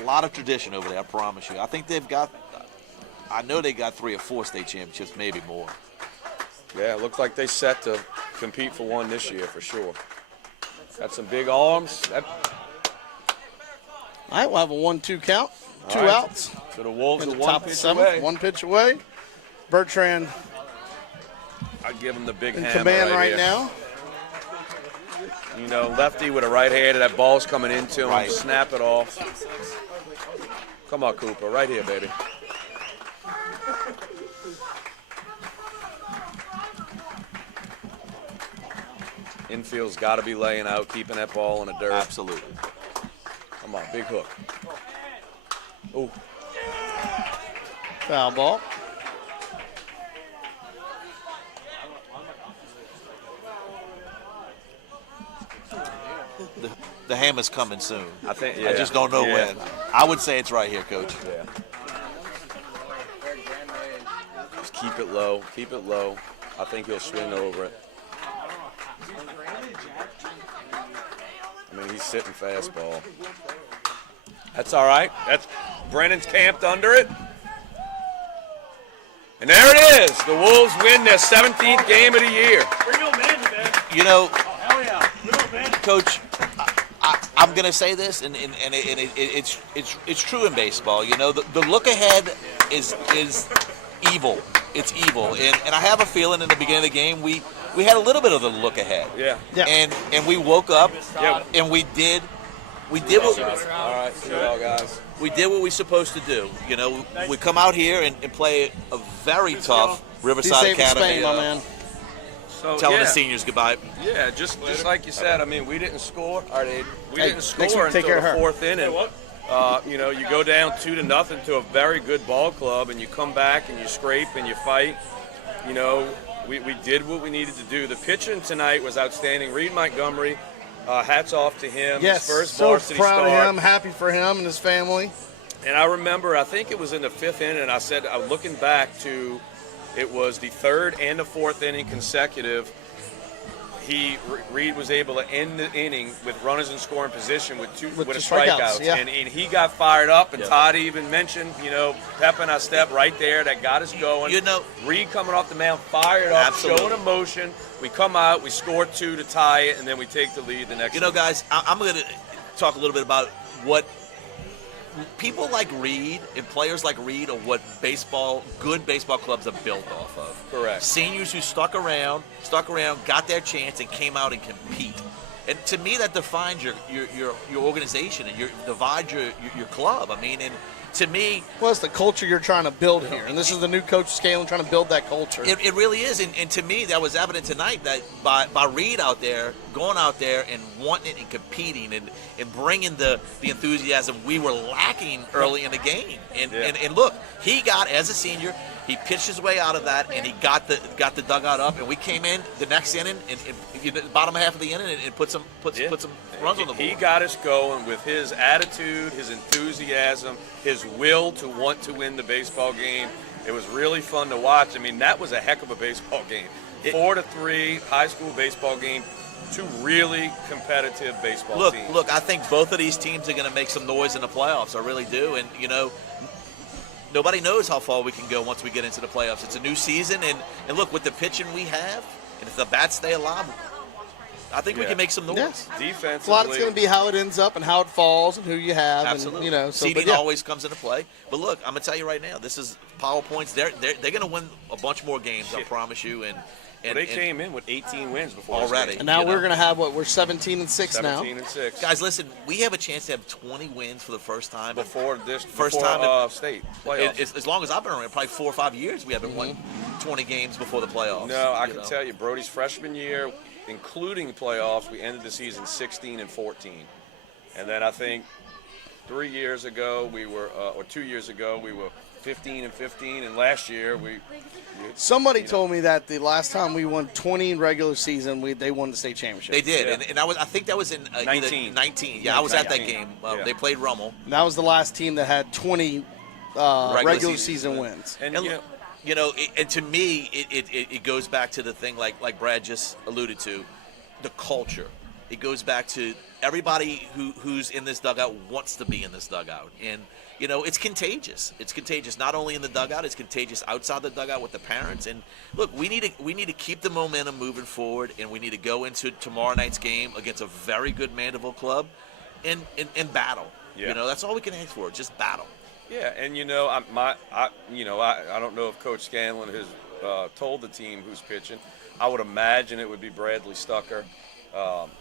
lot of tradition over there, I promise you. I know they got 3 or 4 state championships, maybe more. Yeah, it looks like they set to compete for one this year for sure. Got some big arms. All right, we'll have a 1-2 count. Two All right. outs. So the Wolves In are the one top of pitch the 7th. away. 1 pitch away. Bertrand I'd give him the big in hammer command right here. now. You know, lefty with a right-hander. That ball's coming into him. Right. Snap it off. Come on, Cooper. Right here, baby. Infield's got to be laying out, keeping that ball in the dirt. Absolutely. Come on, big hook. Oh, Foul ball. The hammer's coming soon. I think. I Yeah. just don't know Yeah. when. I would say it's right here, Coach. Yeah. Just keep it low. Keep it low. I think he'll swing over it. I mean, he's sitting fastball. That's all right. That's Brennan's camped under it. And there it is. The Wolves win their 17th game of the year. You know, Coach, I'm going to say this, and it's true in baseball. You know, the look ahead is evil. It's evil, and I have a feeling in the beginning of the game we had a little bit of the look ahead. Yeah. And we woke up, and we did what All right. See y'all, guys. we did what we supposed to do. You know, we come out here and play a very tough Be Riverside safe in Academy. Spain, my man. So, Telling yeah. the seniors goodbye. Yeah, just like you said. I mean, we didn't score. We didn't next score week, take until care of the her. 4th inning. You know, you go down 2-0 to a very good ball club, and you come back and you scrape and you fight. You know, we did what we needed to do. The pitching tonight was outstanding. Reed Montgomery, hats off to him. Yes, His first so varsity proud start. of him. Happy for him and his family. And I remember, I think it was in the 5th inning, and I said, looking back to, it was the 3rd and the 4th inning consecutive. Reed was able to end the inning with runners in scoring position with With a the strikeout. strikeouts, yeah. And he got fired up, and Todd even mentioned, you know, pep in our step right there, that got us going. You know, Reed coming off the mound, fired up, Absolutely. showing emotion. We come out, we score 2 to tie it, and then we take the lead the next You know, inning. guys, I'm going to talk a little bit about what people like Reed and players like Reed are what good baseball clubs are built off of. Correct. Seniors who stuck around, got their chance, and came out and compete. And to me, that defines your organization and divides your club. I mean, and to me, Well, it's the culture you're trying to build here, and this is the new coach Scanlon trying to build that culture. it really is. And to me, that was evident tonight that by Reed out there, going out there and wanting it and competing and bringing the enthusiasm we were lacking early in the game. And look, he got, as a senior, he pitched his way out of that, and he got the dugout up, and we came in the next inning and the bottom half of the inning and put some runs on the board. He got us going with his attitude, his enthusiasm, his will to want to win the baseball game. It was really fun to watch. I mean, that was a heck of a baseball game. 4-3 high school baseball game. 2 really competitive baseball teams. Look, I think both of these teams are going to make some noise in the playoffs. I really do. And, you know, nobody knows how far we can go once we get into the playoffs. It's a new season. And look, with the pitching we have, and if the bats stay alive, I think we can make some noise. Yeah. Defensively, A lot of it's going to be how it ends up and how it falls and who you have. Absolutely. And, you know, so, Seeding but yeah. always comes into play. But look, I'm going to tell you right now, this is PowerPoints. They're going to win a bunch more games, I promise you. And they came in with 18 wins before already. This And now you we're know. going to have we're 17-6 now. 17-6. Guys, listen, we have a chance to have 20 wins for the first time. Before state playoffs. As long as I've been around, probably 4 or 5 years, we haven't won 20 games before the playoffs. No, I can tell you, Brody's freshman year, including playoffs, we ended the season 16-14, and then I think 3 years ago or 2 years ago we were 15-15, and last year Somebody told me that the last time we won 20 in regular season, they won the state championship. They did, and I think that was in 19. 19. Yeah, I was at that game. They played Rummel. And that was the last team that had 20 regular season wins. And and to me, it goes back to the thing like Brad just alluded to, the culture. It goes back to everybody who's in this dugout wants to be in this dugout, and it's contagious. It's contagious not only in the dugout, it's contagious outside the dugout with the parents. And look, we need to keep the momentum moving forward, and we need to go into tomorrow night's game against a very good Mandeville club, and battle. Yeah. That's all we can ask for, just battle. Yeah, and I don't know if Coach Scanlon has told the team who's pitching. I would imagine it would be Bradley Stucker,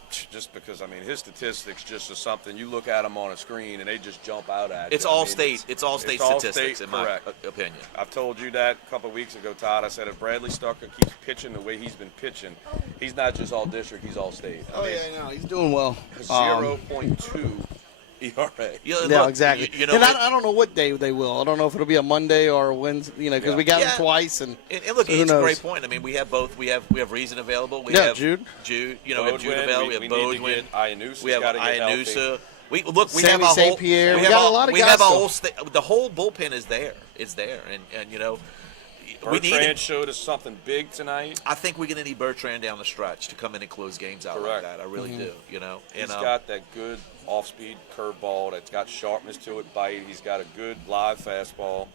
just because his statistics just are something. You look at them on a screen and they just jump out at you. It's all state statistics, in my opinion. I've told you that a couple of weeks ago, Todd. I said if Bradley Stucker keeps pitching the way he's been pitching, he's not just all district, he's all state. He's doing well. 0.2. ERA. Yeah, exactly. And I don't know what day they will. I don't know if it'll be a Monday or a Wednesday. Because we got them twice. And look, so it's a great point. We have both. We have Reason available. We have Jude. We have Jude available. We have Bodwin. We have Iannusa. We Sammy have a whole. St. Pierre. We got a lot of guys. We have a whole. The whole bullpen is there. It's there, and Bertrand showed us something big tonight. I think we're going to need Bertrand down the stretch to come in and close games out like that. I really do. He's got that good off-speed curveball that's got sharpness to it, bite. He's got a good live fastball.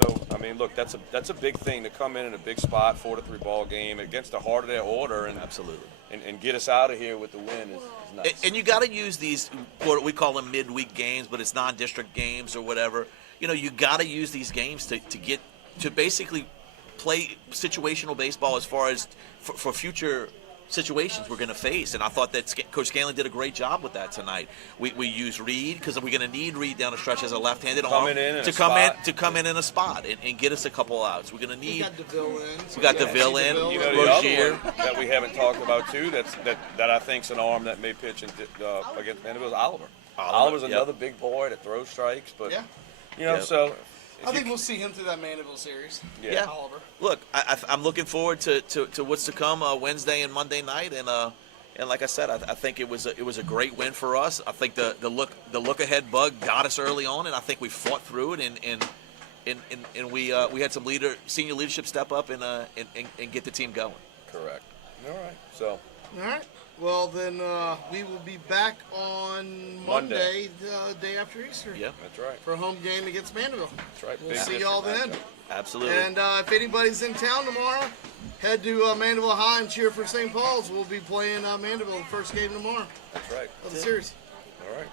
So look, that's a big thing to come in a big spot, 4-3 ball game against the heart of their order, and absolutely, and get us out of here with the win is nice. And you got to use these, what we call them midweek games, but it's non-district games or whatever. You got to use these games to basically play situational baseball as far as for future situations we're going to face. And I thought that Coach Scanlon did a great job with that tonight. We use Reed because we're going to need Reed down the stretch as a left-handed arm to come in a spot and get us a couple outs. We're going to need. We got DeVille in. The other one that we haven't talked about too. That I think's an arm that may pitch against Mandeville is Oliver. Oliver's another big boy that throws strikes, but so. I think we'll see him through that Mandeville series. Yeah. Oliver. Look, I'm looking forward to what's to come Wednesday and Monday night, and like I said, I think it was a great win for us. I think the look ahead bug got us early on, and I think we fought through it, and we had some senior leadership step up and get the team going. Correct. All right. So. All right. Well, then we will be back on Monday, the day after Easter. Yeah, that's right. For a home game against Mandeville. That's right. We'll see y'all then. Absolutely. And if anybody's in town tomorrow, head to Mandeville High and cheer for St. Paul's. We'll be playing Mandeville the first game tomorrow. That's right. Of the series. All right.